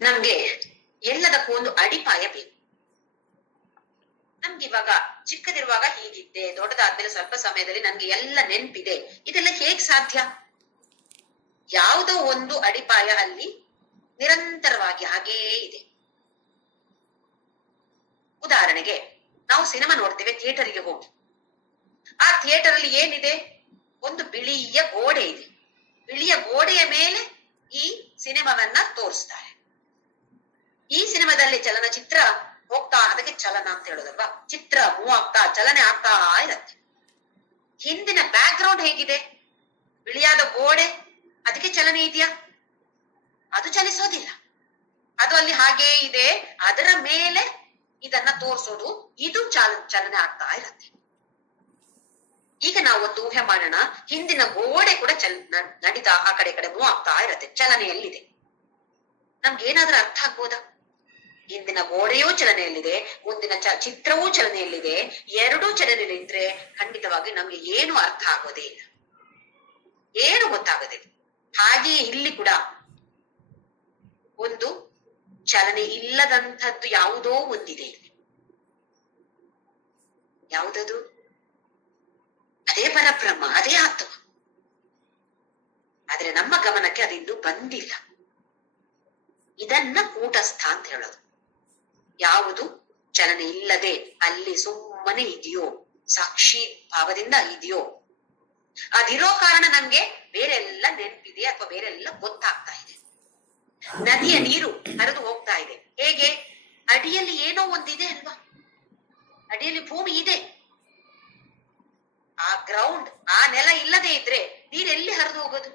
ನಮ್ಗೆ ಎಲ್ಲದಕ್ಕೂ ಒಂದು ಅಡಿಪಾಯ ಬೇಕು. ನಮ್ಗೆ ಇವಾಗ ಚಿಕ್ಕದಿರುವಾಗ ಹೀಗಿದ್ದೆ, ದೊಡ್ಡದಾದ್ಮೇಲೆ ಸ್ವಲ್ಪ ಸಮಯದಲ್ಲಿ ನನ್ಗೆ ಎಲ್ಲ ನೆನ್ಪಿದೆ, ಇದೆಲ್ಲ ಹೇಗ್ ಸಾಧ್ಯ? ಯಾವುದೋ ಒಂದು ಅಡಿಪಾಯ ಅಲ್ಲಿ ನಿರಂತರವಾಗಿ ಹಾಗೇ ಇದೆ. ಉದಾಹರಣೆಗೆ ನಾವು ಸಿನಿಮಾ ನೋಡ್ತೇವೆ, ಥಿಯೇಟರ್ಗೆ ಹೋಗಿ. ಆ ಥಿಯೇಟರ್ ಅಲ್ಲಿ ಏನಿದೆ? ಒಂದು ಬಿಳಿಯ ಗೋಡೆ ಇದೆ. ಬಿಳಿಯ ಗೋಡೆಯ ಮೇಲೆ ಈ ಸಿನಿಮಾವನ್ನ ತೋರಿಸ್ತಾರೆ. ಈ ಸಿನಿಮಾದಲ್ಲಿ ಚಲನಚಿತ್ರ ಹೋಗ್ತಾ, ಅದಕ್ಕೆ ಚಲನ ಅಂತ ಹೇಳೋದಲ್ವಾ, ಚಿತ್ರ ಮೂವ್ ಆಗ್ತಾ, ಚಲನೆ ಆಗ್ತಾ ಇರತ್ತೆ. ಹಿಂದಿನ ಬ್ಯಾಕ್ ಗ್ರೌಂಡ್ ಹೇಗಿದೆ? ಬಿಳಿಯಾದ ಗೋಡೆ, ಅದಕ್ಕೆ ಚಲನೆ ಇದೆಯಾ? ಅದು ಚಲಿಸೋದಿಲ್ಲ. ಅದು ಅಲ್ಲಿ ಹಾಗೇ ಇದೆ. ಅದರ ಮೇಲೆ ಇದನ್ನ ತೋರಿಸೋದು, ಇದು ಚಲನೆ ಆಗ್ತಾ ಇರತ್ತೆ. ಈಗ ನಾವು ಒಂದು ಊಹೆ ಮಾಡೋಣ, ಹಿಂದಿನ ಗೋಡೆ ಕೂಡ ನಡೀತಾ ಆ ಕಡೆ ಈ ಕಡೆ ಮೂವ್ ಆಗ್ತಾ ಇರತ್ತೆ, ಚಲನೆಯಲ್ಲಿದೆ. ನಮ್ಗೆ ಏನಾದ್ರೂ ಅರ್ಥ ಆಗ್ಬೋದಾ? ಹಿಂದಿನ ಗೋಡೆಯೂ ಚಲನೆಯಲ್ಲಿದೆ, ಮುಂದಿನ ಚಿತ್ರವೂ ಚಲನೆಯಲ್ಲಿದೆ, ಎರಡೂ ಚಲನೆಯಲ್ಲಿದ್ರೆ ಖಂಡಿತವಾಗಿ ನಮ್ಗೆ ಏನು ಅರ್ಥ ಆಗೋದೇ ಇಲ್ಲ, ಏನು ಗೊತ್ತಾಗೋದಿಲ್ಲ. ಹಾಗೆಯೇ ಇಲ್ಲಿ ಕೂಡ ಒಂದು ಚಲನೆ ಇಲ್ಲದಂಥದ್ದು ಯಾವುದೋ ಒಂದಿದೆ. ಯಾವುದದು? ಅದೇ ಪರಬ್ರಹ್ಮ, ಅದೇ ಆತ್ಮ. ಆದ್ರೆ ನಮ್ಮ ಗಮನಕ್ಕೆ ಅದಿನ್ನೂ ಬಂದಿಲ್ಲ. ಇದನ್ನ ಕೂಟಸ್ಥ ಅಂತ ಹೇಳೋದು. ಯಾವುದು ಚಲನೆ ಇಲ್ಲದೆ ಅಲ್ಲಿ ಸುಮ್ಮನೆ ಇದೆಯೋ, ಸಾಕ್ಷಿ ಭಾವದಿಂದ ಇದೆಯೋ, ಅದಿರೋ ಕಾರಣ ನಮ್ಗೆ ಬೇರೆಲ್ಲ ನೆನಪಿದೆ ಅಥವಾ ಬೇರೆಲ್ಲ ಗೊತ್ತಾಗ್ತಾ ಇದೆ. ನದಿಯ ನೀರು ಹರಿದು ಹೋಗ್ತಾ ಇದೆ. ಹೇಗೆ? ಅಡಿಯಲ್ಲಿ ಏನೋ ಒಂದಿದೆ ಅಲ್ವಾ? ಅಡಿಯಲ್ಲಿ ಭೂಮಿ ಇದೆ. ಆ ಗ್ರೌಂಡ್, ಆ ನೆಲ ಇಲ್ಲದೆ ಇದ್ರೆ ನೀರೆಲ್ಲಿ ಹರಿದು ಹೋಗೋದು?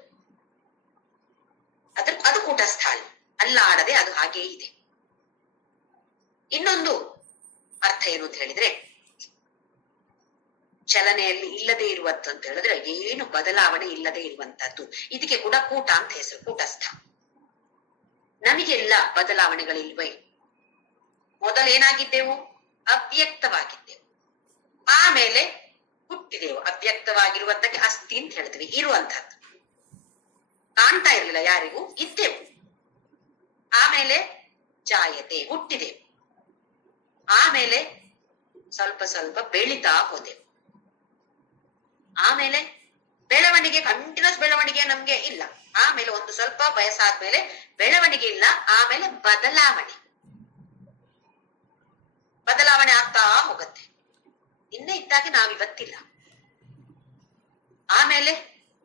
ಅದು ಕೂಟಸ್ಥಾಳಿ, ಅಲ್ಲಾಡದೆ ಅದು ಹಾಗೇ ಇದೆ. ಇನ್ನೊಂದು ಅರ್ಥ ಏನು ಅಂತ ಹೇಳಿದ್ರೆ, ಚಲನೆಯಲ್ಲಿ ಇಲ್ಲದೆ ಇರುವಂತ ಅಂತ ಹೇಳಿದ್ರೆ ಏನು ಬದಲಾವಣೆ ಇಲ್ಲದೆ ಇರುವಂತದ್ದು. ಇದಕ್ಕೆ ಕೂಡ ಕೂಟ ಅಂತ ಹೆಸರು, ಕೂಟಸ್ಥ. ನಮಗೆಲ್ಲ ಬದಲಾವಣೆಗಳಿಲ್ವೇ? ಮೊದಲೇನಾಗಿದ್ದೆವು? ಅವ್ಯಕ್ತವಾಗಿದ್ದೆವು. ಆಮೇಲೆ ಹುಟ್ಟಿದೆವು. ಅವ್ಯಕ್ತವಾಗಿರುವಂತಕ್ಕೆ ಅಸ್ಥಿ ಅಂತ ಹೇಳ್ತೀವಿ, ಇರುವಂತಹದ್ದು. ಕಾಣ್ತಾ ಇರ್ಲಿಲ್ಲ ಯಾರಿಗೂ, ಇದ್ದೆವು. ಆಮೇಲೆ ಜಾಯತೆ, ಹುಟ್ಟಿದೆವು. ಆಮೇಲೆ ಸ್ವಲ್ಪ ಸ್ವಲ್ಪ ಬೆಳಿತಾ ಹೋದೆವು. ಆಮೇಲೆ ಬೆಳವಣಿಗೆ, ಕಂಟಿನ್ಯೂಸ್ ಬೆಳವಣಿಗೆ ನಮ್ಗೆ ಇಲ್ಲ. ಆಮೇಲೆ ಒಂದು ಸ್ವಲ್ಪ ವಯಸ್ಸಾದ್ಮೇಲೆ ಬೆಳವಣಿಗೆ ಇಲ್ಲ. ಆಮೇಲೆ ಬದಲಾವಣೆ ಆಗ್ತಾ ಹೋಗುತ್ತೆ. ಇನ್ನೇ ಇದ್ದಾಗೆ ನಾವಿವತ್ತಿಲ್ಲ. ಆಮೇಲೆ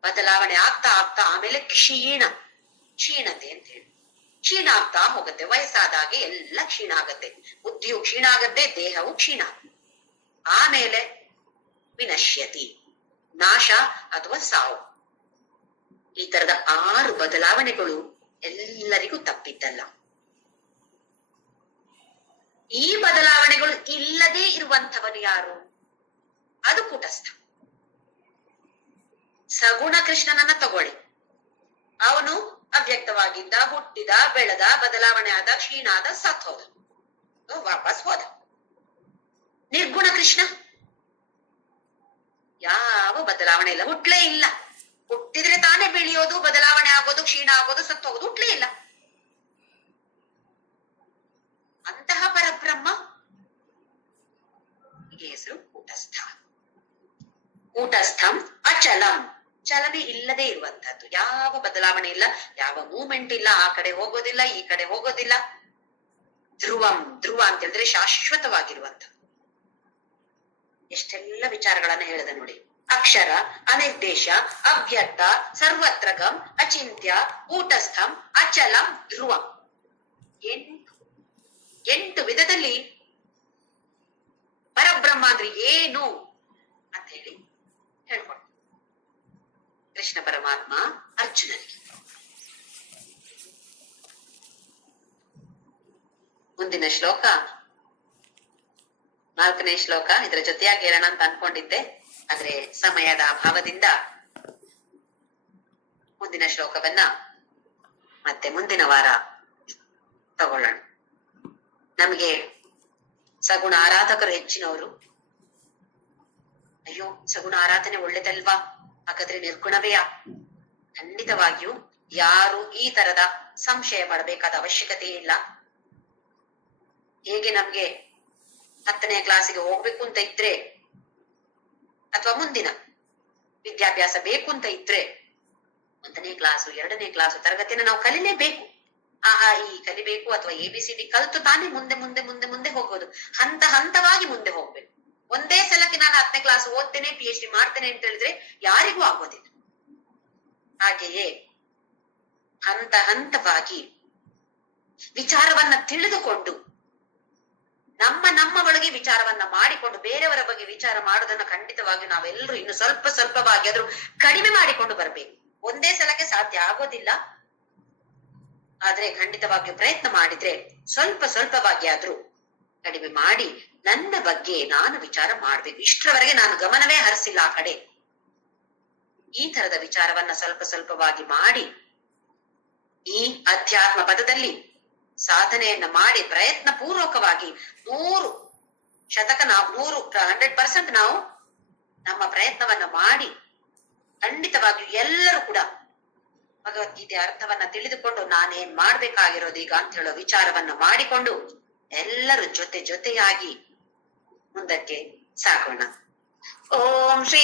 ಬದಲಾವಣೆ ಆಗ್ತಾ ಆಗ್ತಾ ಆಮೇಲೆ ಕ್ಷೀಣತೆ ಅಂತ ಹೇಳಿ ಕ್ಷೀಣ ಆಗ್ತಾ ಹೋಗುತ್ತೆ. ವಯಸ್ಸಾದಾಗೆ ಎಲ್ಲ ಕ್ಷೀಣ ಆಗತ್ತೆ. ಬುದ್ಧಿಯು ಕ್ಷೀಣ ಆಗತ್ತೆ, ದೇಹವು ಕ್ಷೀಣ. ಆಮೇಲೆ ವಿನಶ್ಯತಿ, ನಾಶ ಅಥವಾ ಸಾವು. ಈ ತರದ 6 ಬದಲಾವಣೆಗಳು ಎಲ್ಲರಿಗೂ ತಪ್ಪಿದ್ದಲ್ಲ. ಈ ಬದಲಾವಣೆಗಳು ಇಲ್ಲದೆ ಇರುವಂಥವನು ಯಾರು? ಅದು ಕೂಟಸ್ಥ. ಸಗುಣ ಕೃಷ್ಣನನ್ನ ತಗೊಳ್ಳಿ. ಅವನು ಅವ್ಯಕ್ತವಾಗಿದ್ದ, ಹುಟ್ಟಿದ, ಬೆಳೆದ, ಬದಲಾವಣೆ ಆದ, ಕ್ಷೀಣ ಆದ, ಸತ್ ಹೋದ, ವಾಪಸ್ ಹೋದ. ನಿರ್ಗುಣ ಕೃಷ್ಣ ಯಾವ ಬದಲಾವಣೆ ಇಲ್ಲ, ಹುಟ್ಲೇ ಇಲ್ಲ. ಹುಟ್ಟಿದ್ರೆ ತಾನೇ ಬೆಳೆಯೋದು, ಬದಲಾವಣೆ ಆಗೋದು, ಕ್ಷೀಣ ಆಗೋದು, ಸತ್ತು ಹೋಗೋದು. ಹುಟ್ಲೇ ಇಲ್ಲ. ಅಂತಹ ಪರಬ್ರಹ್ಮ ಹೆಸರು ಕೂಟಸ್ಥ. ಕೂಟಸ್ಥಂ ಅಚಲಂ, ಚಲನೆ ಇಲ್ಲದೆ ಇರುವಂತಹದ್ದು. ಯಾವ ಬದಲಾವಣೆ ಇಲ್ಲ, ಯಾವ ಮೂವ್ಮೆಂಟ್ ಇಲ್ಲ. ಆ ಕಡೆ ಹೋಗೋದಿಲ್ಲ, ಈ ಕಡೆ ಹೋಗೋದಿಲ್ಲ. ಧ್ರುವಂ, ಧ್ರುವ ಅಂತ ಹೇಳಿದ್ರೆ ಶಾಶ್ವತವಾಗಿರುವಂತ. ಎಷ್ಟೆಲ್ಲ ವಿಚಾರಗಳನ್ನ ಹೇಳಿದೆ ನೋಡಿ. ಅಕ್ಷರ, ಅನಿರ್ದೇಶ, ಅವ್ಯಕ್ತ, ಸರ್ವತ್ರಗಂ, ಅಚಿಂತ್ಯ, ಕೂಟಸ್ಥಂ, ಅಚಲಂ, ಧ್ರುವಂ. 8 ವಿಧದಲ್ಲಿ ಪರಬ್ರಹ್ಮ ಅಂದ್ರೆ ಏನು ಅಂತ ಹೇಳಿ ಹೇಳ್ಕೊಂಡು ಕೃಷ್ಣ ಪರಮಾತ್ಮ ಅರ್ಜುನನಿಗೆ. ಮುಂದಿನ ಶ್ಲೋಕ 4ನೇ ಶ್ಲೋಕ. ಇದರ ಜೊತೆಯಾಗಿ ಹೇಳೋಣ ಅಂತ ಅನ್ಕೊಂಡಿದ್ದೆ, ಆದ್ರೆ ಸಮಯದ ಅಭಾವದಿಂದ ಮುಂದಿನ ಶ್ಲೋಕವನ್ನ ಮತ್ತೆ ಮುಂದಿನ ವಾರ ತಗೊಳ್ಳೋಣ. ನಮಗೆ ಸಗುಣ ಆರಾಧಕರು ಹೆಚ್ಚಿನವರು. ಅಯ್ಯೋ, ಸಗುಣ ಆರಾಧನೆ ಒಳ್ಳೇದಲ್ವಾ? ಹಾಗಾದ್ರೆ ನಿರ್ಗುಣವೆಯಾ? ಖಂಡಿತವಾಗಿಯೂ ಯಾರು ಈ ತರದ ಸಂಶಯ ಪಡಬೇಕಾದ ಅವಶ್ಯಕತೆ ಇಲ್ಲ. ಹೇಗೆ ನಮ್ಗೆ 10ನೇ ಕ್ಲಾಸಿಗೆ ಹೋಗ್ಬೇಕು ಅಂತ ಇದ್ರೆ, ಅಥವಾ ಮುಂದಿನ ವಿದ್ಯಾಭ್ಯಾಸ ಬೇಕು ಅಂತ ಇದ್ರೆ 1ನೇ ಕ್ಲಾಸು 2ನೇ ಕ್ಲಾಸು ತರಗತಿನ ನಾವು ಕಲಿಲೇಬೇಕು. ಈ ಕಲಿಬೇಕು, ಅಥವಾ ABCD ಕಲ್ತು ತಾನೇ ಮುಂದೆ ಮುಂದೆ ಮುಂದೆ ಮುಂದೆ ಹೋಗೋದು. ಹಂತ ಹಂತವಾಗಿ ಮುಂದೆ ಹೋಗ್ಬೇಕು. ಒಂದೇ ಸಲಕ್ಕೆ ನಾನು 10ನೇ ಕ್ಲಾಸ್ ಓದ್ತೇನೆ, PhD ಮಾಡ್ತೇನೆ ಅಂತ ಹೇಳಿದ್ರೆ ಯಾರಿಗೂ ಆಗೋದಿಲ್ಲ. ಹಾಗೆಯೇ ಹಂತ ಹಂತವಾಗಿ ವಿಚಾರವನ್ನ ತಿಳಿದುಕೊಂಡು ನಮ್ಮ ಒಳಗೆ ವಿಚಾರವನ್ನ ಮಾಡಿಕೊಂಡು ಬೇರೆಯವರ ಬಗ್ಗೆ ವಿಚಾರ ಮಾಡೋದನ್ನ ಖಂಡಿತವಾಗಿ ನಾವೆಲ್ಲರೂ ಇನ್ನು ಸ್ವಲ್ಪವಾಗಿ ಆದ್ರೂ ಕಡಿಮೆ ಮಾಡಿಕೊಂಡು ಬರ್ಬೇಕು. ಒಂದೇ ಸಲಕ್ಕೆ ಸಾಧ್ಯ ಆಗೋದಿಲ್ಲ. ಆದ್ರೆ ಖಂಡಿತವಾಗಿಯೂ ಪ್ರಯತ್ನ ಮಾಡಿದ್ರೆ ಸ್ವಲ್ಪವಾಗಿ ಆದ್ರೂ ಕಡಿಮೆ ಮಾಡಿ ನನ್ನ ಬಗ್ಗೆ ನಾನು ವಿಚಾರ ಮಾಡ್ಬೇಕು. ಇಷ್ಟರವರೆಗೆ ನಾನು ಗಮನವೇ ಹರಿಸಿಲ್ಲ ಆ ಕಡೆ. ಈ ತರದ ವಿಚಾರವನ್ನ ಸ್ವಲ್ಪವಾಗಿ ಮಾಡಿ ಈ ಅಧ್ಯಾತ್ಮ ಪದದಲ್ಲಿ ಸಾಧನೆಯನ್ನ ಮಾಡಿ ಪ್ರಯತ್ನ ಪೂರ್ವಕವಾಗಿ 100% ನಾವು 100% ನಾವು ನಮ್ಮ ಪ್ರಯತ್ನವನ್ನ ಮಾಡಿ ಖಂಡಿತವಾಗಿಯೂ ಎಲ್ಲರೂ ಕೂಡ ಭಗವದ್ಗೀತೆ ಅರ್ಥವನ್ನ ತಿಳಿದುಕೊಂಡು ನಾನೇನ್ ಮಾಡ್ಬೇಕಾಗಿರೋದು ಈಗ ಅಂತ ಹೇಳೋ ವಿಚಾರವನ್ನ ಮಾಡಿಕೊಂಡು ಎಲ್ಲರೂ ಜೊತೆಯಾಗಿ ಮುಂದಕ್ಕೆ ಸಾಗೋಣ. ಓಂ ಶ್ರೀ